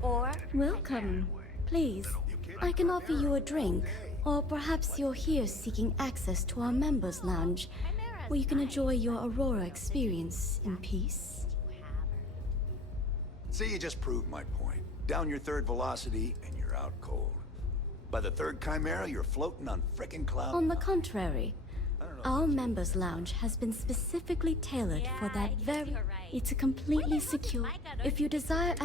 Or Welcome. Please, I can offer you a drink. Or perhaps you're here seeking access to our members' lounge, where you can enjoy your Aurora experience in peace. See, you just proved my point. Down your third velocity, and you're out cold. By the third Chimera, you're floating on frickin' cloud. On the contrary, our members' lounge has been specifically tailored for that very... It's completely secure. If you desire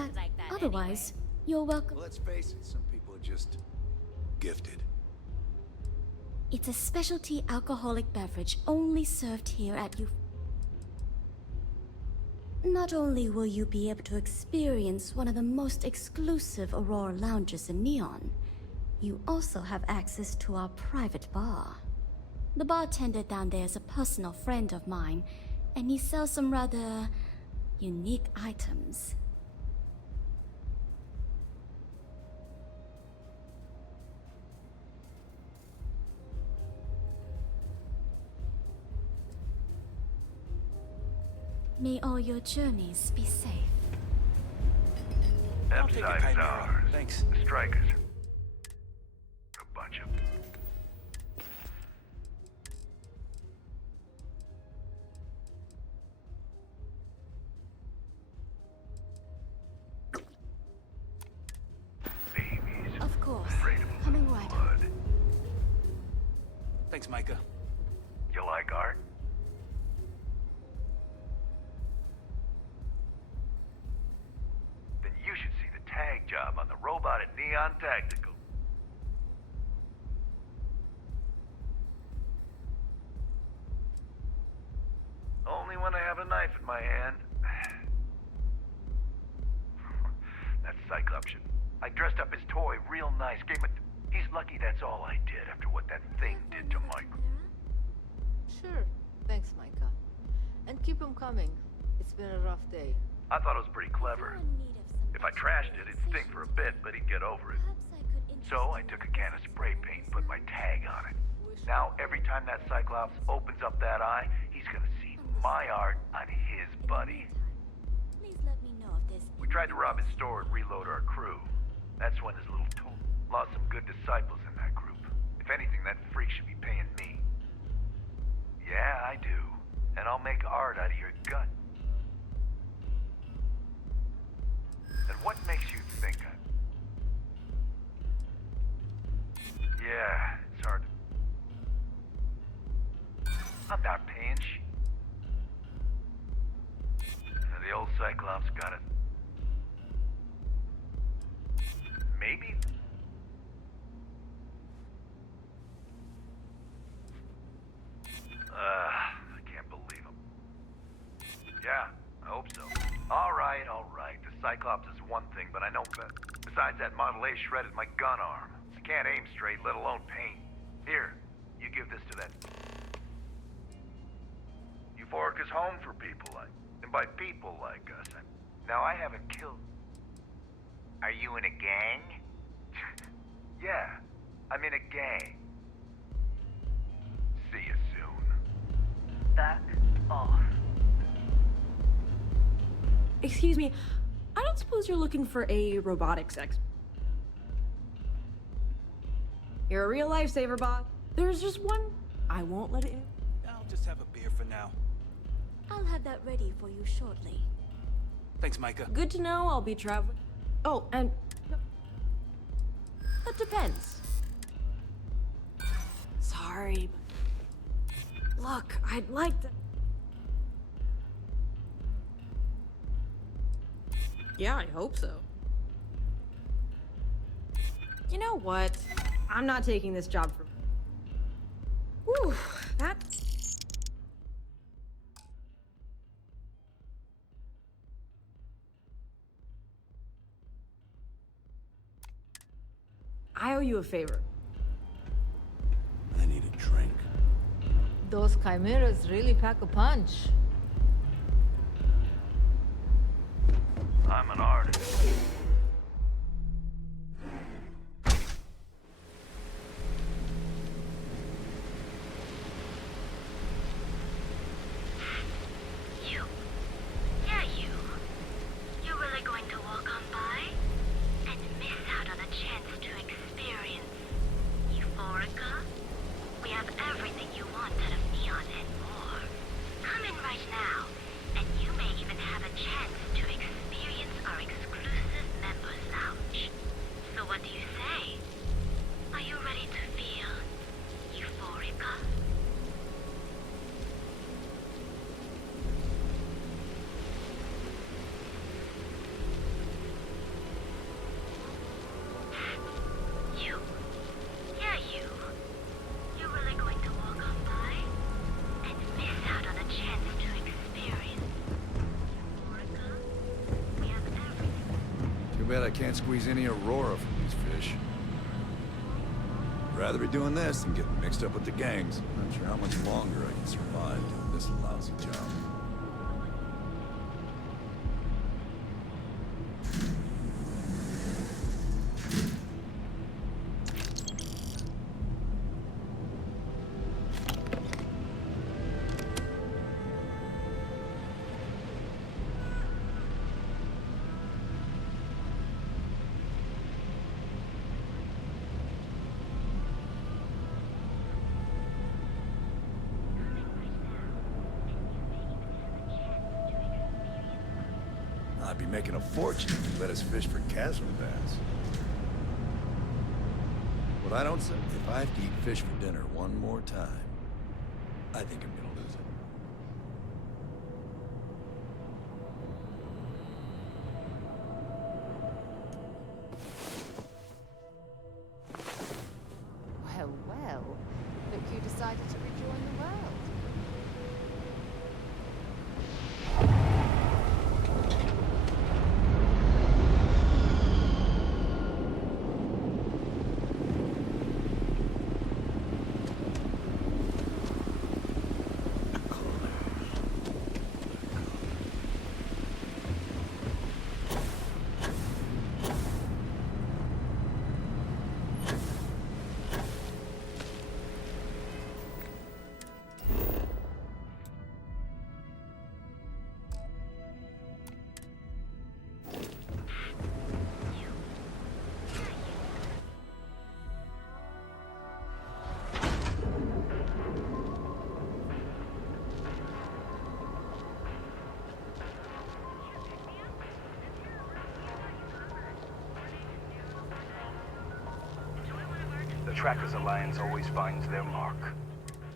otherwise, you're welcome. Well, let's face it, some people are just gifted. It's a specialty alcoholic beverage only served here at you. Not only will you be able to experience one of the most exclusive Aurora lounges in Neon, you also have access to our private bar. The bartender down there is a personal friend of mine, and he sells some rather unique items. May all your journeys be safe. Epside ours. Thanks. The strikers. A bunch of... babies. Of course. Afraid of Coming right up. blood. Thanks, Micah. You like art? Then you should see the tag job on the robot at Neon Tactical. Only when I have a knife in my hand. That Cyclops shit. I dressed up his toy real nice, gave him a... He's lucky that's all I did after what that thing did to Michael. Sure. Thanks, Micah. And keep them coming. It's been a rough day. I thought it was pretty clever. If I trashed it, it'd stink for a bit, but he'd get over it. So I took a can of spray paint and put my tag on it. Now, every time that Cyclops opens up that eye, he's gonna see my art on his buddy. Please let me know if there's... We tried to rob his store and reload our crew. That's when his little tool lost some good disciples in that group. If anything, that freak should be paying me. Yeah, I do. And I'll make art out of your gut. And what makes you think Yeah, it's hard. I'm not paying shit. The old Cyclops got it. Maybe? I can't believe him. Yeah, I hope so. All right. The Cyclops is one thing, but I know better. Besides, that Model A shredded my gun arm. I can't aim straight, let alone paint. Here, you give this to that. Euphoric is home for people like... And by people like us, now I haven't killed... Are you in a gang? Yeah, I'm in a gang. See you soon. Back off. Excuse me, I don't suppose you're looking for a robotics expert. You're a real lifesaver, Bob. There's just one. I won't let it in. I'll just have a beer for now. I'll have that ready for you shortly. Thanks, Micah. Good to know. I'll be traveling. Oh, and... That depends. Sorry. Look, I'd like to... Yeah, I hope so. You know what? I'm not taking this job for... Whew, that... I owe you a favor. I need a drink. Those chimeras really pack a punch. I'm an artist. You. Yeah, you. bad I can't squeeze any Aurora from these fish. I'd rather be doing this than getting mixed up with the gangs. Not sure how much longer I can survive doing this lousy job. I'd be making a fortune if you let us fish for chasm bass. What I don't say, if I have to eat fish for dinner one more time, I think I'm gonna lose it. Well, well. Look who decided to rejoin the world. The Trackers Alliance always finds their mark.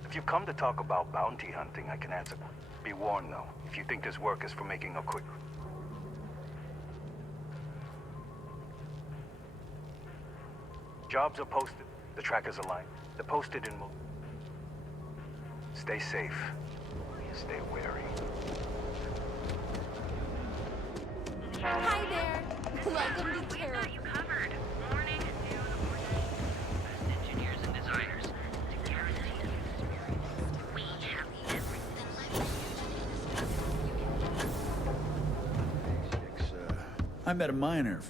If you've come to talk about bounty hunting, I can answer. Be warned, though, if you think this work is for making a quick... Jobs are posted. The Trackers Alliance. They're posted in... Stay safe. Stay wary. Hi there. Welcome to Terra. You covered. Morning, noon, or night. Best engineers and designers. To guarantee an experience. We have everything. I met a miner.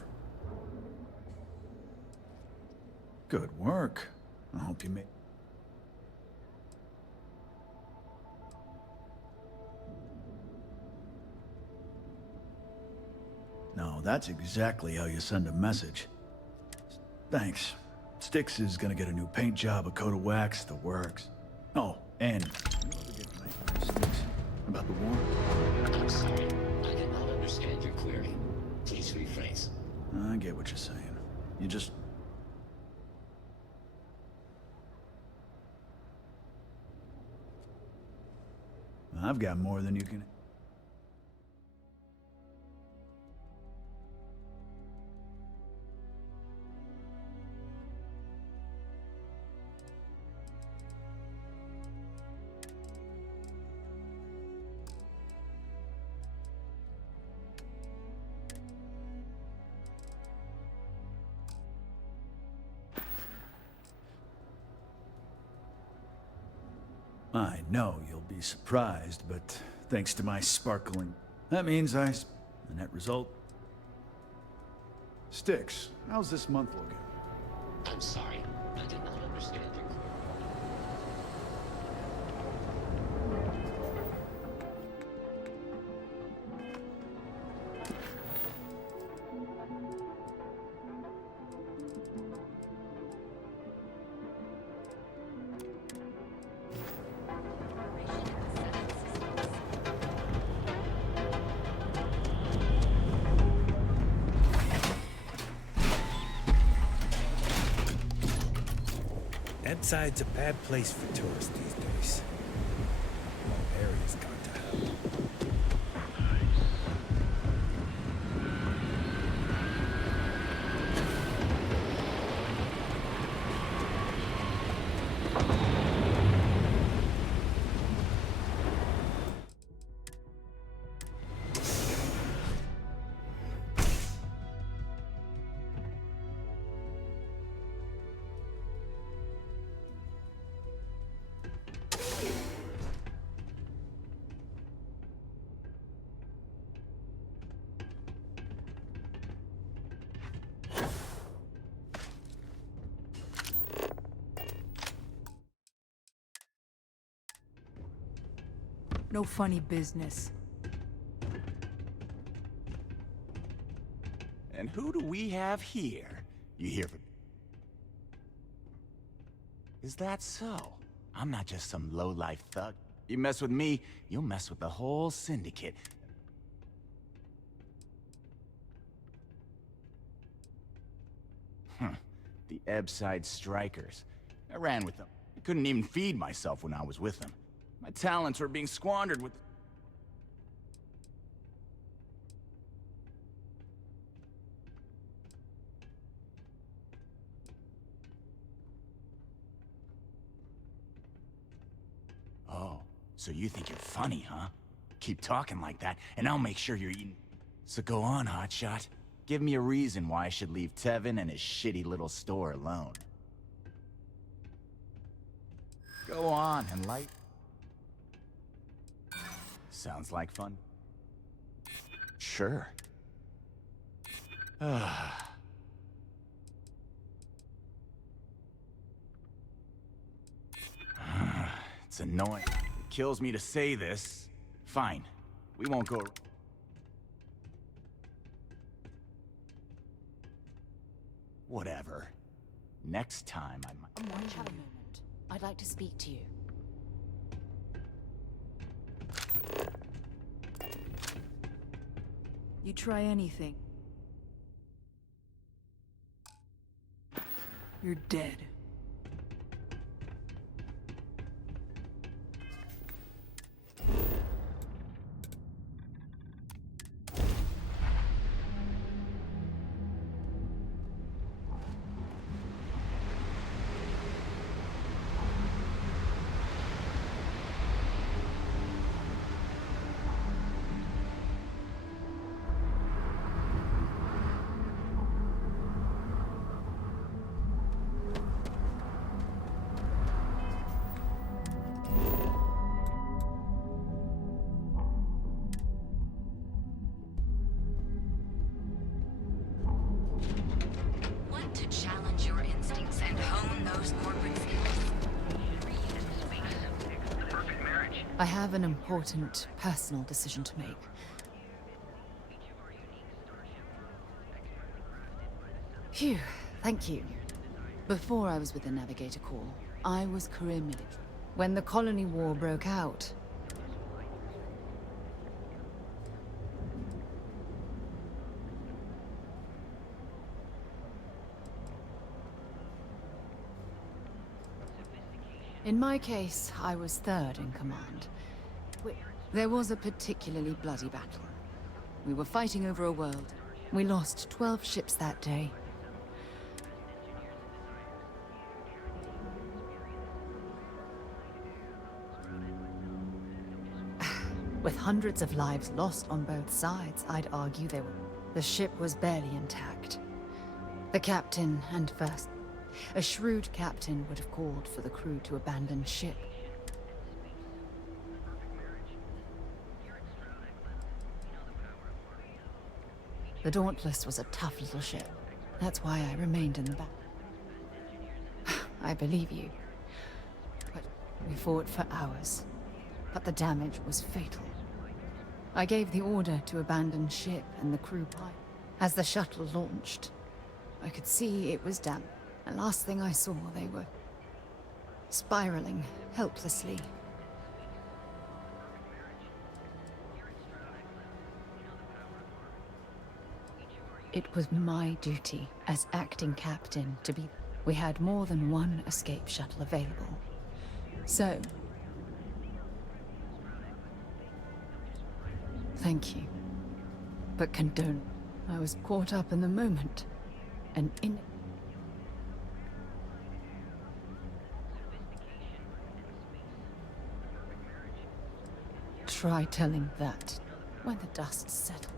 Good work. I hope you made... No, that's exactly how you send a message. Thanks. Styx is gonna get a new paint job, a coat of wax, the works. Oh, and... Styx, about the war? I'm sorry. I did not understand your query. Please rephrase. I get what you're saying. You just... I've got more than you can... I know you'll be surprised, but thanks to my sparkling... That means the net result... Styx, how's this month looking? I'm sorry. I did not understand your query. Ebbside's a bad place for tourists these days. Whole area's gone to hell. No funny business. And who do we have here? You hear from... Is that so? I'm not just some low-life thug. You mess with me, you'll mess with the whole syndicate. The Ebbside Strikers. I ran with them. I couldn't even feed myself when I was with them. My talents were being squandered with... Oh, so you think you're funny, huh? Keep talking like that, and I'll make sure you're eating... So go on, hotshot. Give me a reason why I should leave Tevin and his shitty little store alone. Go on, and light... Sounds like fun. Sure. It's annoying. It kills me to say this. Fine. We won't go... Whatever. Next time I might... Have a moment. I'd like to speak to you. You try anything. You're dead. Want to challenge your instincts and hone those corporate skills? Perfect marriage. I have an important personal decision to make. Phew, thank you. Before I was with the Navigator Corps, I was career military. When the colony war broke out, in my case, I was third in command. There was a particularly bloody battle. We were fighting over a world. We lost 12 ships that day. With hundreds of lives lost on both sides, I'd argue the ship was barely intact. The captain and first... A shrewd captain would have called for the crew to abandon ship. The Dauntless was a tough little ship. That's why I remained in the back. I believe you. But we fought for hours. But the damage was fatal. I gave the order to abandon ship and the crew pipe. As the shuttle launched, I could see it was damp. The last thing I saw, they were spiraling helplessly. It was my duty as acting captain to be... We had more than one escape shuttle available. So... Thank you. But condone. I was caught up in the moment. And in... Try telling that when the dust settled.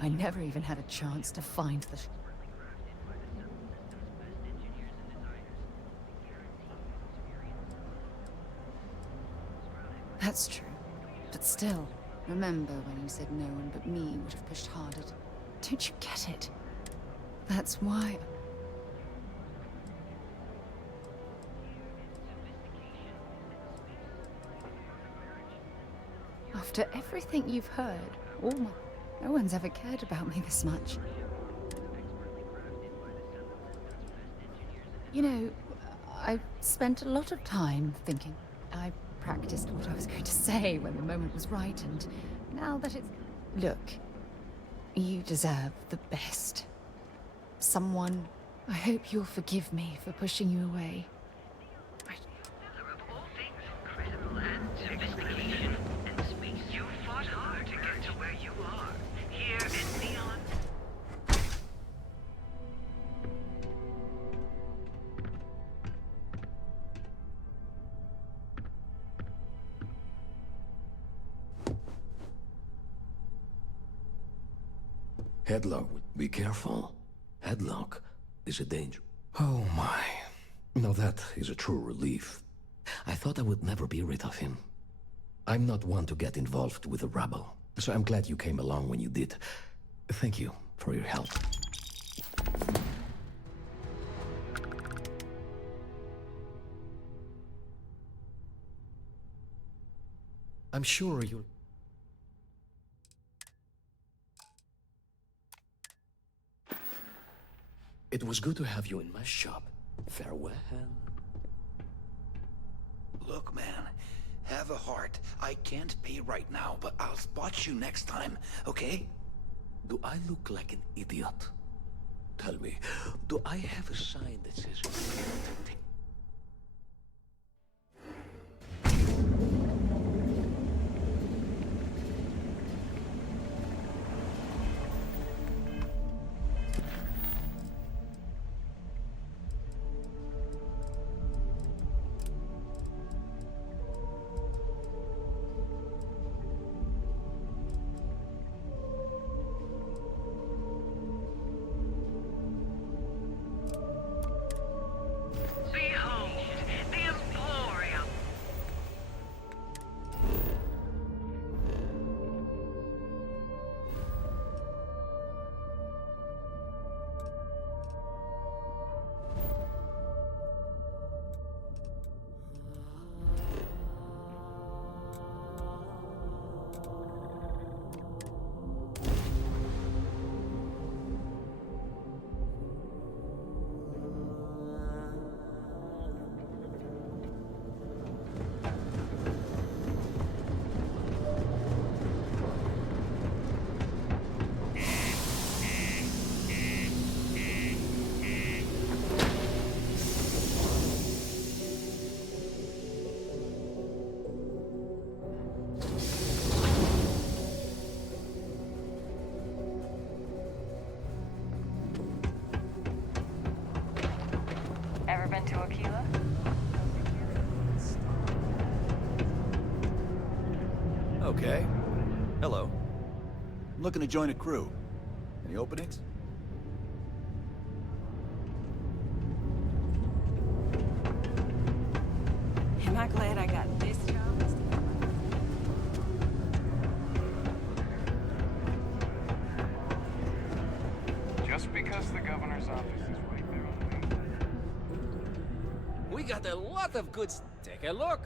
I never even had a chance to find the... That's true. But still, remember when you said no one but me would have pushed harder to... Don't you get it? That's why... After everything you've heard, no one's ever cared about me this much. You know, I spent a lot of time thinking. I practiced what I was going to say when the moment was right, and now that it's... Look, you deserve the best. Someone... I hope you'll forgive me for pushing you away. Incredible and sophistication and space. You fought hard to get to where you are. Here in Neon. Headlock, be careful. Headlock is a danger. Oh my. Now that is a true relief. I thought I would never be rid of him. I'm not one to get involved with the rabble, so I'm glad you came along when you did. Thank you for your help. I'm sure you'll... It was good to have you in my shop. Farewell. Look, man, have a heart. I can't pay right now, but I'll spot you next time, okay? Do I look like an idiot? Tell me, do I have a sign that says... Ever been to Aquila? Okay. Hello. I'm looking to join a crew. Any openings? Am I glad I got this job? Just because the governor's office is right there on the way. We got a lot of goods. Take a look.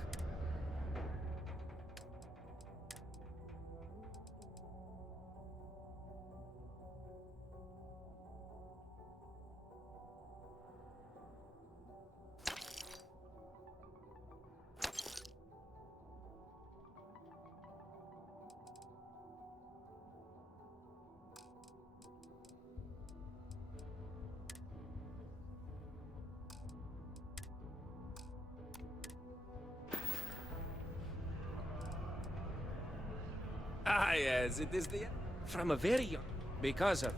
Ah, yes, it is the... From a very young... Because of...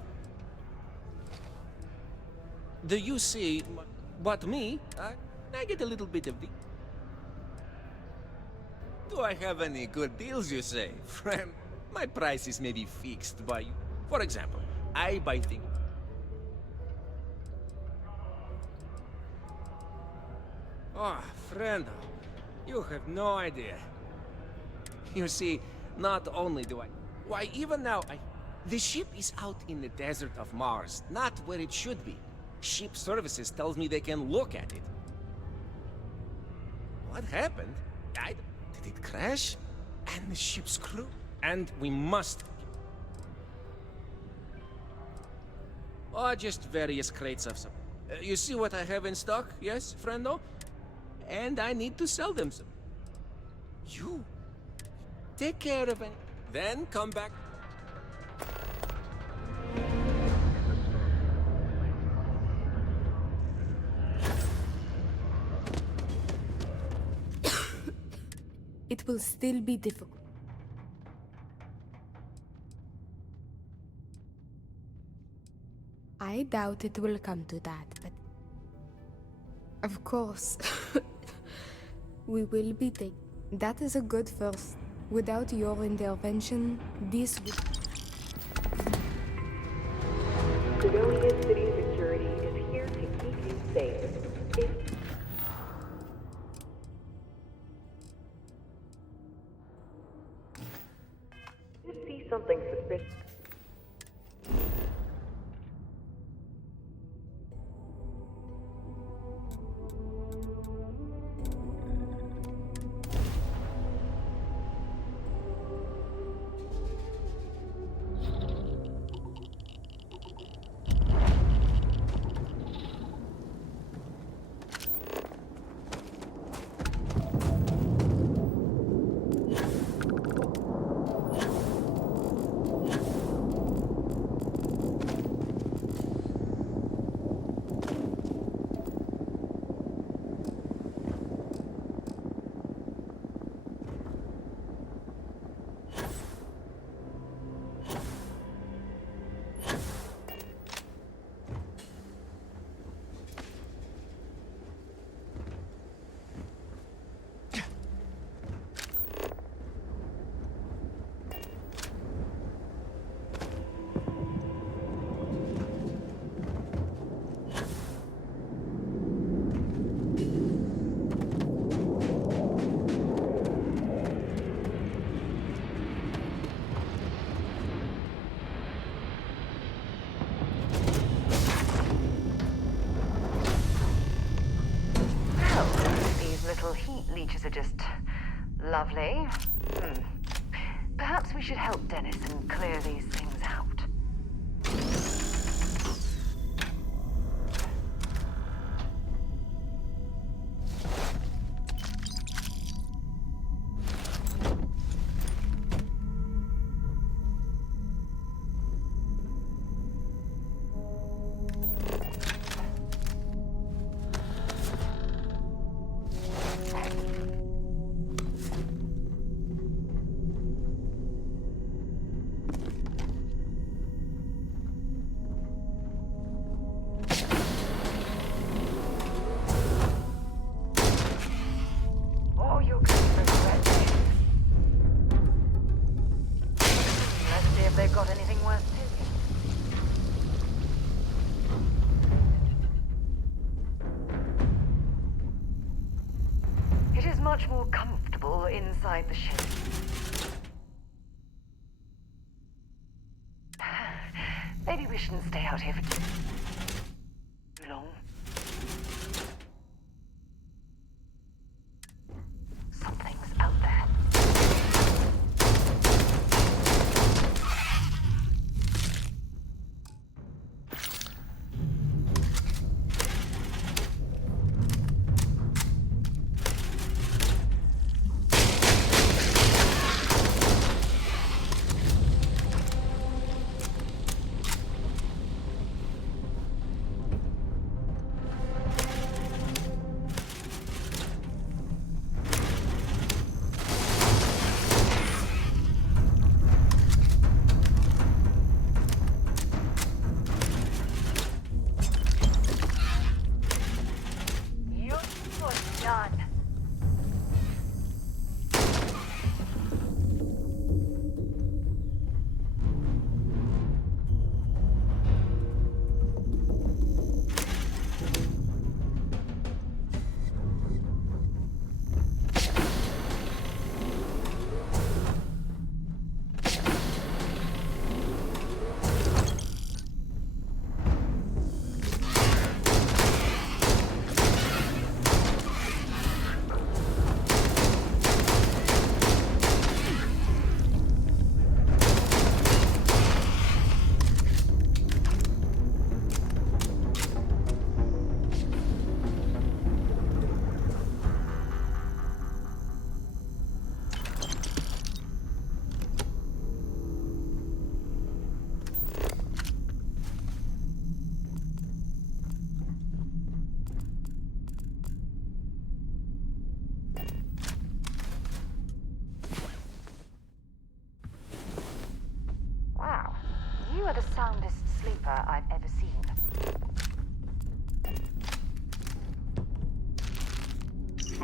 Do you see... But me, I get a little bit of the... Do I have any good deals, you say? Friend, my prices may be fixed by you. For example, I buy things... Oh, friend, you have no idea. You see, not only do I... Why, even now, The ship is out in the desert of Mars, not where it should be. Ship services tells me they can look at it. What happened? Did it crash? And the ship's crew. And we must... Or just various crates of some... you see what I have in stock, yes, friendo? And I need to sell them some. You... take care of it. Then come back... It will still be difficult. I doubt it will come to that, but... Of course. We will be taken. That is a good first. Without your intervention, this would... Civilian city security is here to keep you safe. If you see something suspicious... Leeches are just lovely. Perhaps we should help Dennis and clear these things out. They've got anything worth taking. It is much more comfortable inside the ship. Maybe we shouldn't stay out here for too long. Something's out there.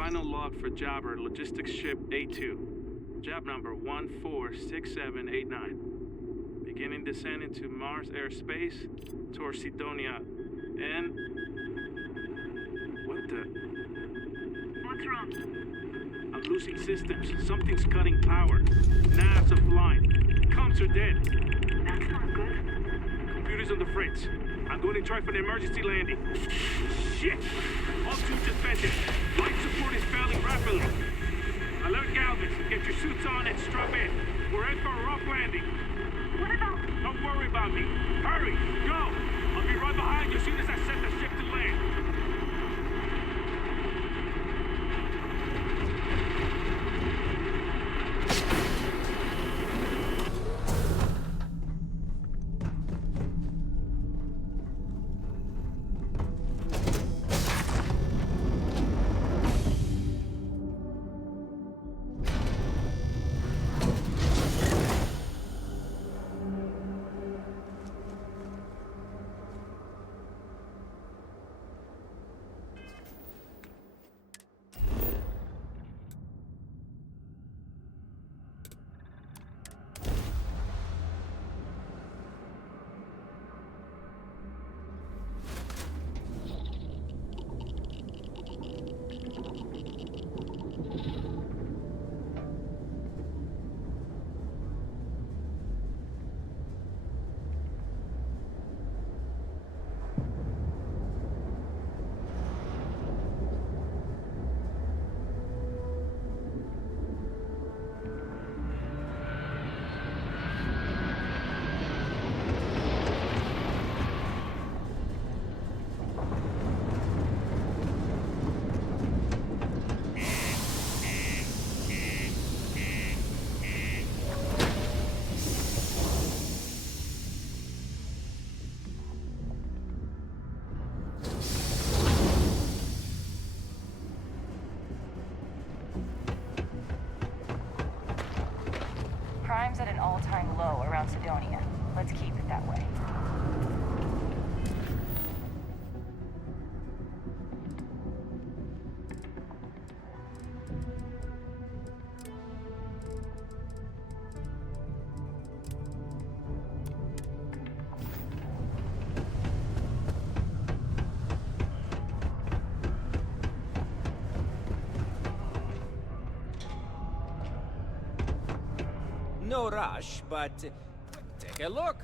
final log for Jobber logistics ship A2. Job number 146789. Beginning descent into Mars airspace towards Sidonia. And... What the... What's wrong? I'm losing systems. Something's cutting power. NAV's offline. Comms are dead. That's not good. Computers on the fritz. I'm going to try for an emergency landing. Shit! All tubes suspended. Life support is failing rapidly. Alert Galvez. Get your suits on and strap in. We're in for a rough landing. What about? Don't worry about me. Hurry! Go! I'll be right behind you as soon as I set the ship to land. Crime's at an all-time low around Sidonia. Let's keep it that way. No rush, but take a look.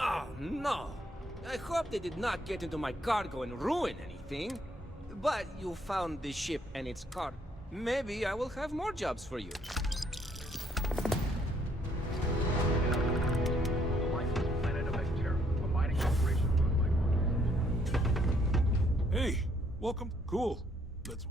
Oh, no! I hope they did not get into my cargo and ruin anything. But you found the ship and its cargo. Maybe I will have more jobs for you. Hey, welcome. Cool. Let's...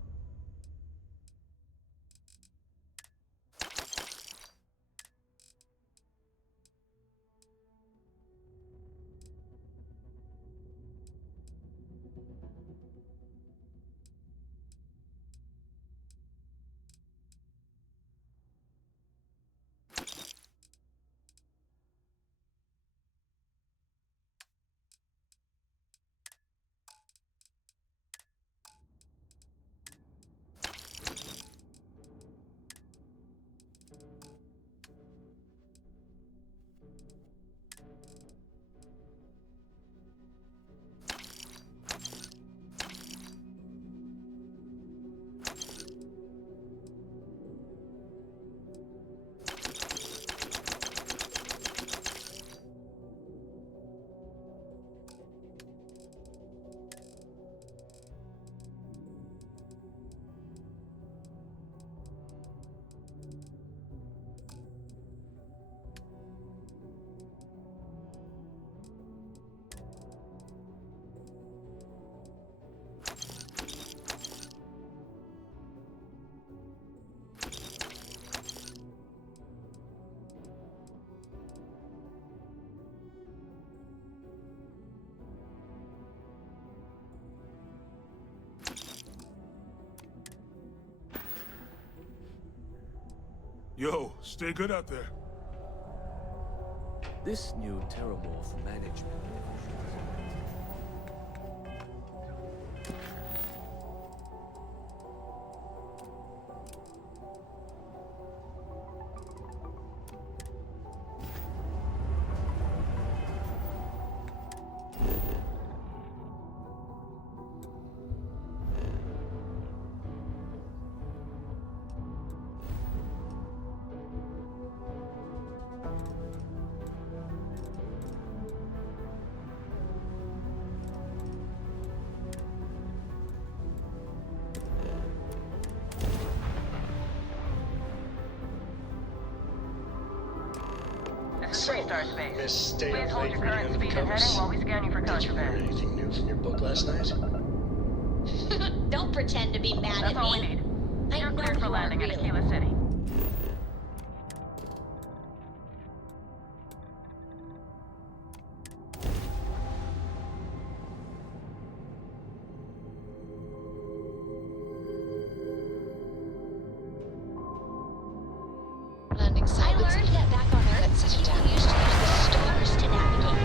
Yo, stay good out there. This new Terramorph management division. Star space. Miss Stay Please Up hold Late your reading current under the speed and heading covers. while we scan you for Did you learn contraband. anything new from your book last night? Don't pretend to be mad That's at all we me. need. I You're know cleared for you landing aren't at really. Aquila City. I learned that back on Earth, people used to use the stars to navigate.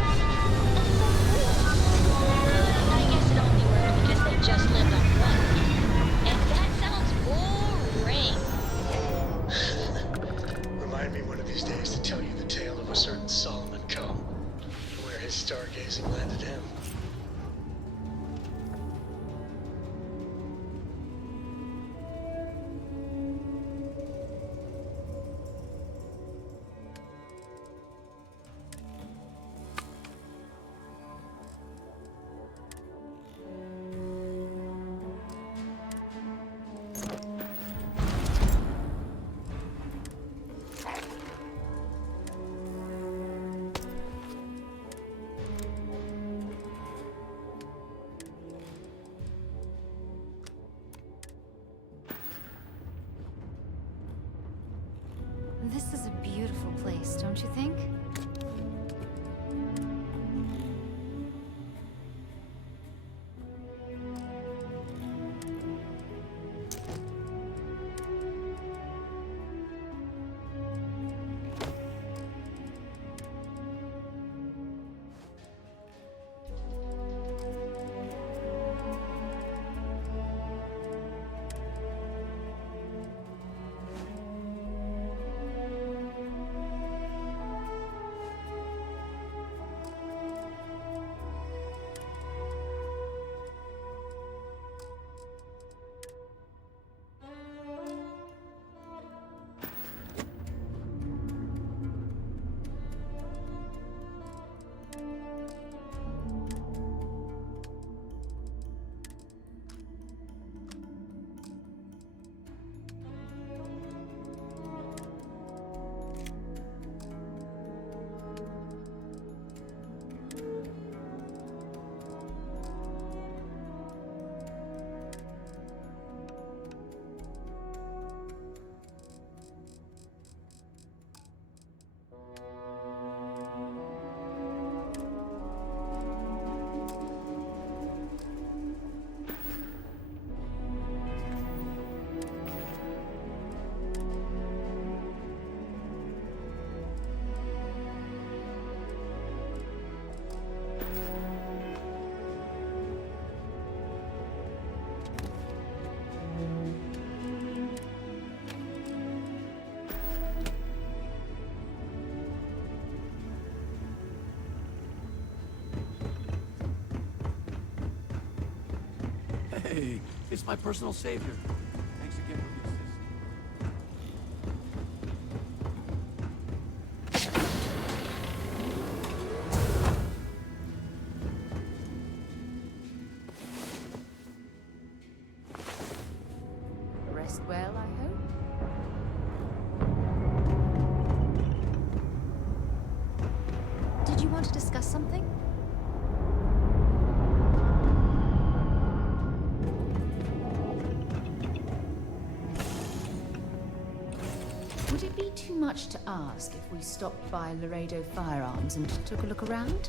That's so cool. I guess it only worked because they just lived on one. And that sounds boring. Remind me one of these days to tell you the tale of a certain Solomon come, and where his stargazing landed him. This is a beautiful place, don't you think? Hey, it's my personal savior. Thanks again for the assist. Rest well, I hope? Did you want to discuss something? Would it be too much to ask if we stopped by Laredo Firearms and took a look around?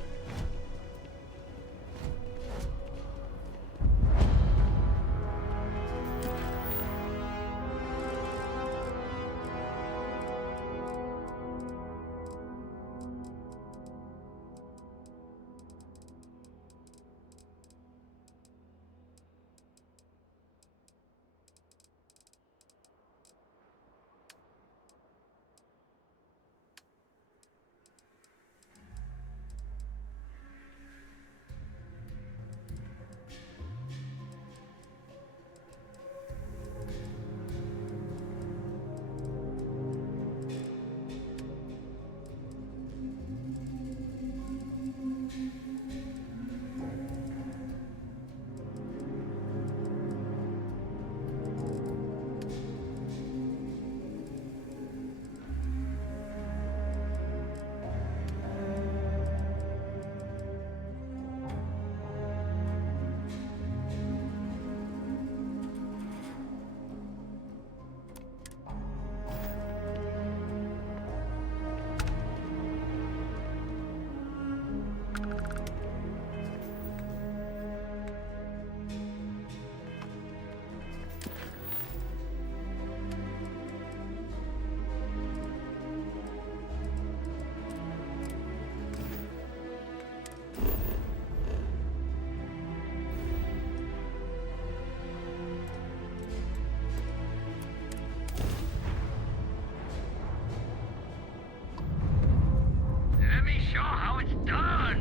Let me show how it's done!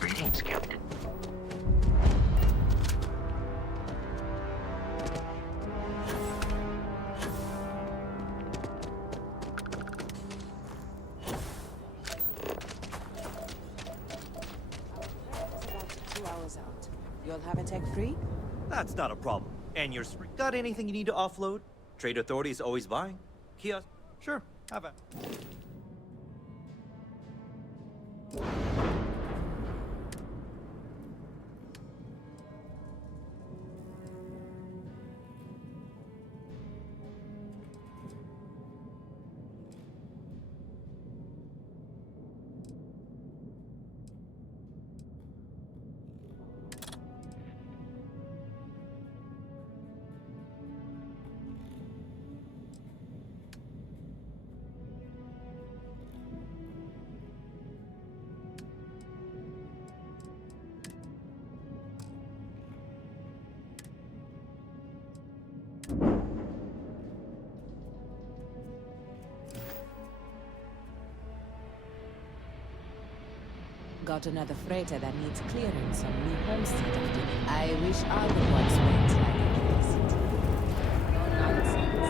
Greetings, Captain. About 2 hours out. You'll have a tech free? That's not a problem. And you're got anything you need to offload? Trade Authority is always buying. Kiosk? Sure, have it. Got another freighter that needs clearance on New Homestead after I wish I would once went like electricity. No nonsense.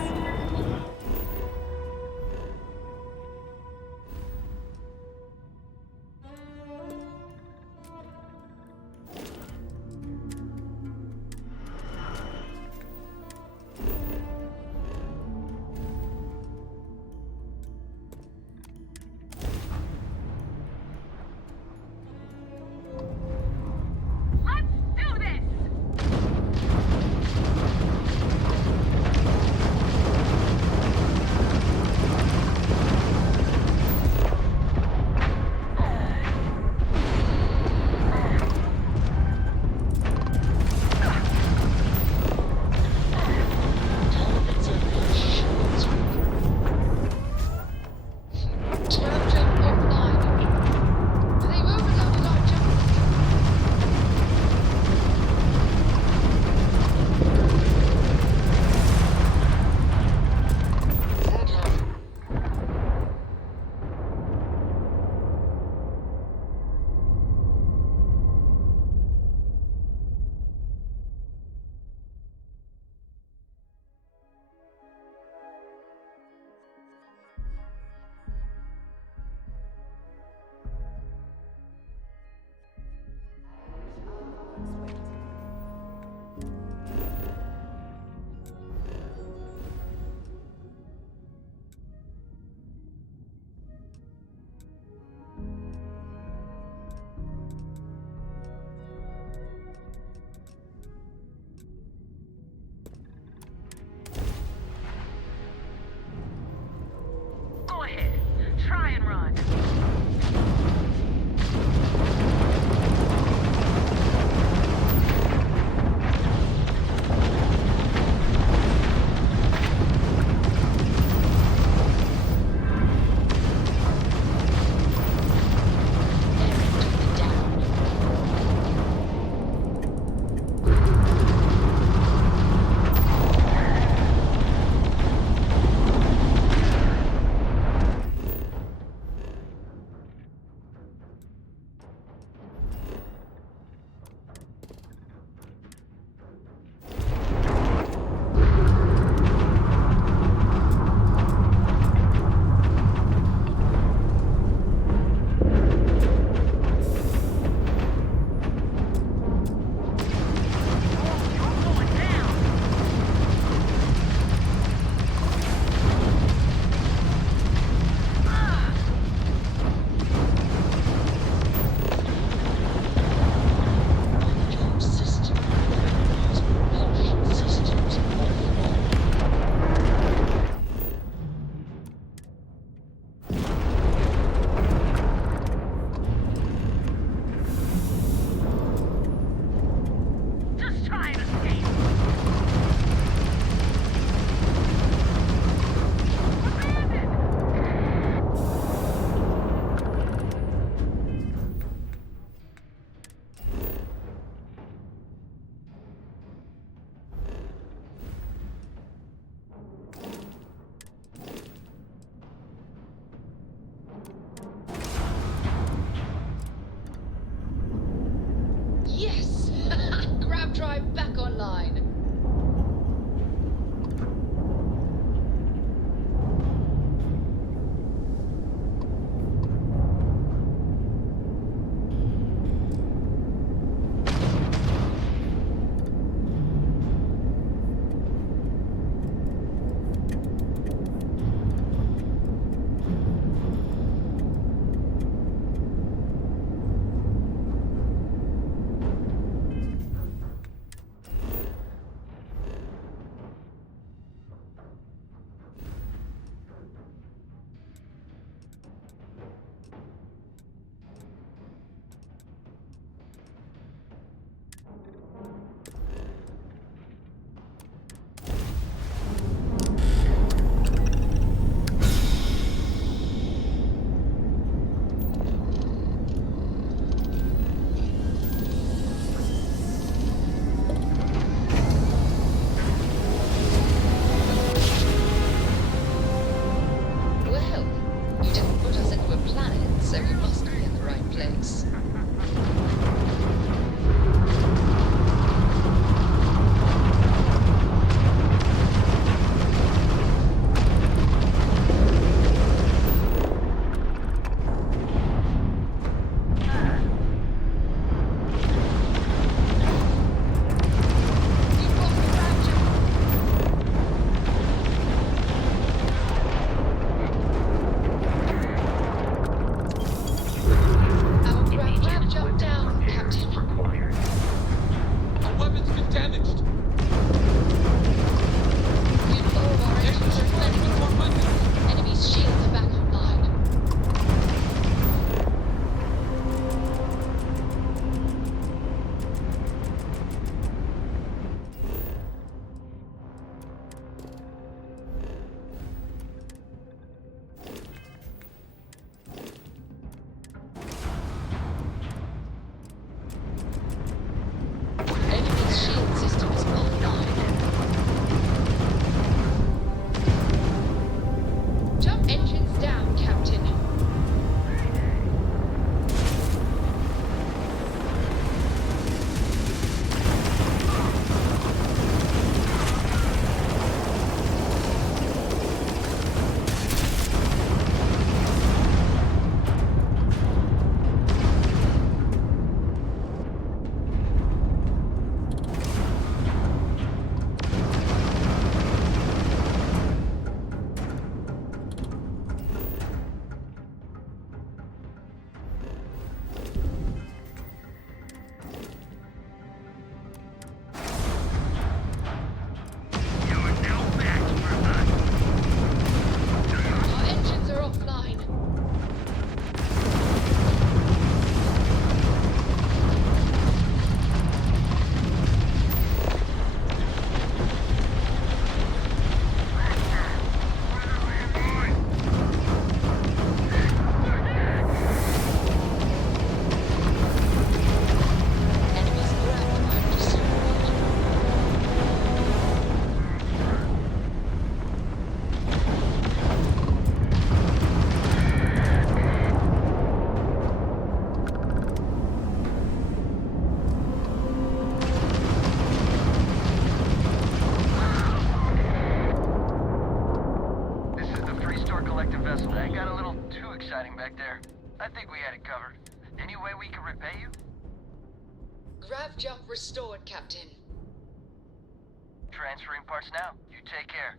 warp drive back online. Jump restored, Captain. Transferring parts now. You take care.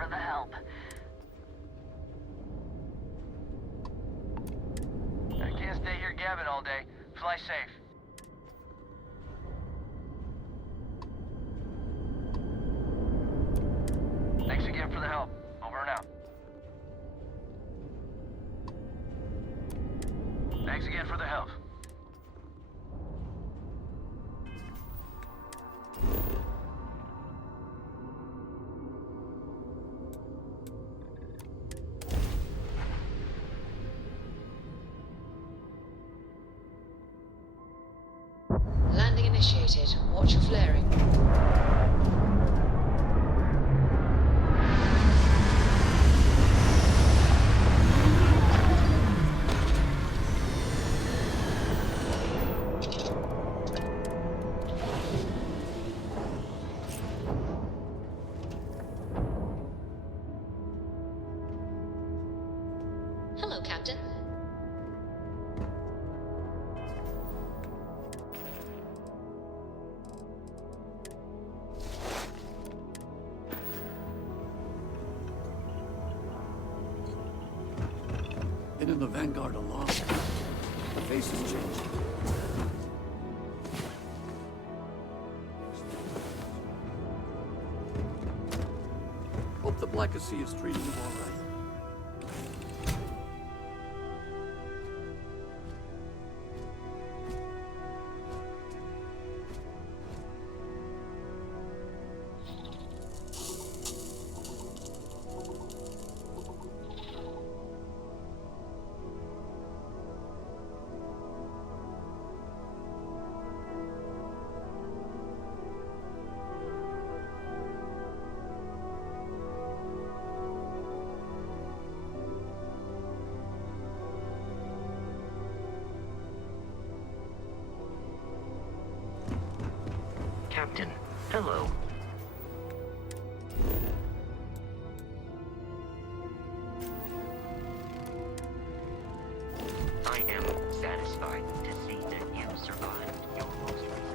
for the help. I can't stay here gabbing all day. Fly safe. Thanks again for the help. Over and out. Thanks again for the help. Landing initiated. Watch your flaring. Hello, Captain. Been in the Vanguard a lot. The face has changed. Hope the Black Sea is treating you all right. Captain, hello. I am satisfied to see that you survived your most recent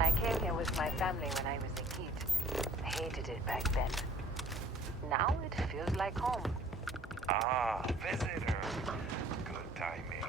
I came here with my family when I was a kid. I hated it back then. Now it feels like home. Ah, visitor. Good timing.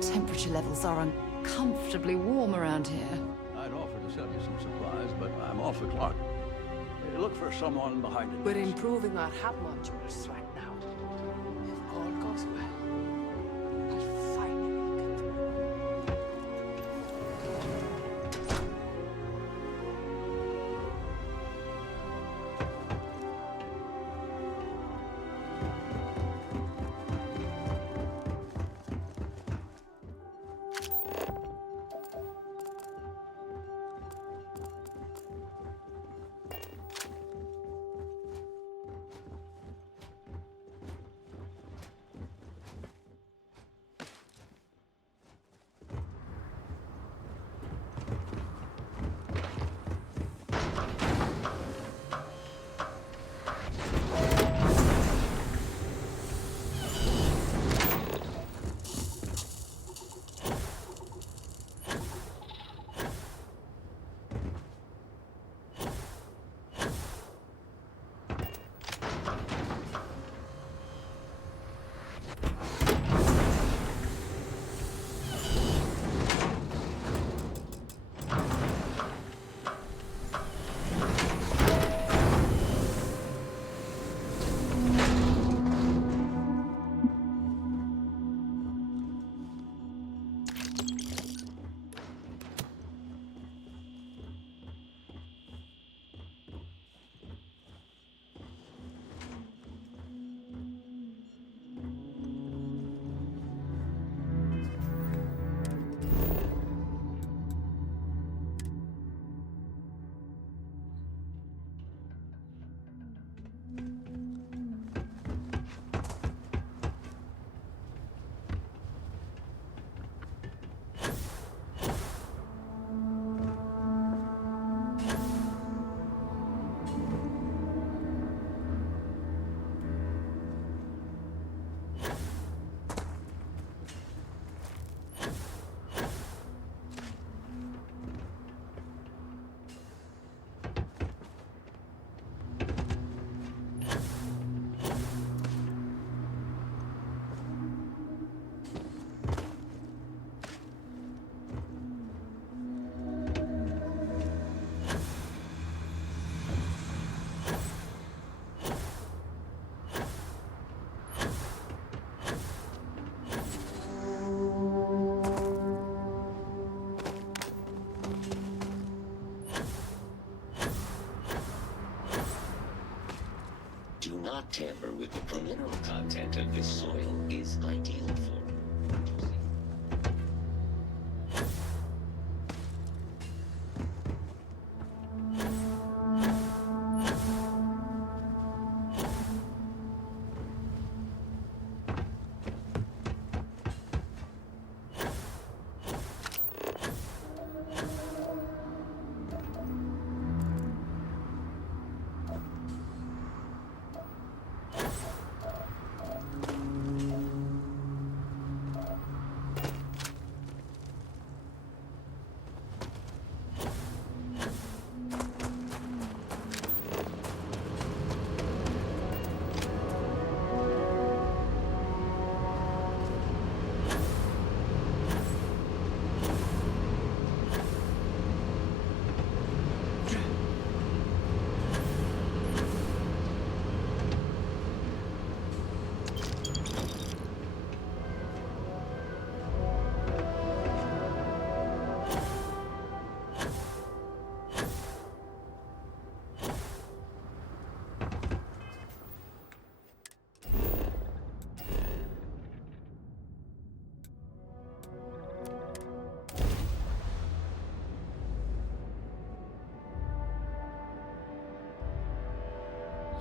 Temperature levels are uncomfortably warm around here. I'd offer to sell you some supplies, but I'm off the clock. Look for someone behind it. We're improving our hab modules right now. If all goes well, I'll finally get through. not tamper with the mineral content of this soil is ideal for.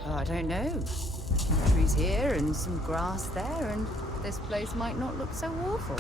Oh, I don't know. Some trees here and some grass there, and this place might not look so awful.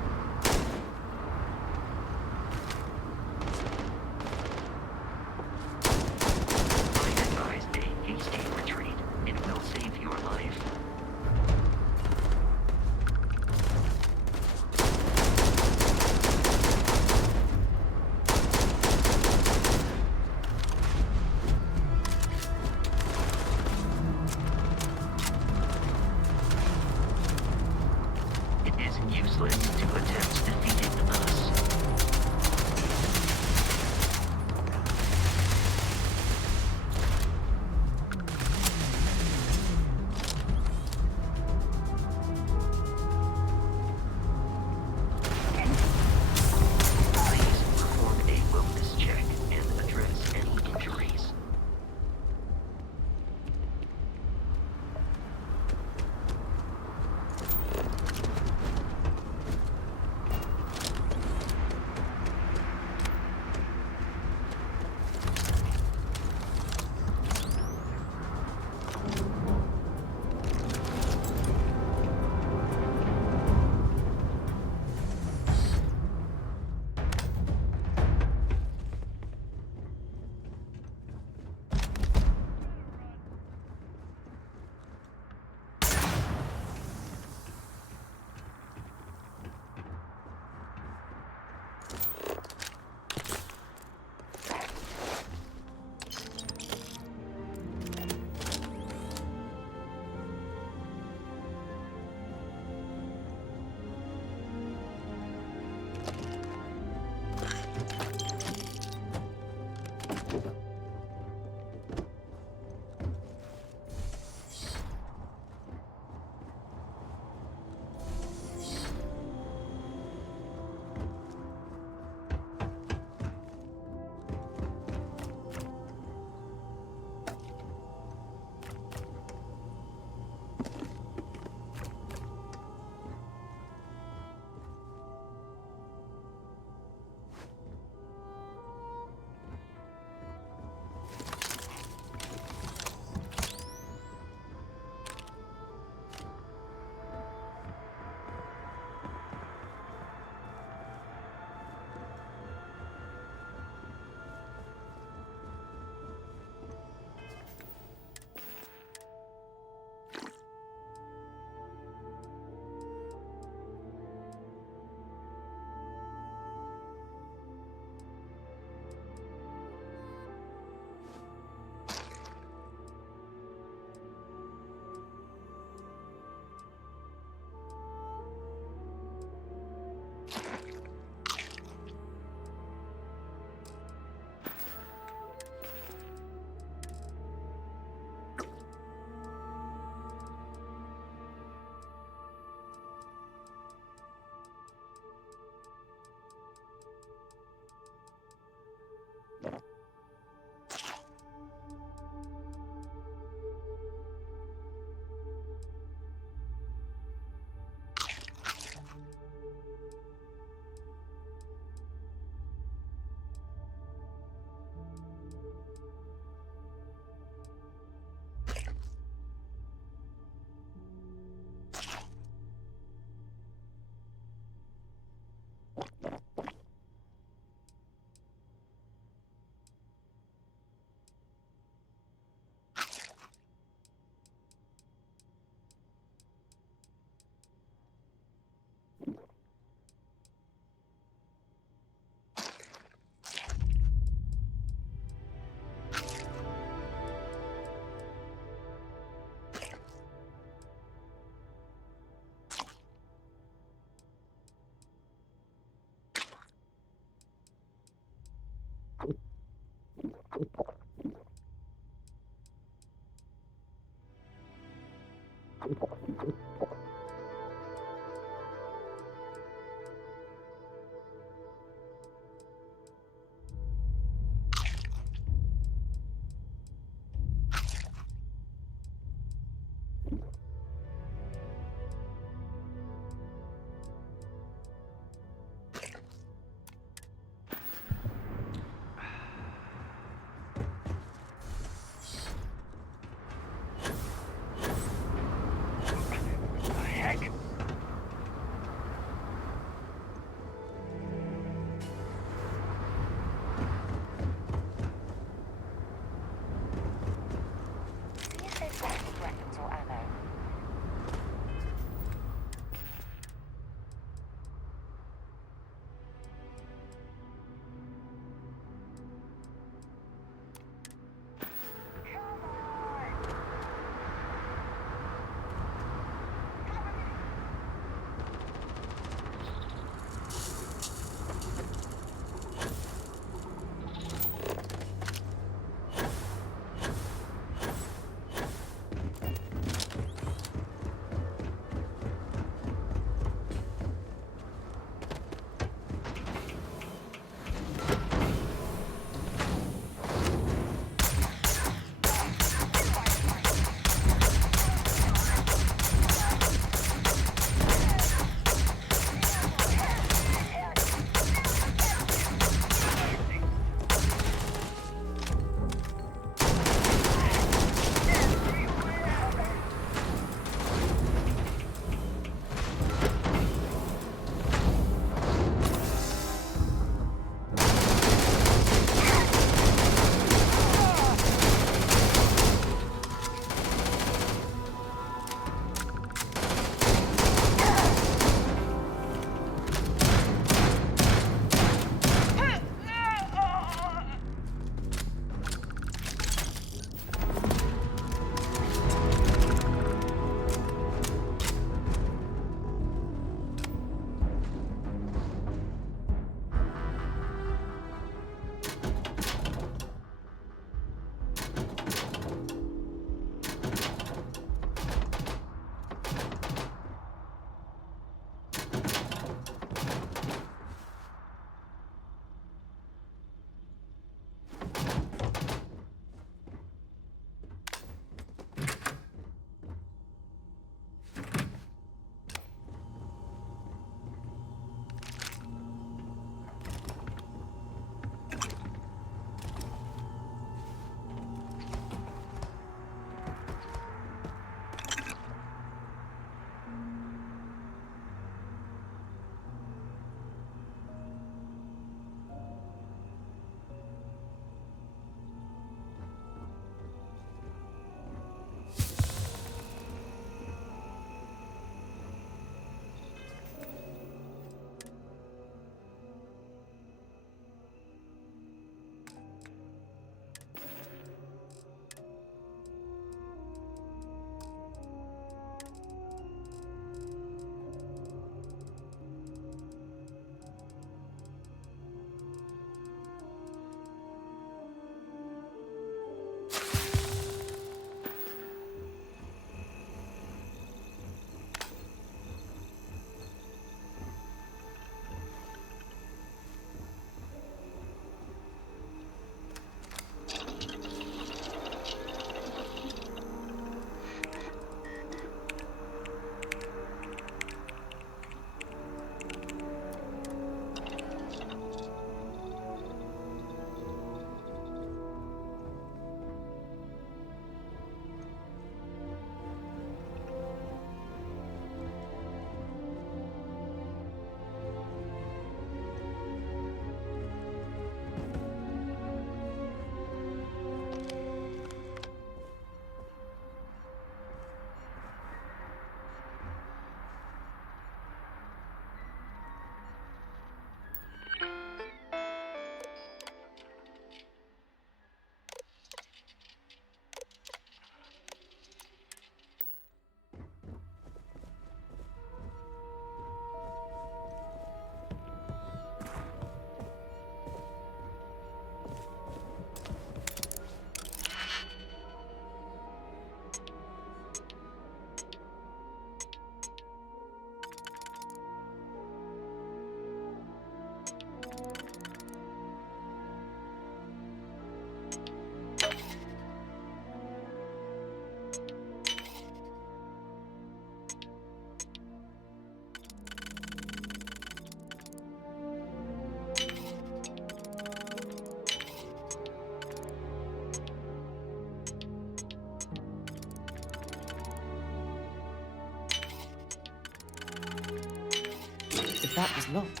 if that was locked.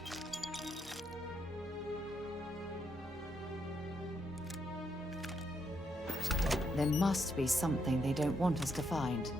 There must be something they don't want us to find.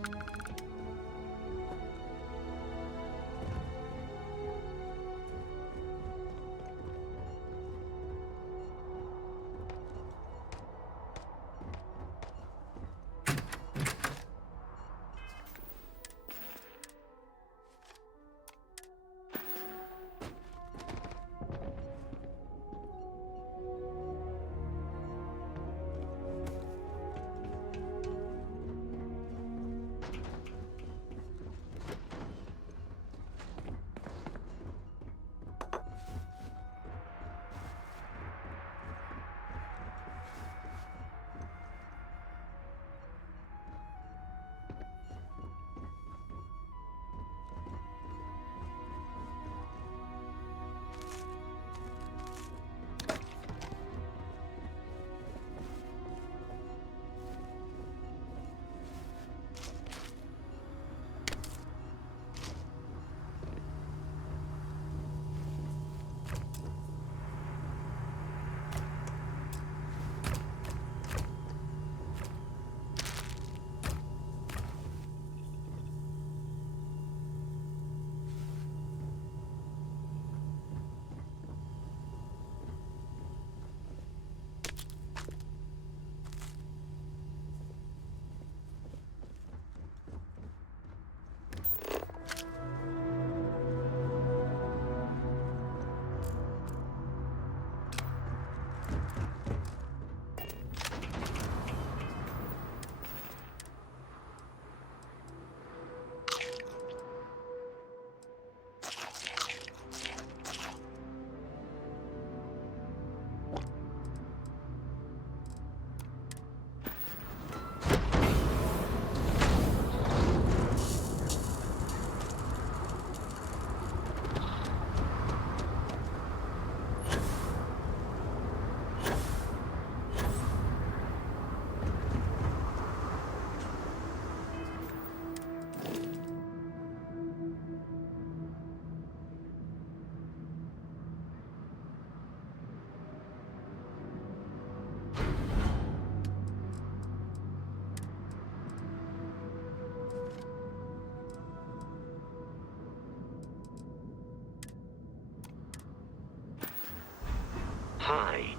Hi.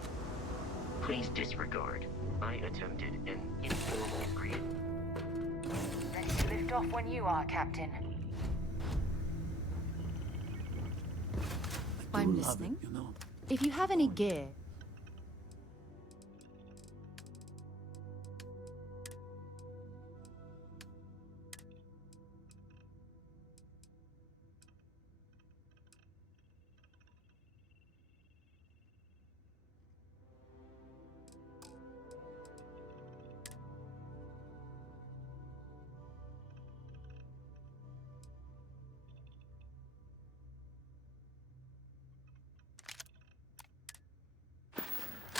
Please disregard. I attempted an informal greeting. Ready to lift off when you are, Captain. I'm listening. If you have any gear...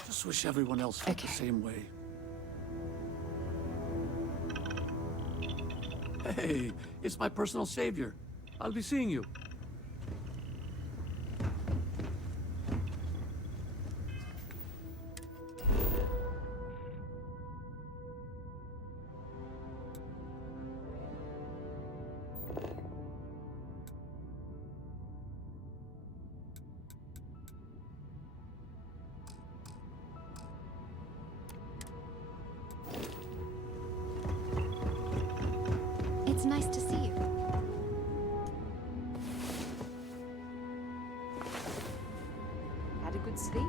Just wish everyone else felt the same way. Hey, it's my personal savior. I'll be seeing you. It's nice to see you. Had a good sleep?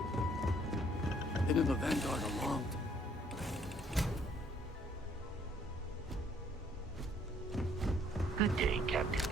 Been in the Vanguard a long time. Good day, Captain.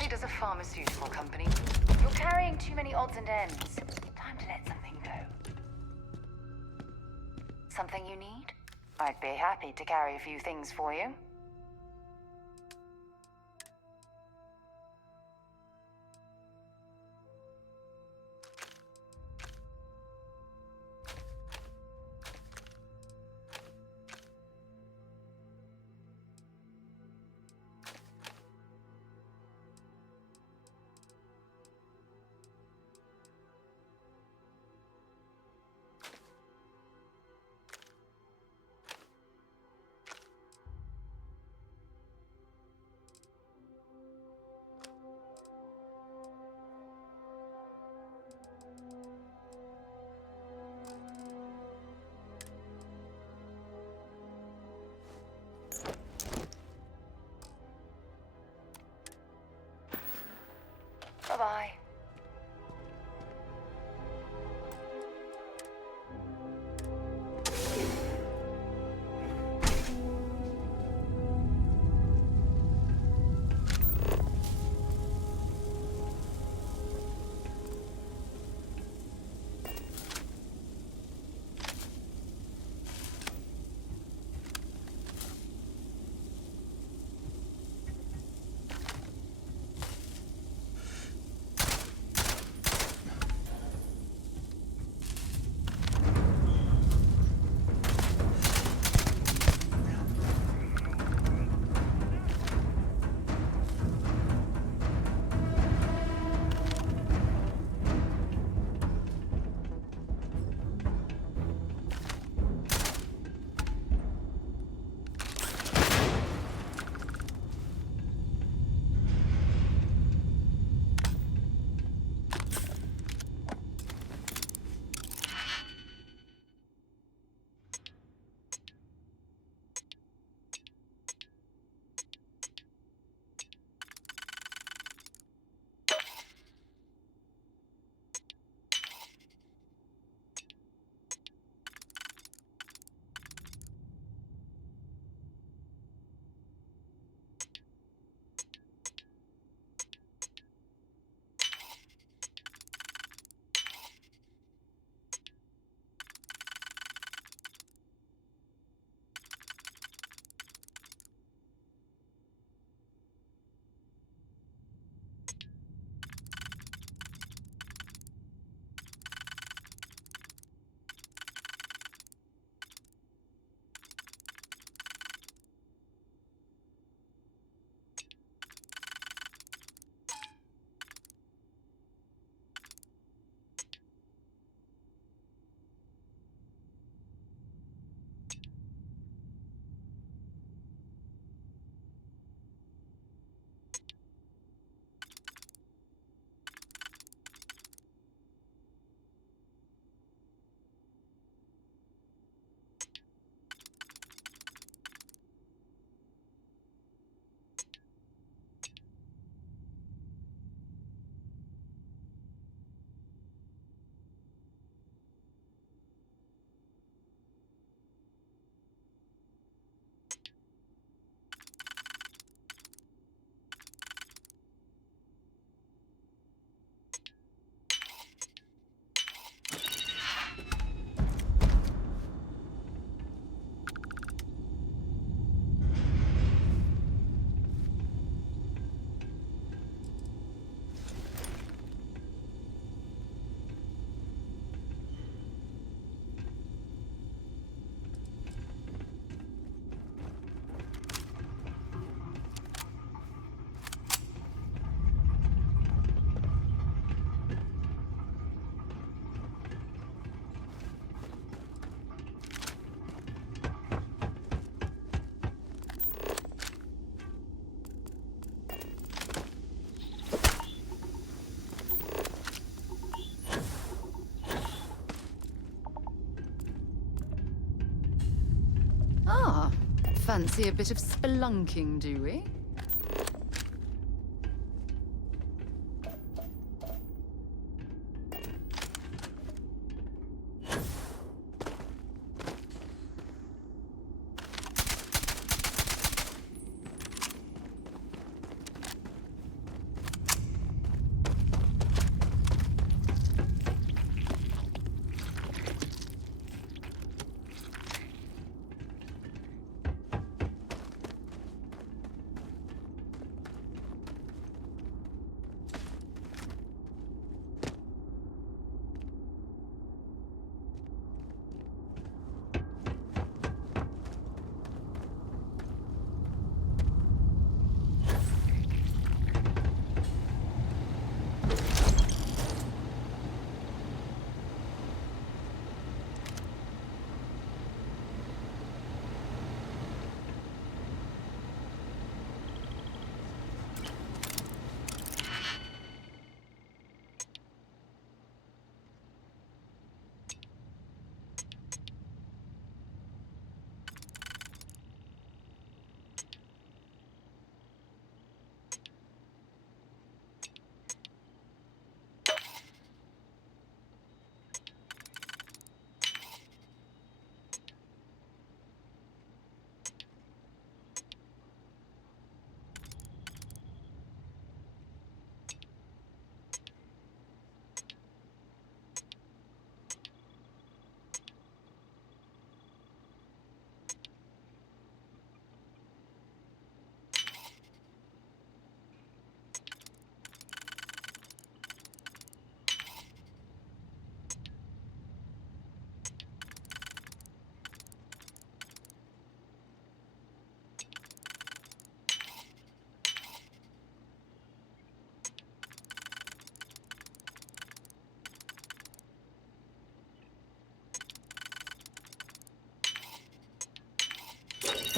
exactly does a pharmaceutical company? You're carrying too many odds and ends. Time to let something go. Something you need? I'd be happy to carry a few things for you. Bye-bye. Ah, fancy a bit of spelunking, do we?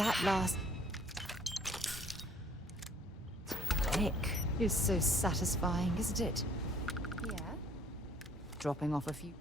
that last click is so satisfying, isn't it? Yeah. Dropping off a few.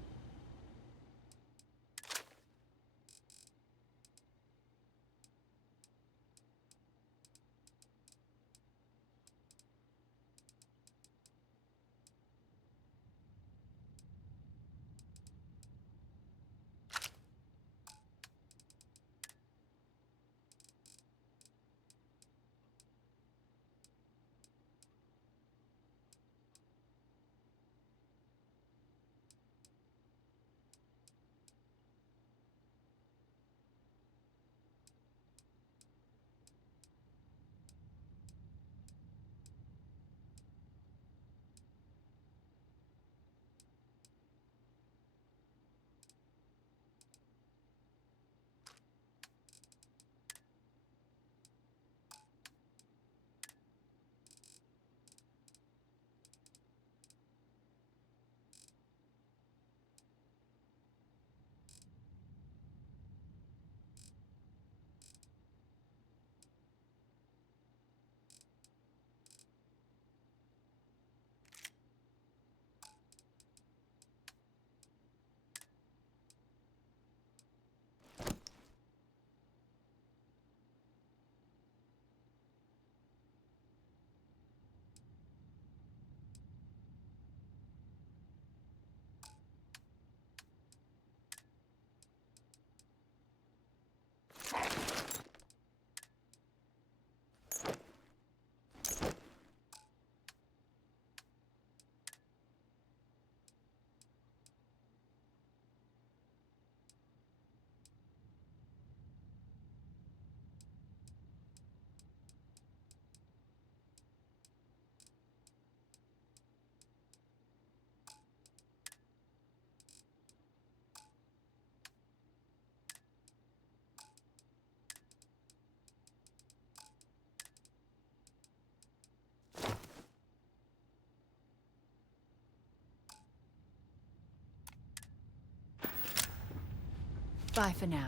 Bye for now.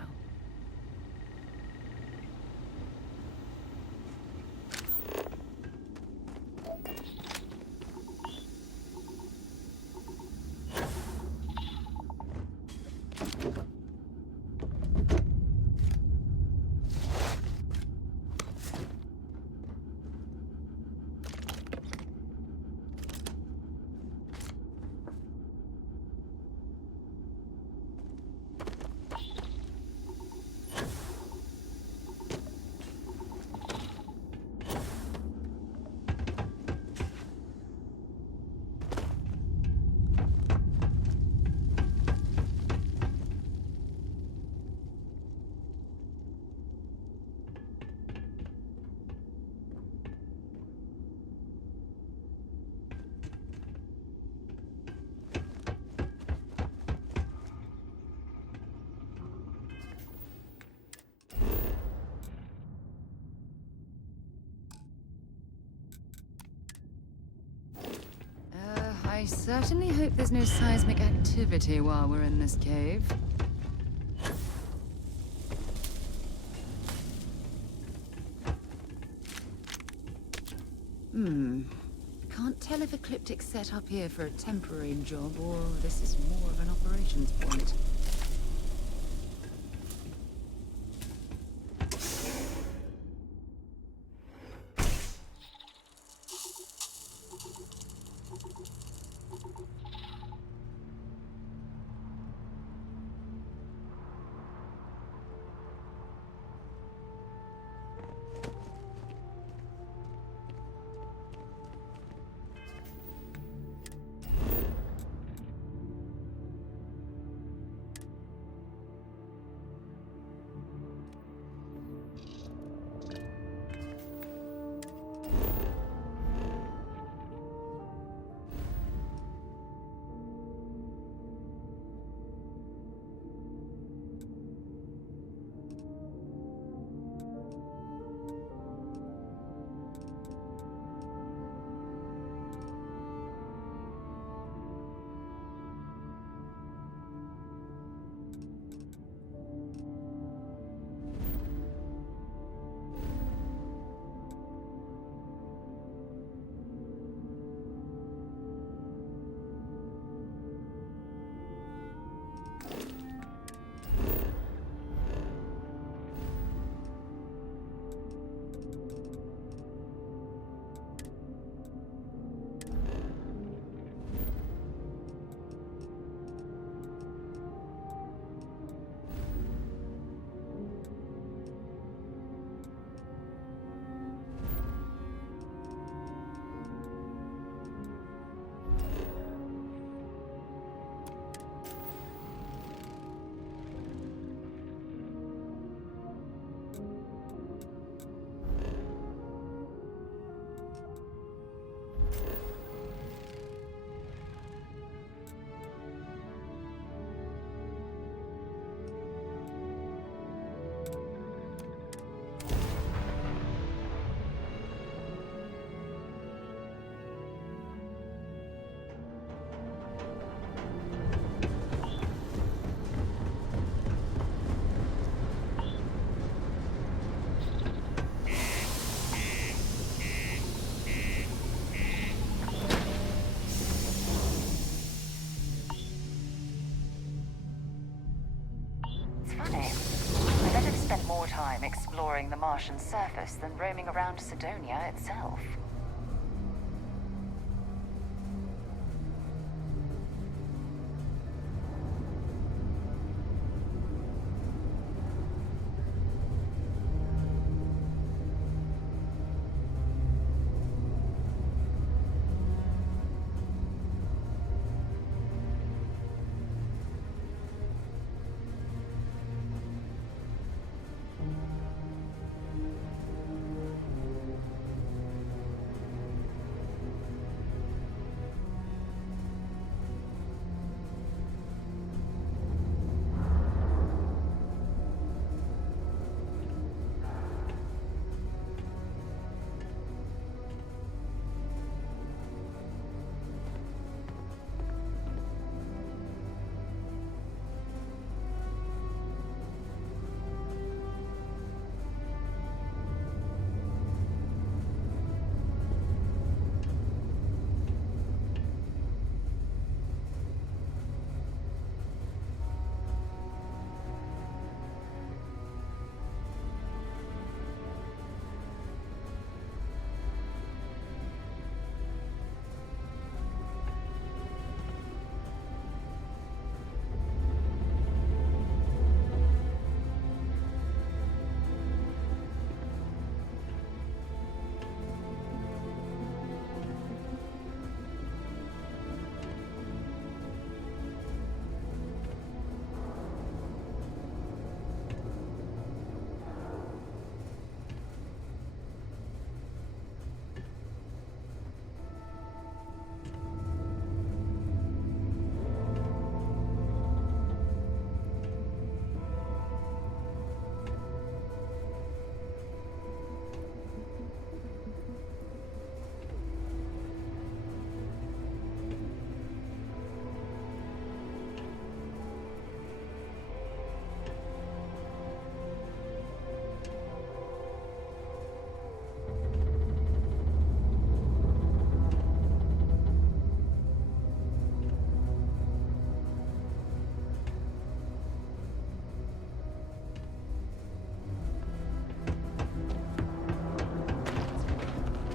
I certainly hope there's no seismic activity while we're in this cave. Can't tell if Ecliptic's set up here for a temporary job or this is more of an operations point. time exploring the Martian surface than roaming around Sidonia itself.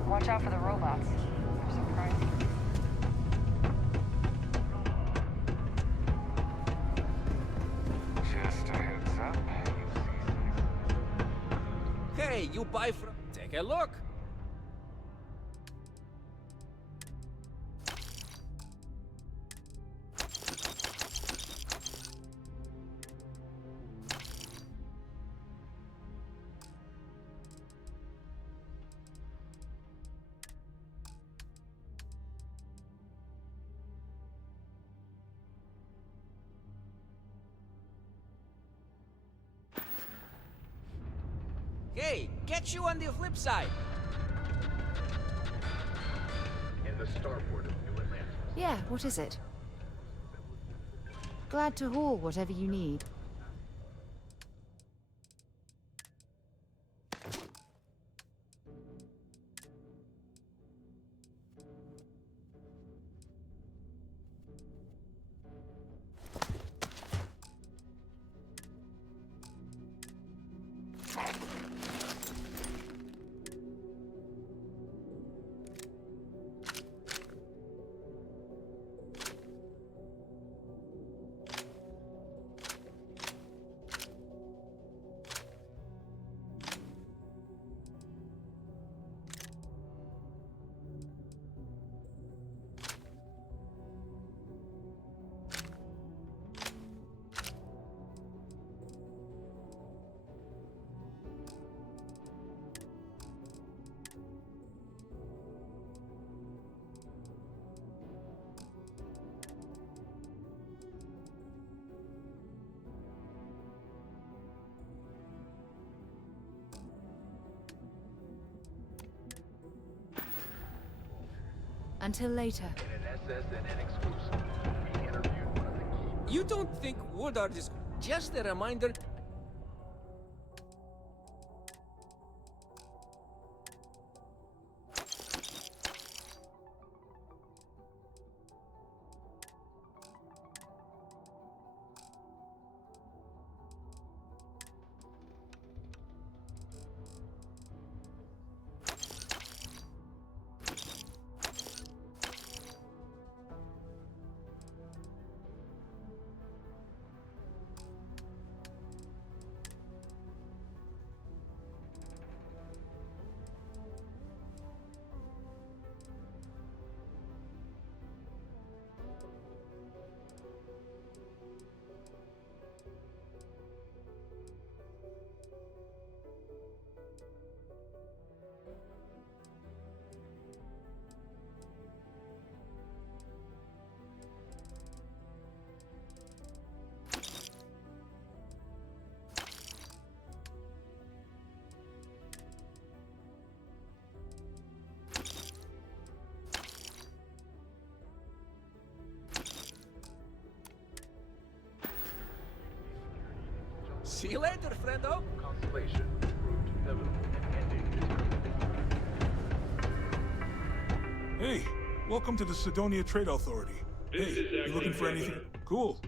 Watch out for the robots. They're so crazy. Just a heads up. Hey, you buy from... Take a look. Hey, get you on the flip side. In the starport of New Atlantis. Yeah, what is it? Glad to haul whatever you need. Until later. In an SSNN exclusive, we interviewed one of the key... You don't think Woodard is... Just a reminder... See you later, friendo. Constellation. Route pivotal. Ending determined. Hey, welcome to the Sidonia Trade Authority. Hey, you looking for anything? Cool.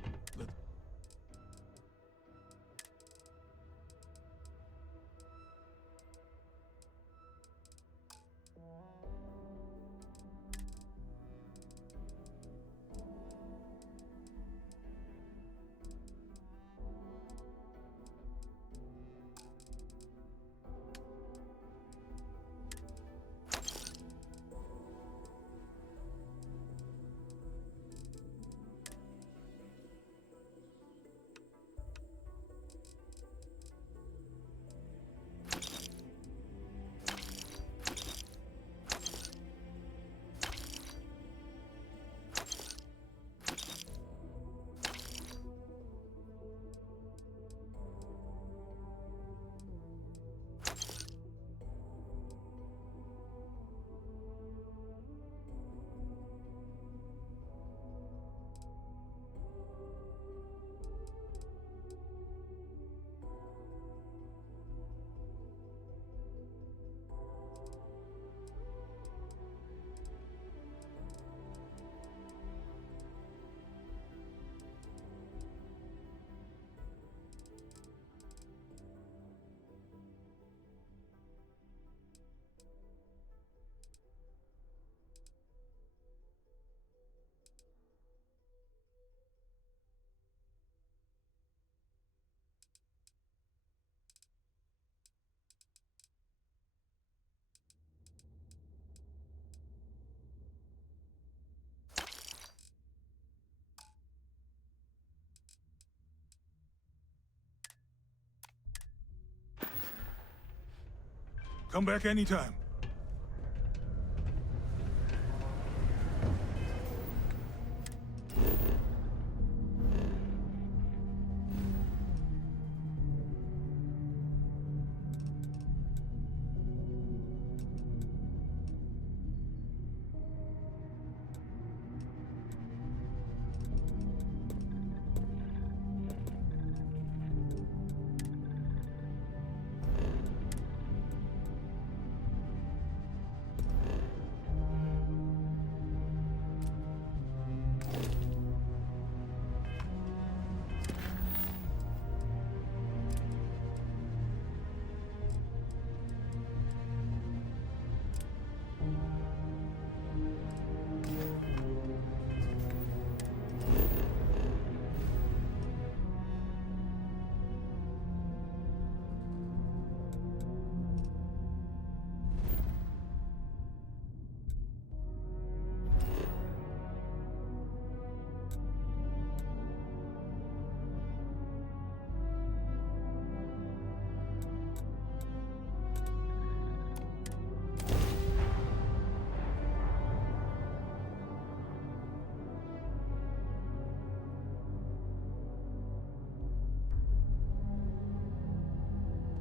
Come back anytime.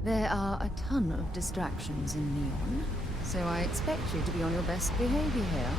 There are a ton of distractions in Neon, so I expect you to be on your best behavior here.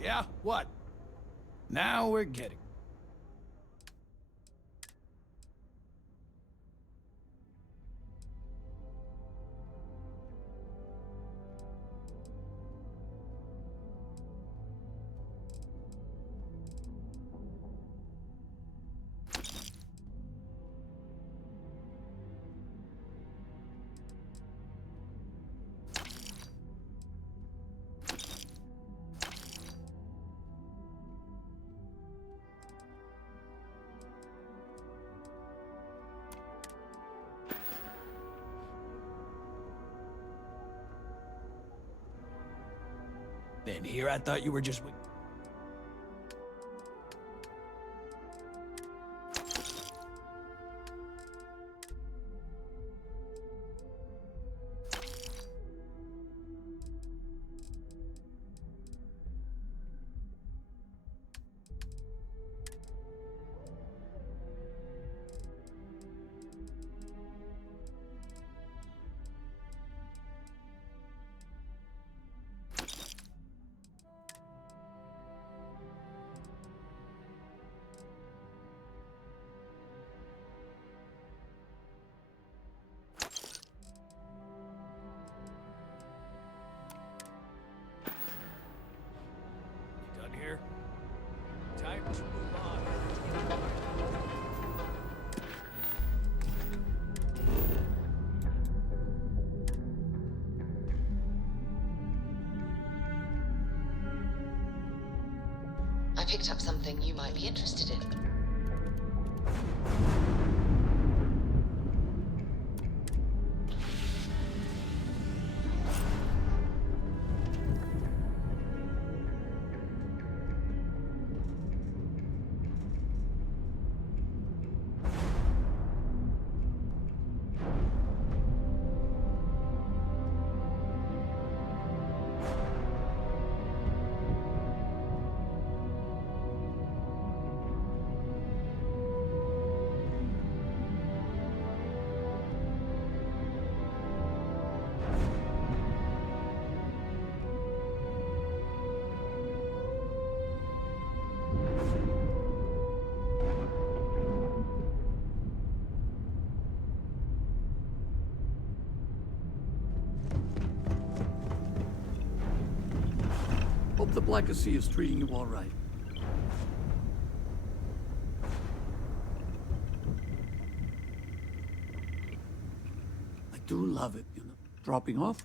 Yeah? What? Now we're getting... And here I thought you were just... picked up something you might be interested in. Hope the Black Sea is treating you all right. I do love it, you know, dropping off.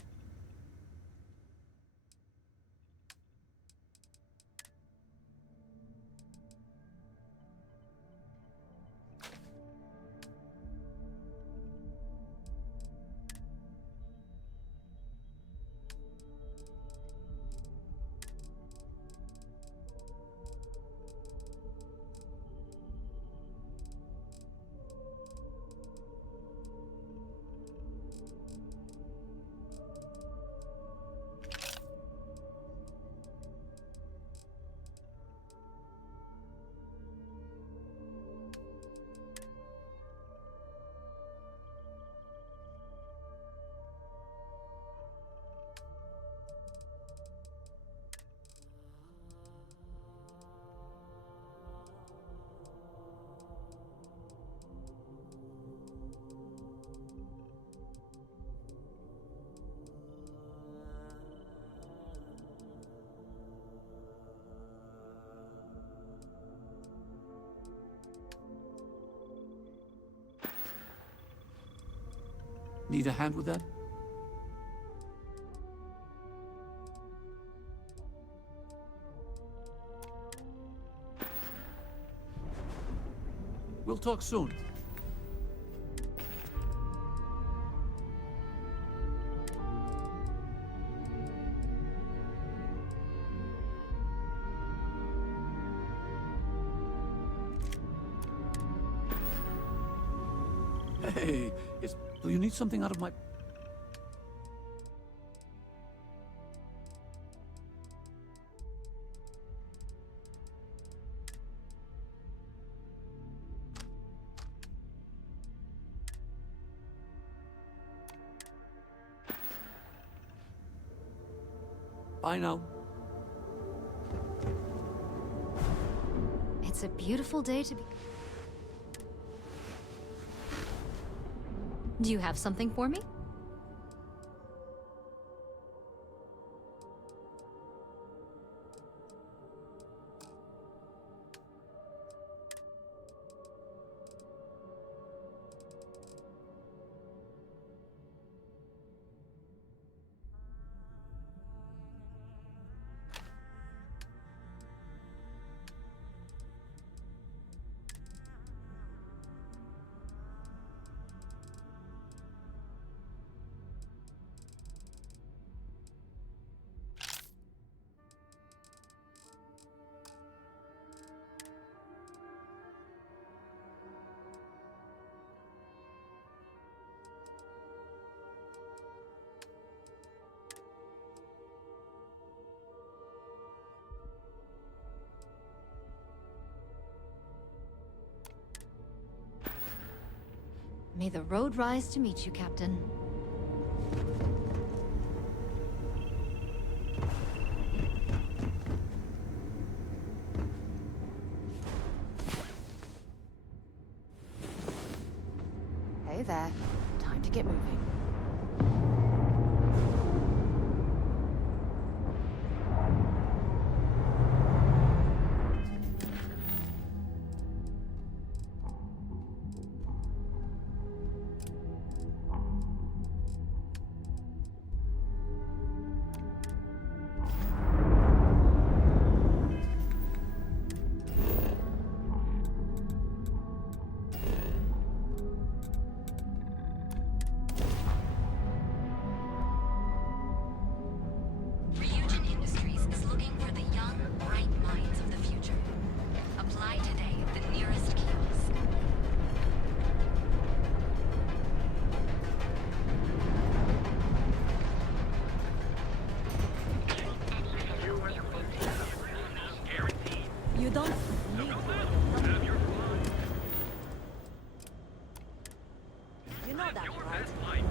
Need a hand with that? We'll talk soon. Hey, do you need something out of my... Bye now. It's a beautiful day to be... Do you have something for me? May the road rise to meet you, Captain. Hey there. Time to get moving. don't need to. You know that, right?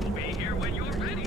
We'll be here when you're ready.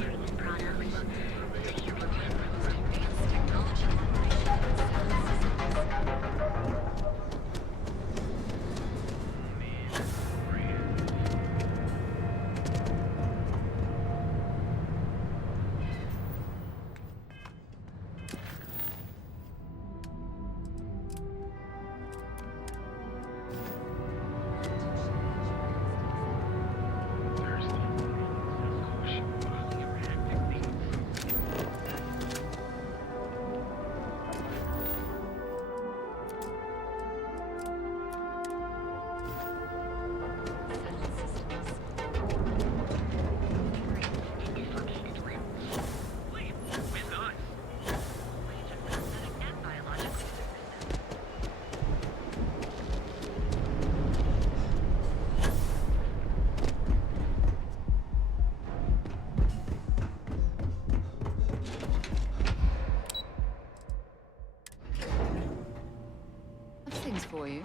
Things for you.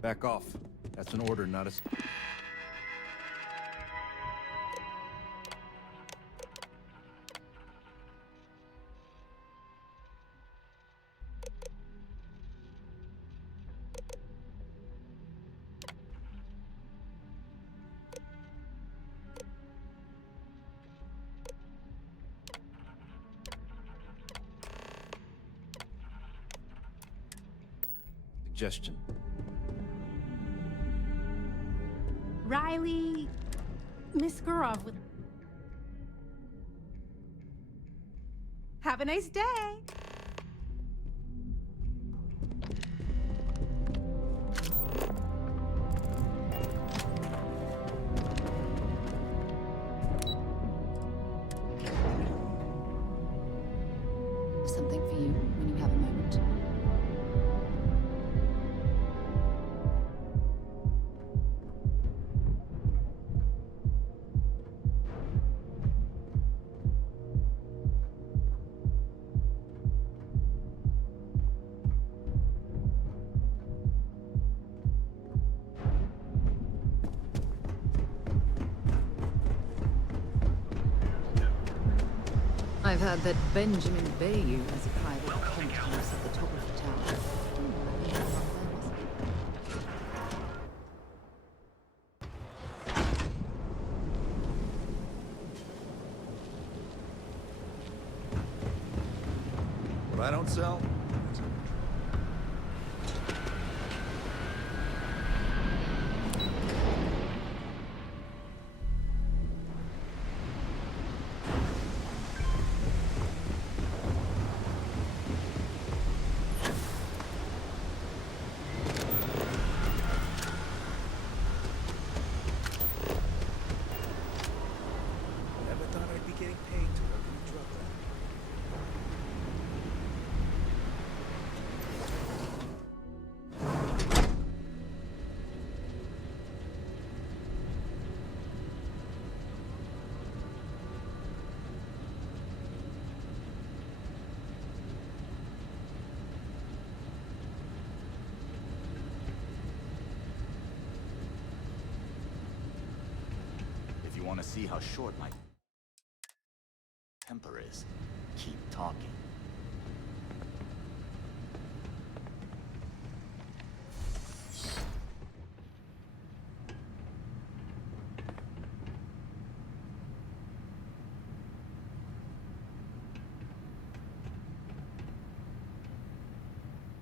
Back off. That's an order, not a... suggestion. Riley... Miss Gurov with... Have a nice day! Something for you when you have a moment. I've heard that Benjamin Bayou has a private penthouse at the top of the tower. I think that's What I don't sell? Never thought I'd be getting paid to work in a drug lab. If you want to see how short my temper is, keep talking.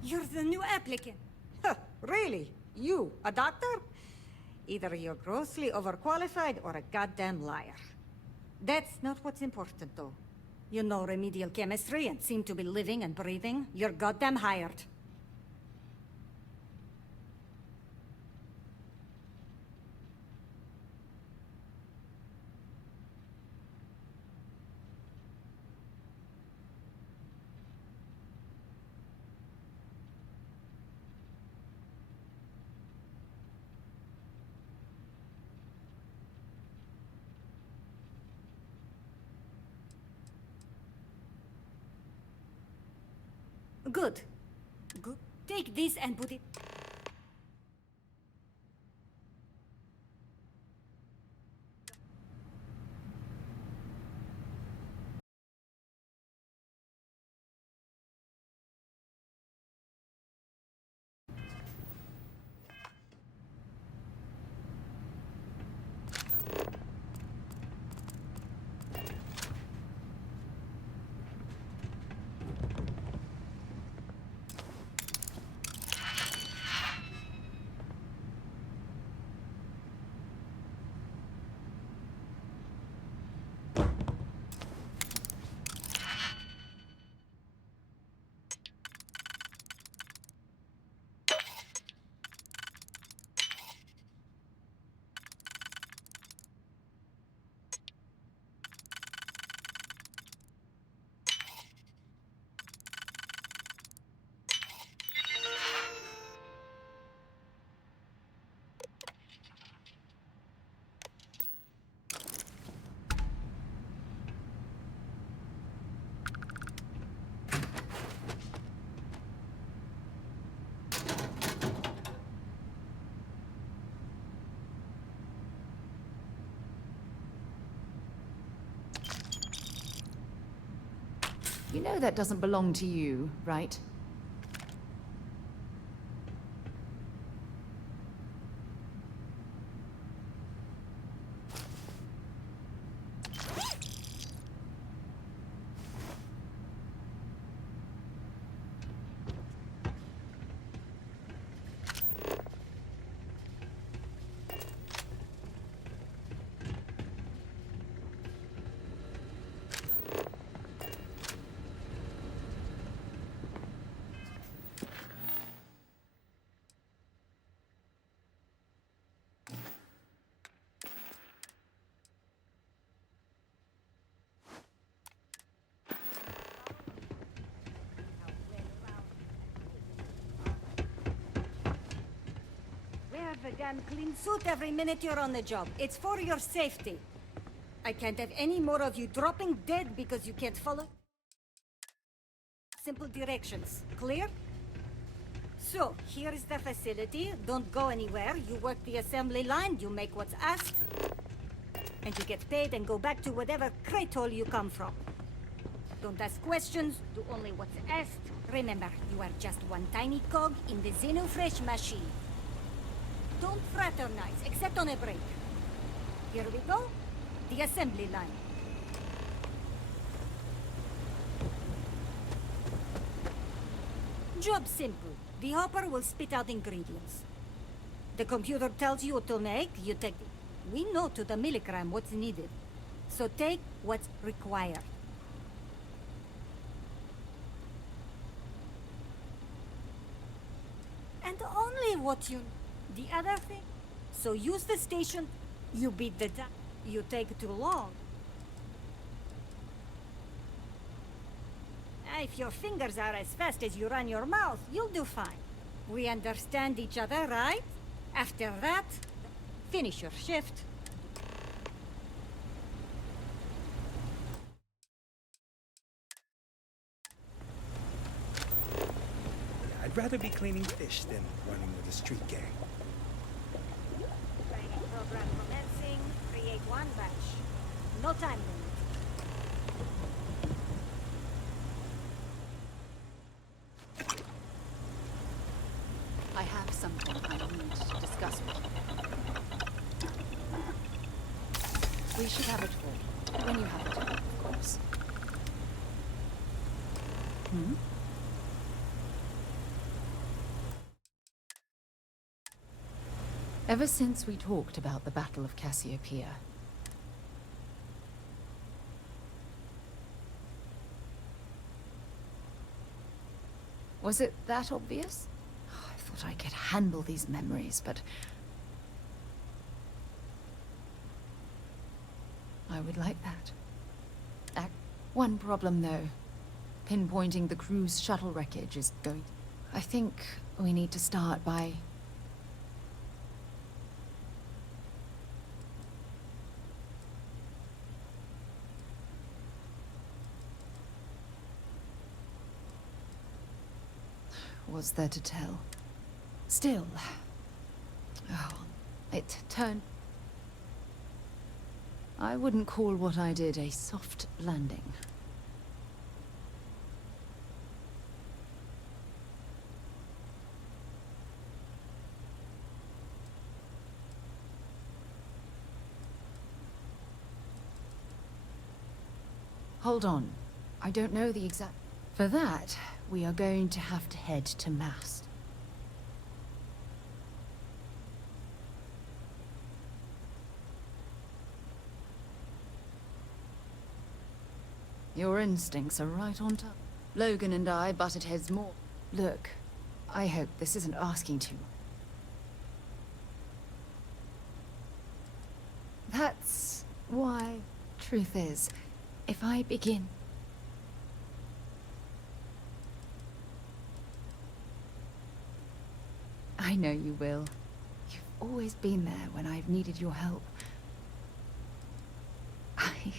You're the new applicant. Huh, really? You, a doctor? Either you're grossly overqualified or a goddamn liar. That's not what's important, though. You know remedial chemistry and seem to be living and breathing. You're goddamn hired. Good. Good. Take this and put it... You know that doesn't belong to you, right? Wear the damn clean suit every minute you're on the job. It's for your safety. I can't have any more of you dropping dead because you can't follow simple directions. Clear? So, here is the facility. Don't go anywhere. You work the assembly line, you make what's asked, and you get paid and go back to whatever crate hole you come from. Don't ask questions, do only what's asked. Remember, you are just one tiny cog in the Xenofresh machine. Don't fraternize, except on a break. Here we go. The assembly line. Job simple. The hopper will spit out ingredients. The computer tells you what to make, you take... We know to the milligram what's needed. So take what's required. And only what you... The other thing? So use the station, you beat the time. You take too long. If your fingers are as fast as you run your mouth, you'll do fine. We understand each other, right? After that, finish your shift. I'd rather be cleaning fish than running with a street gang. Training program commencing. Create one batch. No time limit. I have something I need to discuss with you. We should have a talk. When you have it, of course. Hmm? Ever since we talked about the Battle of Cassiopeia, was it that obvious? I thought I could handle these memories, but I would like that. One problem, though. Pinpointing the crew's shuttle wreckage is going... I think we need to start by... was there to tell? Still... Oh, it turned... I wouldn't call what I did a soft landing. Hold on. I don't know the exact... For that, we are going to have to head to Mast. Your instincts are right on top. Logan and I butted heads more. Look, I hope this isn't asking too much. That's why, truth is, if I begin... I know you will. You've always been there when I've needed your help. I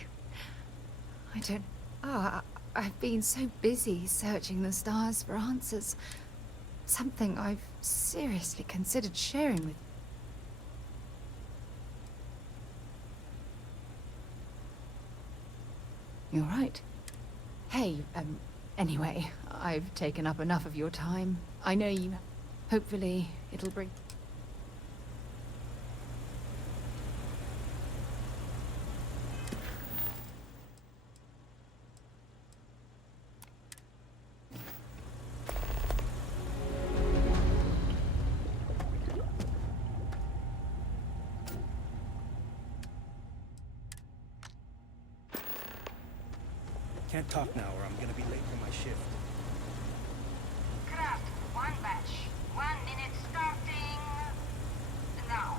don't... I've been so busy searching the stars for answers. Something I've seriously considered sharing with you. You're right. Hey, anyway, I've taken up enough of your time. I know you... Hopefully, it'll bring... Can't talk now or I'm gonna be late for my shift. Craft, one batch. 1 minute starting now.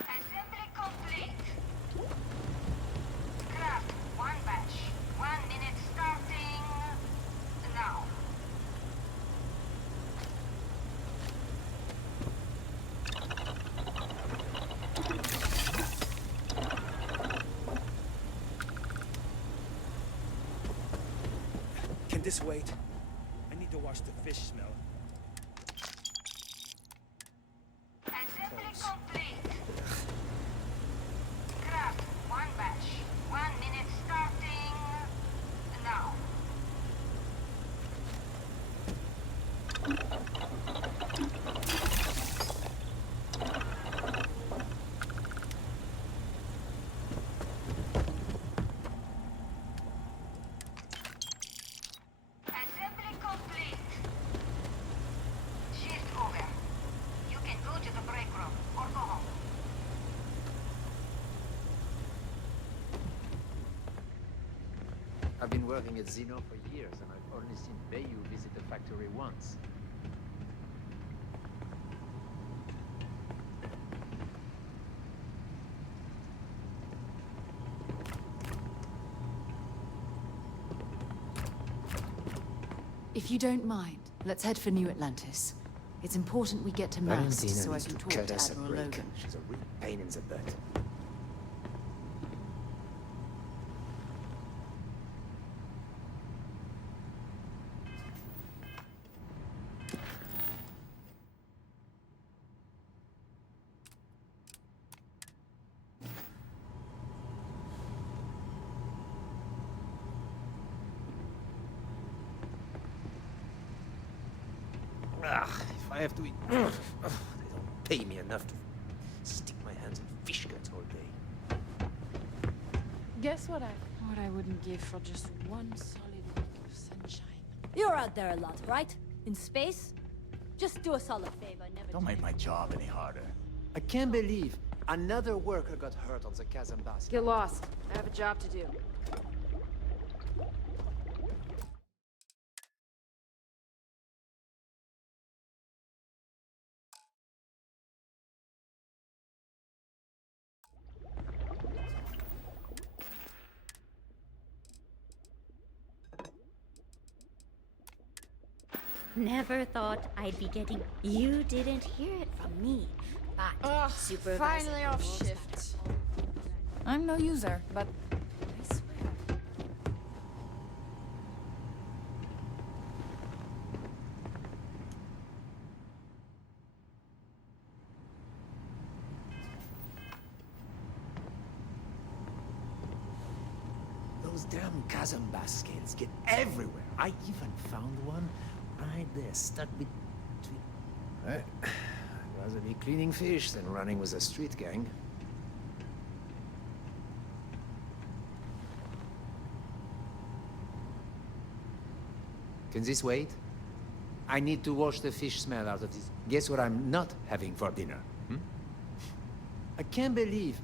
Assembly complete. Craft, one batch. 1 minute starting now. Can this wait? I need to watch the fish smell. Assembly complete. Craft, one batch. 1 minute starting now. Assembly complete. Shift over. You can go to the break room or go home. I've been working at Xeno for years, and I've only seen Bayou visit the factory once. If you don't mind, let's head for New Atlantis. It's important we get to Mast so I can talk to Admiral Logan. She's a real pain in the butt. If I have to eat... They don't pay me enough to stick my hands in fish guts all day. Guess what I wouldn't give for just one solid week of sunshine. You're out there a lot, right? In space? Just do us all a favor, never... Don't make my job any harder. I can't believe another worker got hurt on the Kazambas. Get lost. I have a job to do. Never thought I'd be getting. You didn't hear it from me, but Ugh, Supervisor. finally off shift. I'm no user, but I swear. Those damn Kazamba scales get everywhere. I even found one right there, stuck between... I'd rather be cleaning fish than running with a street gang. Can this wait? I need to wash the fish smell out of this. Guess what I'm not having for dinner? I can't believe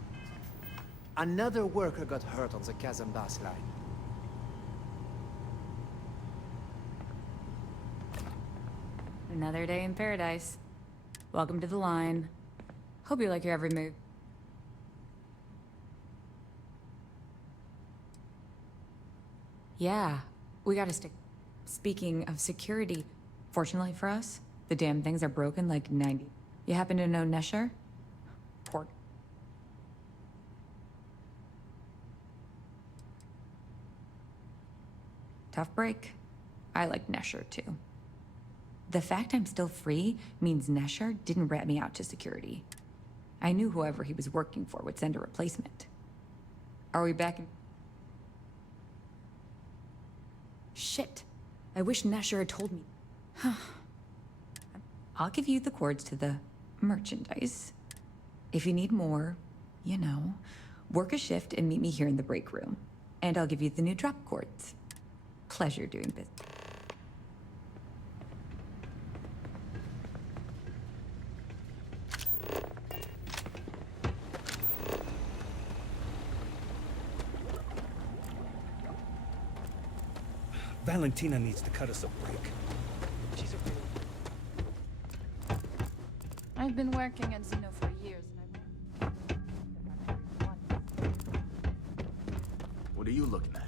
another worker got hurt on the Kazambas line. Another day in paradise. Welcome to the line. Hope you like your every move. Yeah, we gotta stick. Speaking of security, fortunately for us, the damn things are broken like 90. You happen to know Nesher? Poor. Tough break. I like Nesher too. The fact I'm still free means Nesher didn't rat me out to security. I knew whoever he was working for would send a replacement. Are we back in... Shit. I wish Nesher had told me. I'll give you the cords to the merchandise. If you need more, you know, work a shift and meet me here in the break room. And I'll give you the new drop cords. Pleasure doing business. Valentina needs to cut us a break. She's a... I've been working at Xeno for years, and What are you looking at?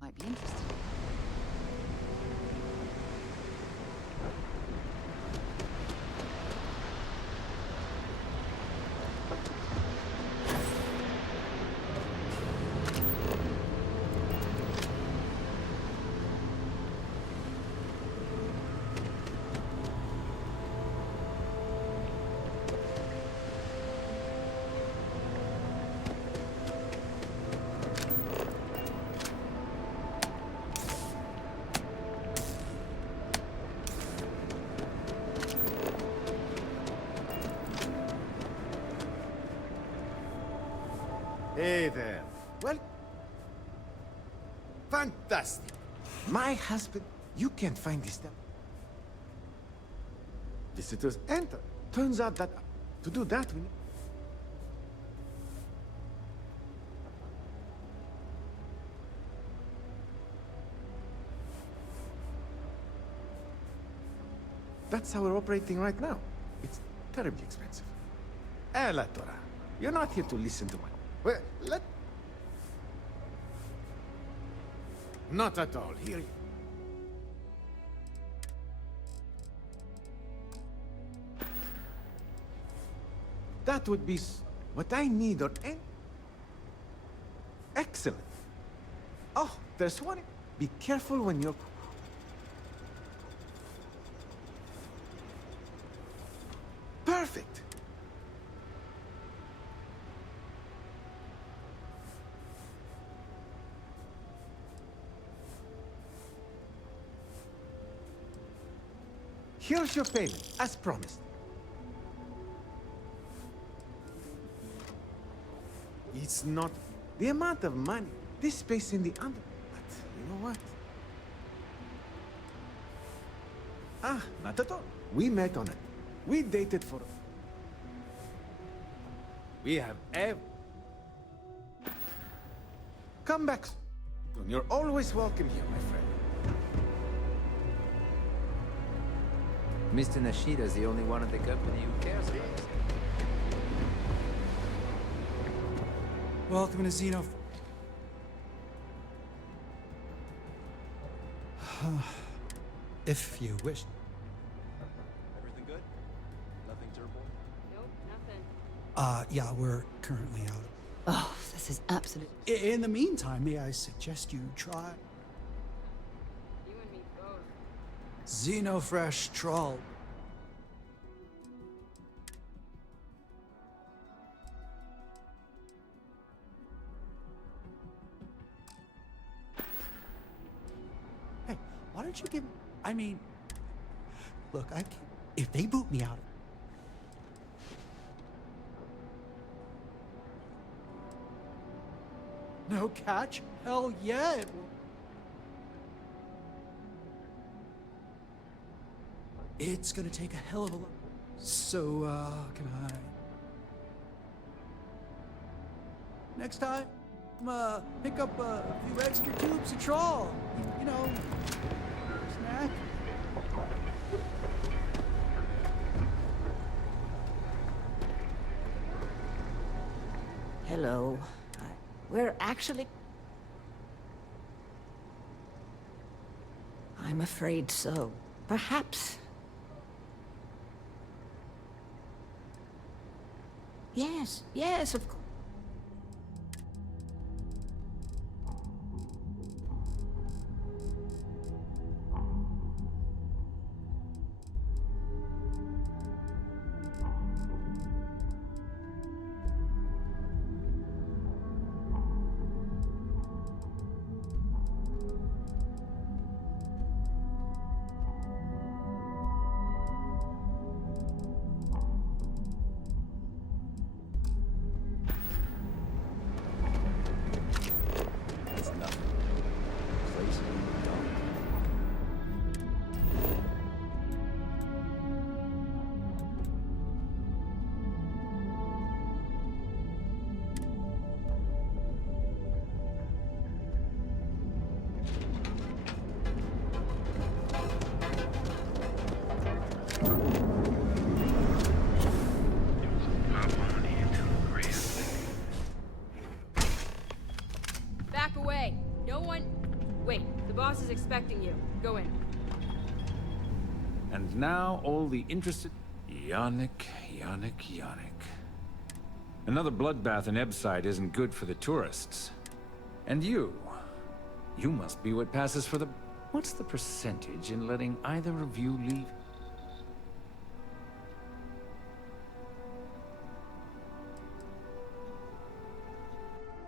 Might be interested. Hey there. Well, fantastic. My husband, you can't find this stuff. Visitors enter. Turns out that to do that, we need... That's how we're operating right now. It's terribly expensive. La Torah, you're not here to listen to my... Well, let... Not at all. Here... That would be what I need or any... Excellent. Oh, there's one. Be careful when you're... Perfect. Here's your payment, as promised. It's not the amount of money. This space in the under... But you know what? Ah, not at all. We met on it. We dated for... We have ever... Come back soon. You're always welcome here, my friend. Mr. Nishida's the only one at the company who cares about us. Welcome to Xeno. If you wish. Everything good? Nothing terrible? Nope, nothing. Yeah, we're currently out. Oh, this is absolute. In the meantime, may I suggest you try You and me both. Xenofresh Troll. Hey, why don't you give... I mean... Look, I can't... If they boot me out... No catch? Hell yeah, it will. It's gonna take a hell of a lot. So, can I... Next time, pick up a few extra tubes of trawl. You know, snack. Hello. We're actually... I'm afraid so. Perhaps. Yes, of course. Back away. No one... Wait, the boss is expecting you. Go in. And now all the interested... Yannick. Another bloodbath in Ebside isn't good for the tourists. And you must be what passes for the... What's the percentage in letting either of you leave?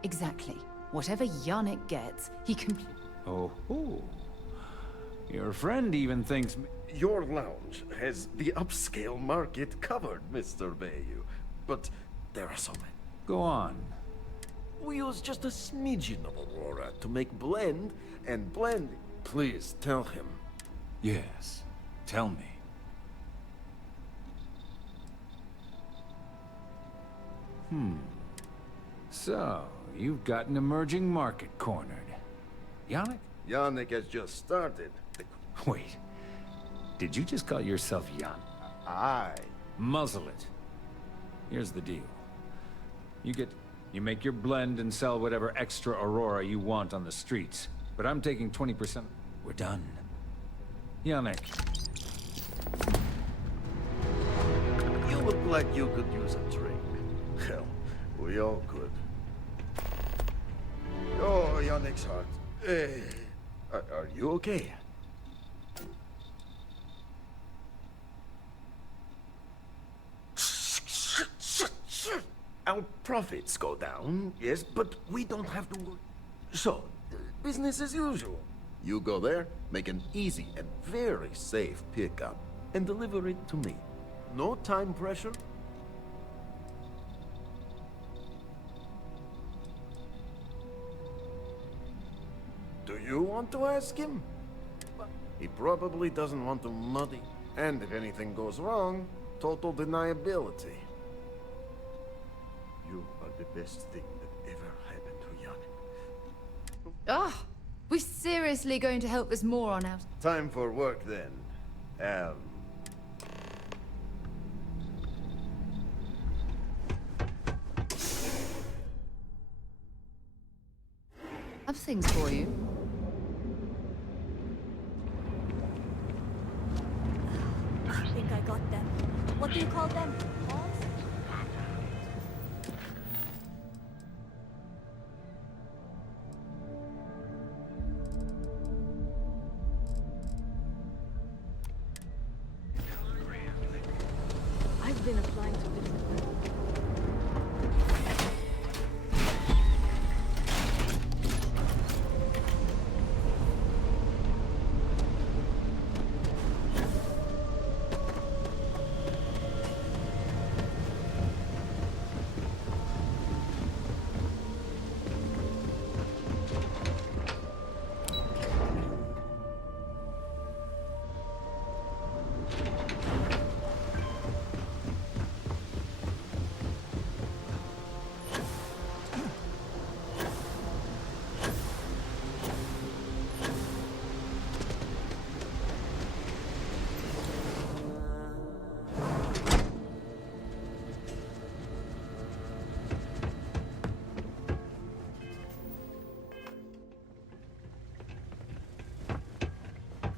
Exactly. Whatever Yannick gets, he can... Oh. Your friend even thinks... Your lounge has the upscale market covered, Mr. Bayou. But there are so many. Go on. We use just a smidgen of Aurora to make blend, and blend... Please, tell him. Yes. Tell me. So, you've got an emerging market cornered. Yannick? Yannick has just started. Wait. Did you just call yourself Yannick? Aye. Muzzle it. Here's the deal. You make your blend and sell whatever extra Aurora you want on the streets. But I'm taking 20%. We're done. Yannick. You look like you could use a drink. Hell, we all could. Oh, Yannick's heart. Are you okay? Our profits go down, yes, but we don't have to work. So, business as usual. You go there, make an easy and very safe pickup, and deliver it to me. No time pressure. Do you want to ask him? He probably doesn't want to muddy. And if anything goes wrong, total deniability. You are the best thing that ever happened to Yannick. Oh, we're seriously going to help this moron out. Time for work then. have things for you. I think I got them. What do you call them? Balls? I've been applying to different.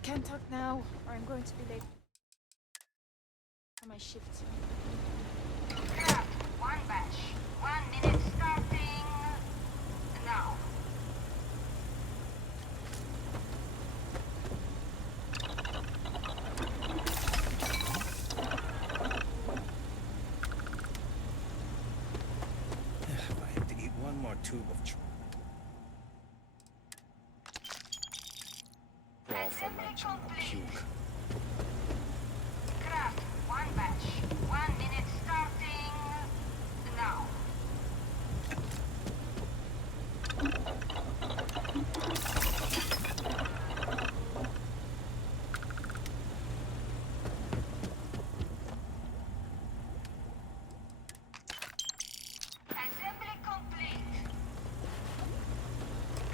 Can't talk now, or I'm going to be late for my shift. Craft, one batch. 1 minute starting now. I have to eat one more tube of raw for lunch and I'll puke. Craft, one batch. 1 minute starting now. Assembly complete.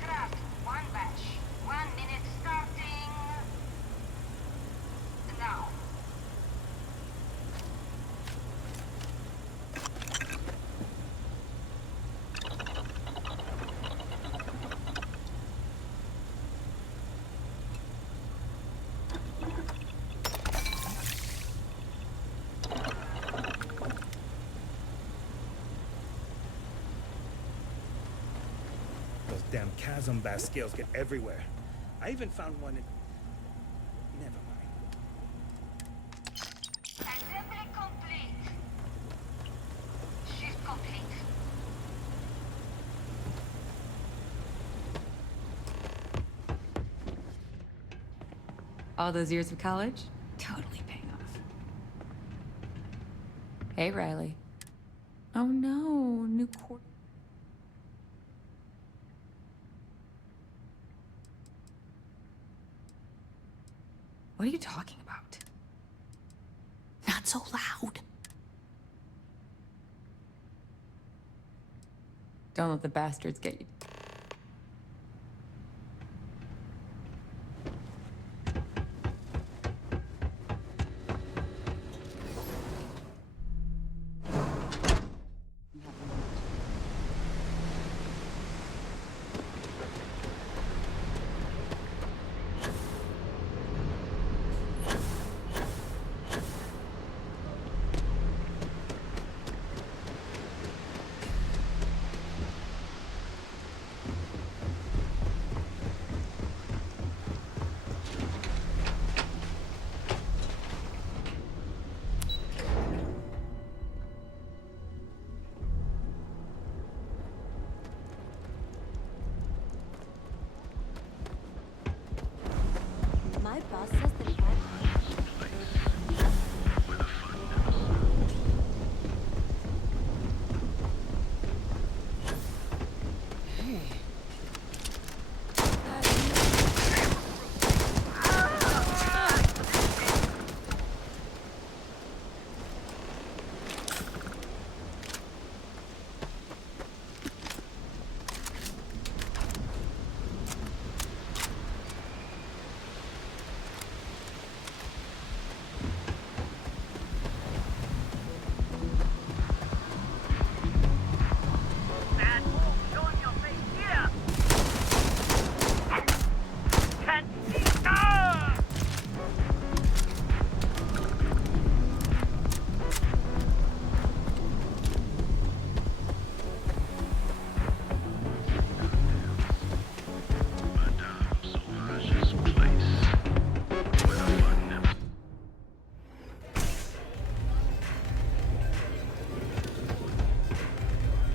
Craft, one batch. 1 minute starting now. Those damn chasm bass scales get everywhere. I even found one in... Never mind. Assembly complete. Shift complete. All those years of college? Totally paying off. Hey, Riley. Oh no, new court. What are you talking about? Not so loud. Don't let the bastards get you.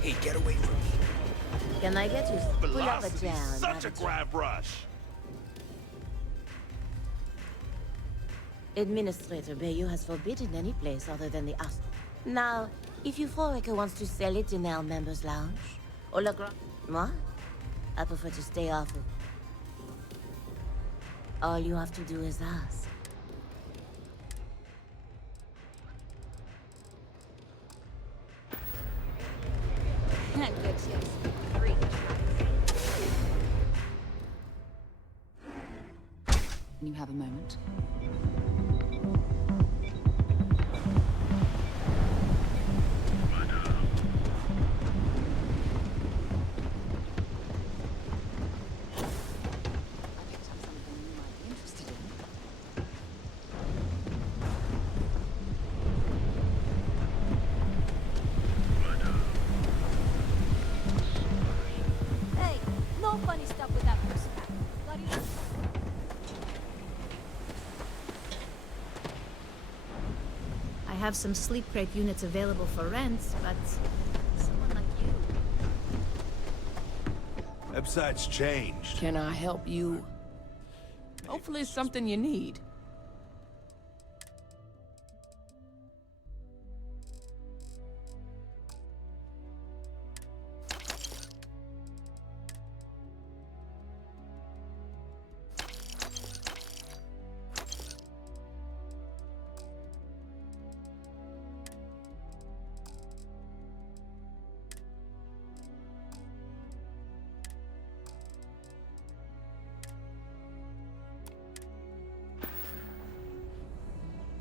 Hey, get away from me. Can I get you to pull up a Velocity's down? such a grab rush. Administrator Bayou has forbidden any place other than the Astro. Now, if Euphorica wants to sell it in our members' lounge, or La Grande, moi, I prefer to stay off of. All you have to do is ask. You have a moment. Hey, no funny stuff with that person. Bloody. I have some sleep crate units available for rent, but someone like you. Website's changed. Can I help you? Hopefully it's something you need.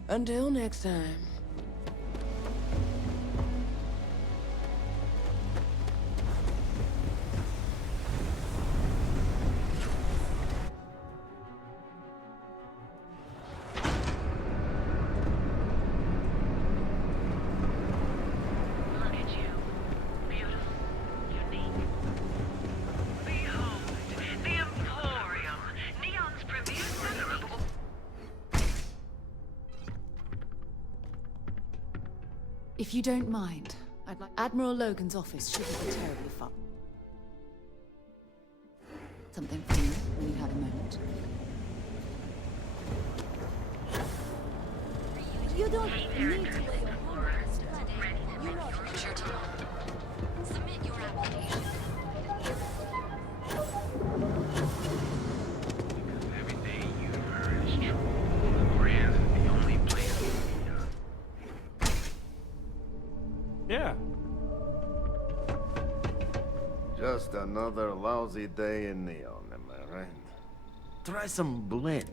Until next time. Look at you. Beautiful. Unique. Behold, the Emporium. Neon's premier center. If you don't mind, I'd like Admiral Logan's office shouldn't be terribly fun. Something for you when you have a moment. You don't need to wear your hormones. You know that. Submit your application. Everything you've heard is true. Grand is the only place to be. Yeah. Just another lousy day in Neon, am I right? Try some blend.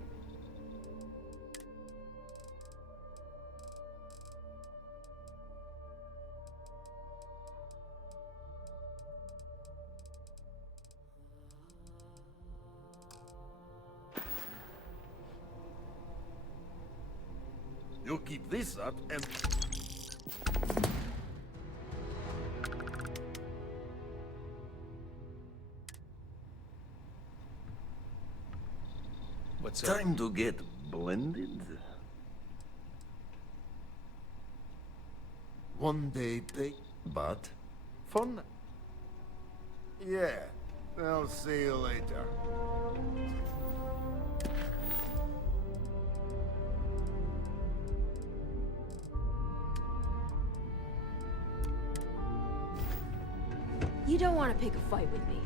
You keep this up and... What's up? Time to get blended? One day pay, but fun. Yeah, I'll see you later. You don't want to pick a fight with me.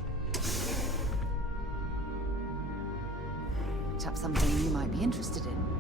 Tap something you might be interested in.